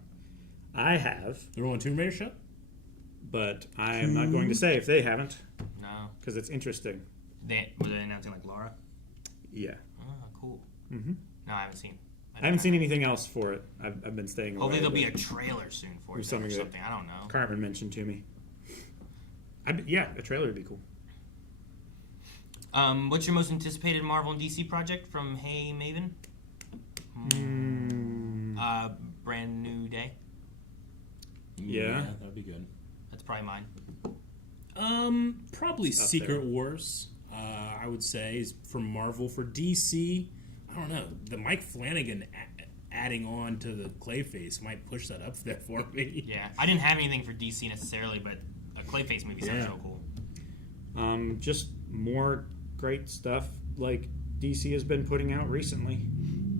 I have, They're on Tomb Raider show? but I am not going to say if they haven't, No. because it's interesting. Were they announcing, like, Laura? Yeah. Oh, cool. Mm-hmm. No, I haven't seen. I haven't seen anything else for it. I've been staying away. Hopefully there'll be but a trailer soon for Or it something or that- something. I don't know. Carmen mentioned to me. A trailer would be cool. What's your most anticipated Marvel and DC project from Hey Maven? Brand New Day. Yeah. That'd be good. That's probably mine. Probably Up Secret there. Wars. I would say is from Marvel. For DC, I don't know. The Mike Flanagan adding on to the Clayface might push that up there for me. Yeah, I didn't have anything for DC necessarily, but a Clayface movie sounds so cool. Just more great stuff like DC has been putting out recently.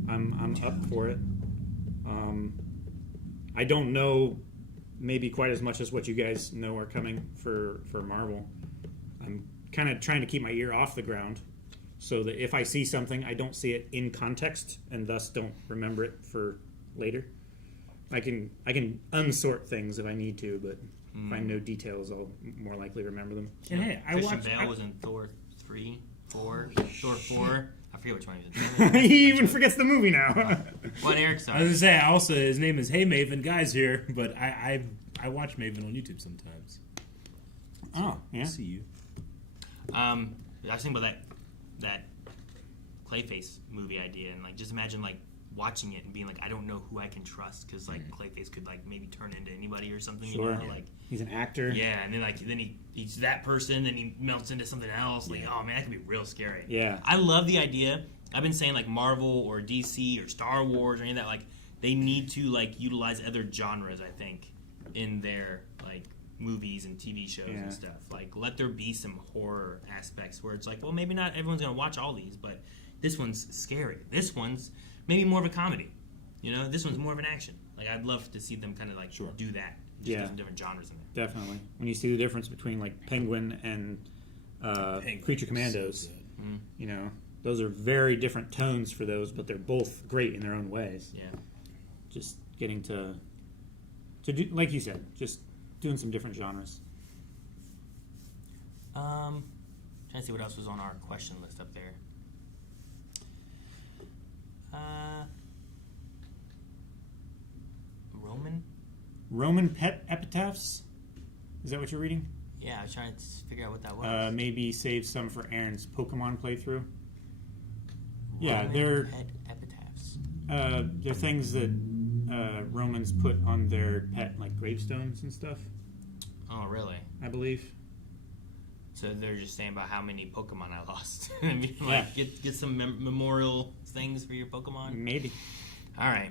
I'm up for it. I don't know maybe quite as much as what you guys know are coming for Marvel. I'm kind of trying to keep my ear off the ground so that if I see something, I don't see it in context and thus don't remember it for later. I can unsort things if I need to, but if I know details, I'll more likely remember them. And hey, Christian Bale was in Thor 3, 4, Thor 4. I forget which one he was in. He even forgets the movie now. What, Eric? I was Sorry. gonna say also his name is Hey Maven, guys here, but I watch Maven on YouTube sometimes. Oh, yeah. See you. I was thinking about that Clayface movie idea, and like just imagine like watching it and being like, I don't know who I can trust because like Clayface could like maybe turn into anybody or something. Sure. You know? Like He's an actor. yeah, and then he's that person, then he melts into something else. Like oh man, that could be real scary. Yeah. I love the idea. I've been saying like Marvel or DC or Star Wars or any of that, like they need to like utilize other genres. I think in their like movies and TV shows Yeah. and stuff. Like, let there be some horror aspects where it's like, well, maybe not everyone's gonna watch all these, but this one's scary. This one's maybe more of a comedy. You know, this one's more of an action. Like, I'd love to see them kind of like do that. Just Yeah. do some different genres in there. Definitely. When you see the difference between like Penguin and Creature Commandos, you know, those are very different tones for those, but they're both great in their own ways. Yeah. Just getting to do, like you said, just doing some different genres. Trying to see what else was on our question list up there. Roman pet epitaphs? Is that what you're reading? Yeah, I was trying to figure out what that was. Maybe save some for Aaron's Pokemon playthrough. Yeah, Roman they're pet epitaphs. they're things that Romans put on their pet, like gravestones and stuff, Oh, really? I believe. So they're just saying about how many Pokemon I lost. I mean, like, get some memorial things for your Pokemon. Maybe. All right.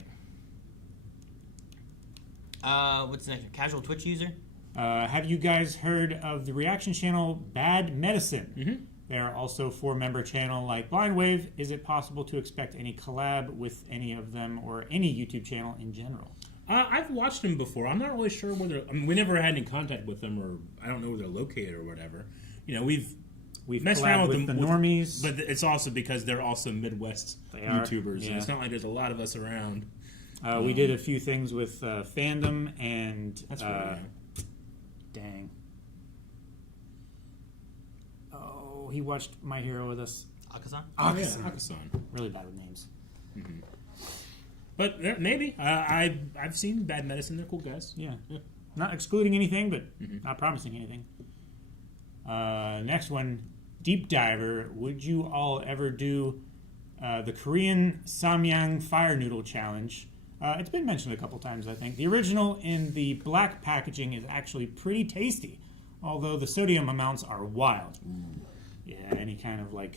What's next? Casual Twitch user? Have you guys heard of the reaction channel Bad Medicine? Mm-hmm. They are also a 4-member channel like Blind Wave. Is it possible to expect any collab with any of them or any YouTube channel in general? I've watched them before. I'm not really sure where they're... I mean, we never had any contact with them, or I don't know where they're located or whatever. You know, we've messed around with them the normies. But it's also because they're also Midwest YouTubers. Yeah. And it's not like there's a lot of us around. We did a few things with Fandom and... That's right, Dang. Oh, he watched My Hero with us. Akasan? Akasan. Akasan. Really bad with names. But maybe. I've seen Bad Medicine. They're cool guys. Yeah. Not excluding anything, but not promising anything. Next one, Deep Diver. Would you all ever do the Korean Samyang Fire Noodle Challenge? It's been mentioned a couple times, I think. The original in the black packaging is actually pretty tasty, although the sodium amounts are wild. Yeah, any kind of like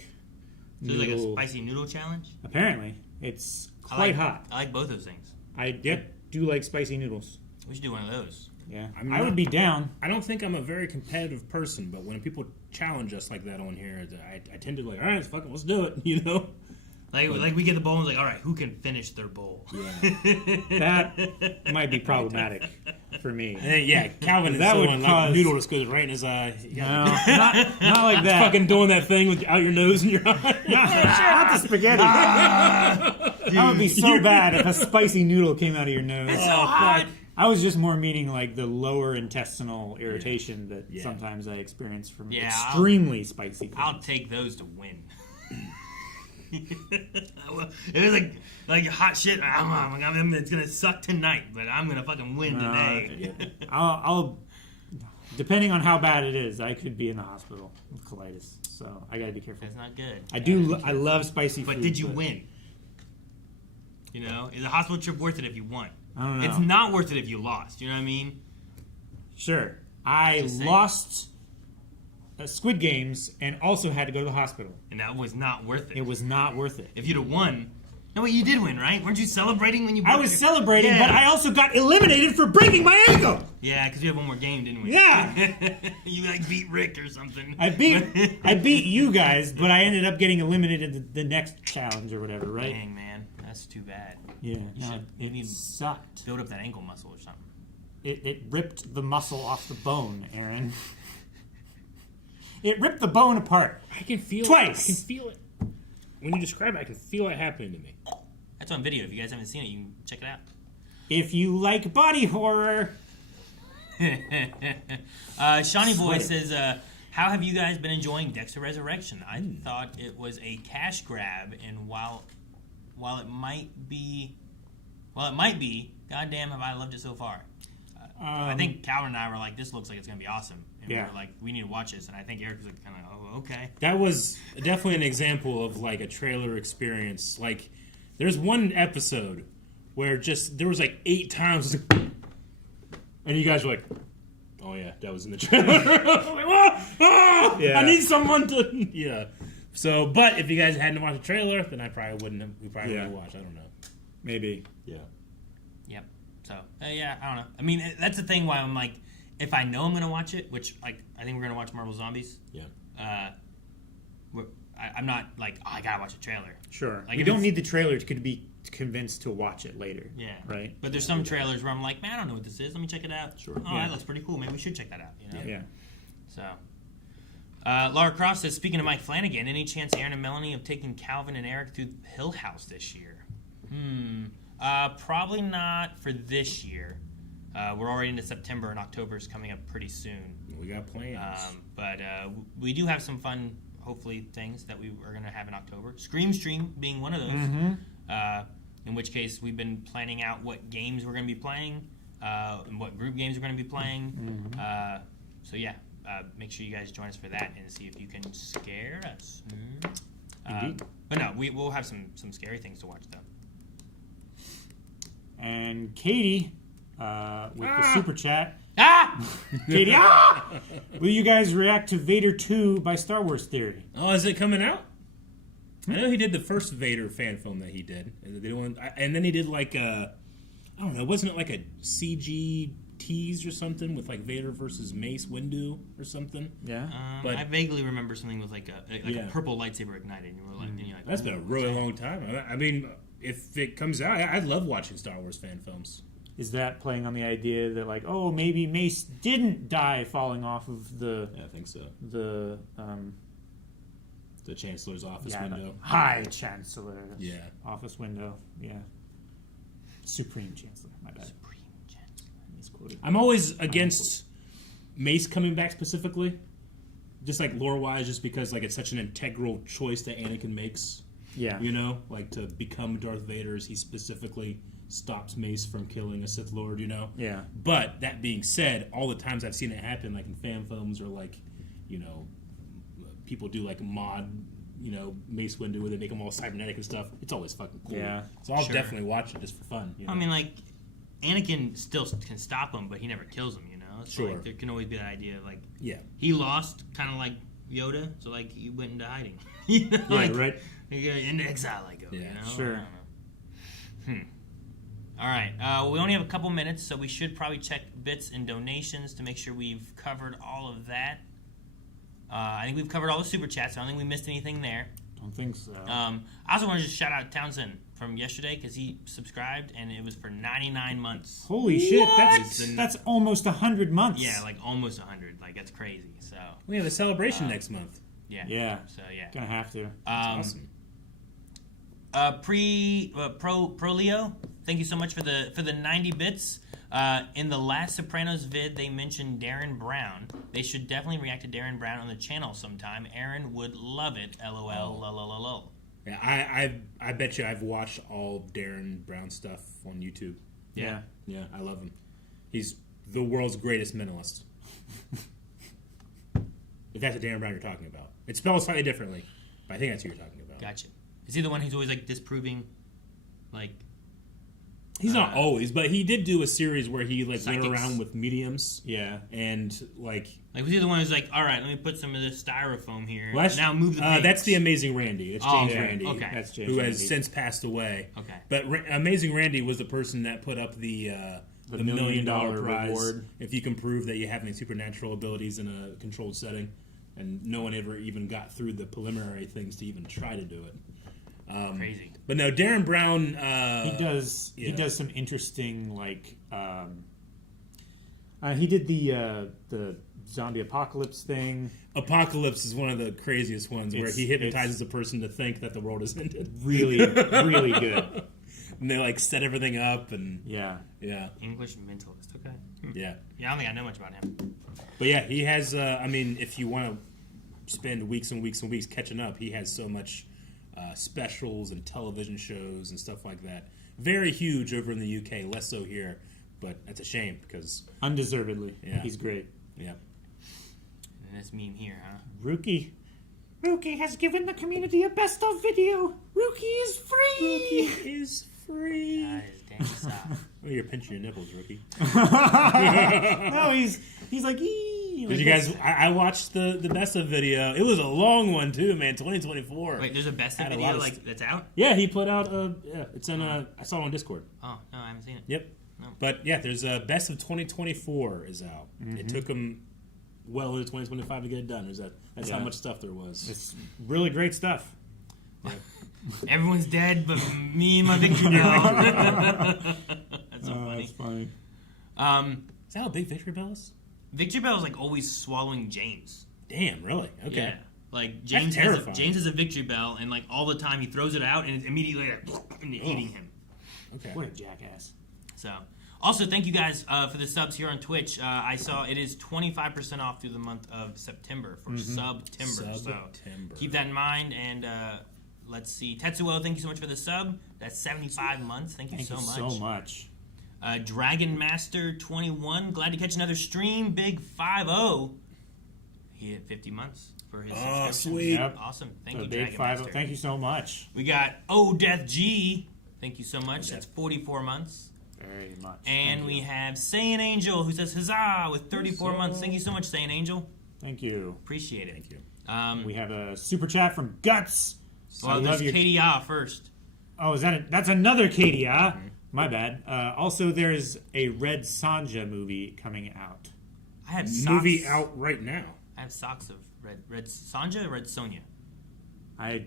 So it's like a noodle. spicy noodle challenge? Apparently, it's quite hot. I like both those things. I do like spicy noodles. We should do one of those. Yeah, I'm I would not- be down. I don't think I'm a very competitive person, but when people challenge us like that on here, I tend to like, all right, let's do it, you know? Like we get the bowl and it's like, all right, who can finish their bowl? Yeah. That might be problematic for me. And then, yeah, Calvin is That so would like cause- a noodle just goes right in his eye. No, not like that. Fucking doing that thing with out your nose and your eye. Not the spaghetti. That would be so bad if a spicy noodle came out of your nose. It's so hot. I was just more meaning like the lower intestinal irritation that Yeah. sometimes I experience from Yeah, extremely spicy things. I'll take those to win. It was like hot shit. It's gonna suck tonight, but I'm gonna fucking win today. I'll depending on how bad it is, I could be in the hospital with colitis. So I gotta be careful. It's not good. I love spicy food. But did you win? You know, is a hospital trip worth it if you won? I don't know. It's not worth it if you lost. You know what I mean? Sure. I Just saying. lost Squid Games and also had to go to the hospital. And that was not worth it. It was not worth it. If you'd have won. No, wait, you did win, right? Weren't you celebrating when you? I was celebrating, Yeah. but I also got eliminated for breaking my ankle. Yeah, because you had one more game, didn't we? Yeah. You like beat Rick or something. I beat you guys, but I ended up getting eliminated the next challenge or whatever, right? Dang, man, that's too bad. Yeah, You should maybe it sucked. build up that ankle muscle or something. It ripped the muscle off the bone, Aaron. It ripped the bone apart. I can feel Twice. it. I can feel it. When you describe it, I can feel it happening to me. That's on video. If you guys haven't seen it, you can check it out. If you like body horror, Shawnee Boy Swear. says, "How have you guys been enjoying Dexter Resurrection? I thought it was a cash grab, and while it might be, goddamn, have I loved it so far." I think Calvin and I were like, "This looks like it's gonna be awesome," and we Yeah. were like, "We need to watch this." And I think Eric was like, "Kind of, oh, okay." That was definitely an example of like a trailer experience. Like, there's one episode where just there was like 8 times, and you guys were like, "Oh yeah, that was in the trailer." I'm like, "Ah, Yeah. I need someone to yeah." So, but if you guys hadn't watched the trailer, then I probably wouldn't have. We probably Yeah. would have watched. I don't know. maybe. Yeah. Yep. So yeah, I don't know. I mean, that's the thing. Why I'm like, if I know I'm gonna watch it, which like I think we're gonna watch Marvel Zombies. Yeah. I'm not like, oh, I gotta watch a trailer. Sure. Like, You if don't it's- need the trailer to be convinced to watch it later. Yeah. Right? But there's some trailers where I'm like, man, I don't know what this is. Let me check it out. Sure. Oh, Yeah. that looks pretty cool. Maybe we should check that out. You know? Yeah. So, Laura Cross says, speaking of Mike Flanagan, any chance Aaron and Melanie of taking Calvin and Eric through Hill House this year? Probably not for this year. We're already into September, and October is coming up pretty soon. We got plans. But we do have some fun, hopefully, things that we are going to have in October. Scream Stream being one of those. In which case, we've been planning out what games we're going to be playing, and what group games we're going to be playing. So yeah, make sure you guys join us for that and see if you can scare us. Indeed. But no, we'll have some scary things to watch though. And Katie, with the super chat. Katie, will you guys react to Vader 2 by Star Wars Theory? Oh, is it coming out? I know he did the first Vader fan film that he did. And then he did like I don't know, wasn't it like a CG tease or something with like Vader versus Mace Windu or something? Yeah. But- I vaguely remember something with like a purple lightsaber ignited. And you were like, and you're like, That's been a really long time. I mean, if it comes out, I'd love watching Star Wars fan films. Is that playing on the idea that like, oh, maybe Mace didn't die falling off of the Yeah, I think so. the Chancellor's office the window. High Chancellor Yeah. office window? Yeah. Supreme Chancellor. My bad. Supreme Chancellor. Misquoted. I'm always against Mace coming back specifically, just like lore-wise, just because like it's such an integral choice that Anakin makes. Yeah. You know, like to become Darth Vader, he specifically stops Mace from killing a Sith Lord. You know. Yeah. But that being said, all the times I've seen it happen, like in fan films or like, you know, people do like mod, you know, Mace Windu where they make them all cybernetic and stuff. It's always fucking cool. Yeah. So I'll Sure. definitely watch it just for fun. You know? I mean, like, Anakin still can stop him, but he never kills him, you know? It's Sure. like, there can always be that idea, like, yeah. he lost kind of like Yoda, so, like, he went into hiding. You know, Yeah, like, right. Into exile, I go, Yeah, you know? sure. I don't know. All right. We only have a couple minutes, so we should probably check bits and donations to make sure we've covered all of that. I think we've covered all the super chats. I don't think we missed anything there. Don't think so. I also want to just shout out Townsend from yesterday because he subscribed and it was for 99 months. Holy shit! What? That's almost 100 months. Yeah, like almost 100. Like that's crazy. So We have a celebration next month. yeah. Yeah. So yeah. Gonna have to. That's awesome. Pro Leo, thank you so much for the 90 bits. In the last Sopranos vid, they mentioned Darren Brown. They should definitely react to Darren Brown on the channel sometime. Aaron would love it. LOL. Lol. Yeah, I bet you I've watched all Darren Brown stuff on YouTube. Yeah. Yeah, I love him. He's the world's greatest mentalist. If that's the Darren Brown you're talking about. It's spelled slightly differently, but I think that's who you're talking about. Gotcha. Is he the one who's always like disproving, like? He's not always, but he did do a series where he like Psychics. went around with mediums. Yeah. And like, was he the one who's like, all right, let me put some of this styrofoam here. well, that's, now move the page. that's the Amazing Randy. It's James okay. Randy. Okay. That's James who has Randy. since passed away. Okay. But Amazing Randy was the person that put up the $1 million prize reward. if you can prove that you have any supernatural abilities in a controlled setting. And no one ever even got through the preliminary things to even try to do it. Crazy. But no, Darren Brown. He does yeah. some interesting like. He did the zombie apocalypse thing. Apocalypse is one of the craziest ones where he hypnotizes it's a person to think that the world has ended. Really, really good. And they like set everything up and Yeah. yeah. English mentalist. Okay. Yeah. Yeah, I don't think I know much about him. But yeah, he has. I mean, if you want to spend weeks and weeks and weeks catching up, he has so much specials and television shows and stuff like that. Very huge over in the UK, less so here. But that's a shame because Undeservedly. Yeah. He's great. yeah. And this meme here, huh? Rookie has given the community a best of video. Rookie is free. Is free. That is dang soft. Oh, you're pinching your nipples, Rookie. No, he's like, ee. Did you guys? I watched the best of video. It was a long one too, man. 2024. Wait, there's a best of Had a video lot of like that's out? Yeah, he put out. Yeah, it's in. I saw it on Discord. Oh no, I haven't seen it. Yep. But yeah, there's a Best of 2024 is out. It took them well into 2025 to get it done. That's how much stuff there was. It's really great stuff. Everyone's dead, but me and my victory bell. That's so funny. That's funny. Is that how big Victory Bell is? Victory Bell is like always swallowing James. Damn, really? Okay. Yeah. Like James has a victory bell, and like all the time he throws it out, and it's immediately like, and eating him. Okay. What a jackass. So, also thank you guys for the subs here on Twitch. I saw it is 25% off through the month of September for September. So keep that in mind. And let's see, Tetsuo, thank you so much for the sub. That's 75 months. Thank you so much. Dragon Master 21, glad to catch another stream. Big 5-0. He hit 50 months for his subscription. Sweet. Yep. Awesome. Thank So you, big Dragon 5-0. Master. Thank you so much. We got Death G. Thank you so much. That's 44 months. Very much. And Thank we you. have Saiyan Angel who says huzzah with 34 Huzzah. months. Thank you so much, Saiyan Angel. Thank you. Appreciate it. Thank you. We have a super chat from Guts. Well, there's Katie Ah first. Oh, that's another Katie? My bad. Also, there's a Red Sonja movie coming out. I have socks. Movie out right now. I have socks of Red Sonja or Red Sonja, I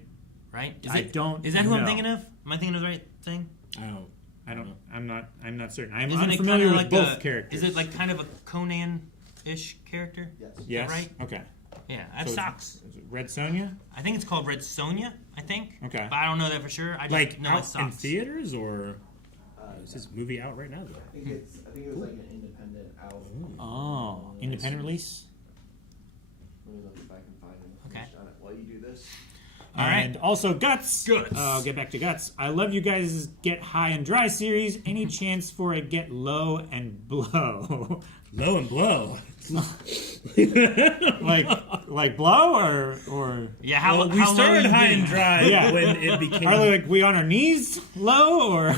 right? don't Is that who I'm know. thinking of? Am I thinking of the right thing? I don't. I'm not certain. I'm Isn't it unfamiliar kinda with like both characters. Is it like kind of a Conan-ish character? Yes. Yes. right? Okay. Yeah, I have So socks. Is it Red Sonja? I think it's called Red Sonja. I think. Okay. But I don't know that for sure. I just Like know out it's in socks. theaters or is this movie out right now though? I think it was like an independent out. Oh, independent release. Let me look if I can find it. Okay. While you do this. All right. And also Guts. Guts. I'll get back to Guts. I love you guys' Get High and Dry series. Any chance for a Get Low and Blow? Low and blow. like blow or Yeah, how, Well, how we low started you high getting? and dry Yeah. when it became. are we on our knees low or?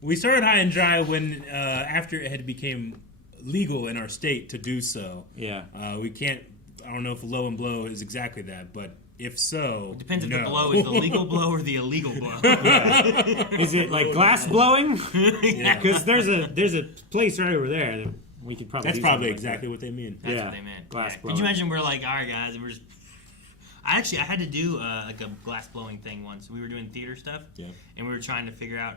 We started high and dry when after it had became legal in our state to do so. Yeah. We can't. I don't know if low and blow is exactly that, but if so, Depends if no. the blow is the legal blow or the illegal blow. Is it like glass blowing? Yeah. Because there's a place right over there that we could probably. That's do probably something like exactly what they mean. That's Yeah. what they meant. Glass Yeah. blowing. Could you imagine we're like, all right, guys, and we're just. I had to do like a glass blowing thing once. We were doing theater stuff, Yeah. and we were trying to figure out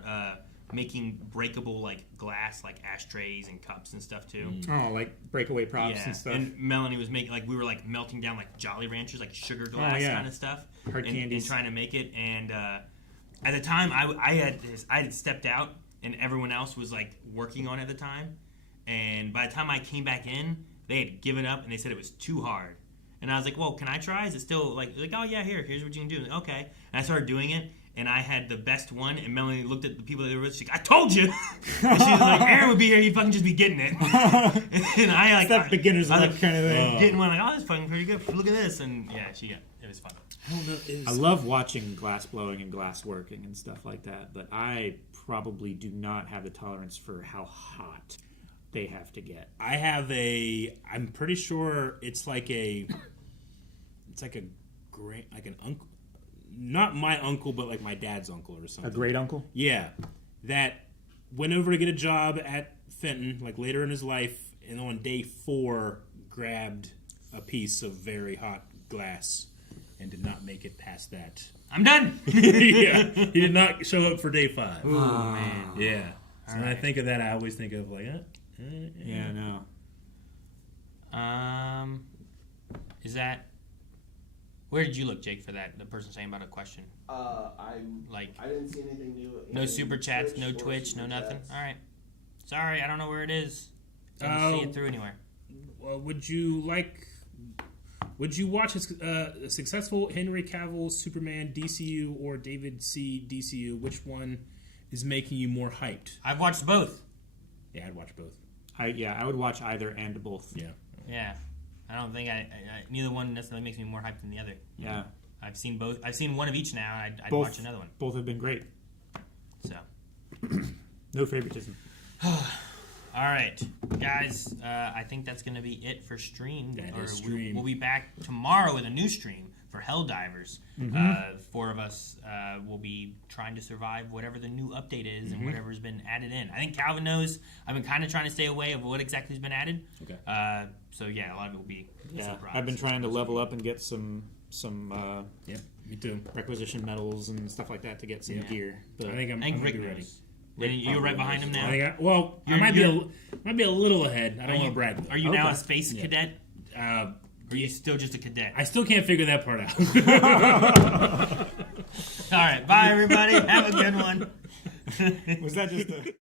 making breakable like glass, like ashtrays and cups and stuff too. that. Oh, like breakaway props Yeah, and stuff. and Melanie was making like we were like melting down like Jolly Ranchers, like sugar glass yeah. kind of stuff, Hard and candies. trying to make it. And at the time, I had stepped out, and everyone else was like working on it at the time. And by the time I came back in, they had given up, and they said it was too hard. And I was like, "Well, can I try? Is it still like oh yeah, here's what you can do." And, okay, and I started doing it. And I had the best one, and Melanie looked at the people that were with. She's like, "I told you." And she was like, "Aaron would be here. He'd fucking just be getting it." And I like It's that beginner's I was luck like, kind of thing. getting one like, "Oh, this is fucking pretty good. Look at this." And yeah, it was fun. I don't know. I love watching glass blowing and glass working and stuff like that, but I probably do not have the tolerance for how hot they have to get. I have I'm pretty sure it's like an uncle, not my uncle, but like my dad's uncle or something. A great uncle? Yeah, that went over to get a job at Fenton, like later in his life, and on day 4 grabbed a piece of very hot glass and did not make it past that. I'm done. Yeah, he did not show up for day 5. Oh man. Yeah. So when I think of that, I always think of like, Yeah, no. Is that? Where did you look, Jake, for that? The person saying about a question. I Like didn't see anything new. no in super chats, no or Twitch, super no nothing. chats. All right. Sorry, I don't know where it is. Didn't see it through anywhere. would you watch a successful Henry Cavill Superman DCU or David C DCU? Which one is making you more hyped? I've watched both. Yeah, I'd watch both. I would watch either and both. Yeah. Yeah. I don't think neither one necessarily makes me more hyped than the other. Yeah. I've seen both. I've seen one of each now. I'd Both, watch another one. Both have been great. So. No favoritism. All right, guys. I think that's going to be it for stream. That is stream. We'll be back tomorrow with a new stream for Helldivers. 4 of us will be trying to survive whatever the new update is and whatever's been added in. I think Calvin knows. I've been kind of trying to stay away of what exactly has been added. Okay. So yeah, a lot of it will be surprise. I've been trying to level up and get some Yep, me too. requisition medals and stuff like that to get some gear. But I think I'm I think gonna Rick be ready. knows. And you're right behind him now. I think I might be a little ahead. I don't want to brag. Though. Are you now Okay. a space cadet? Or are you still just a cadet? I still can't figure that part out. All right, bye everybody. Have a good one. was that just a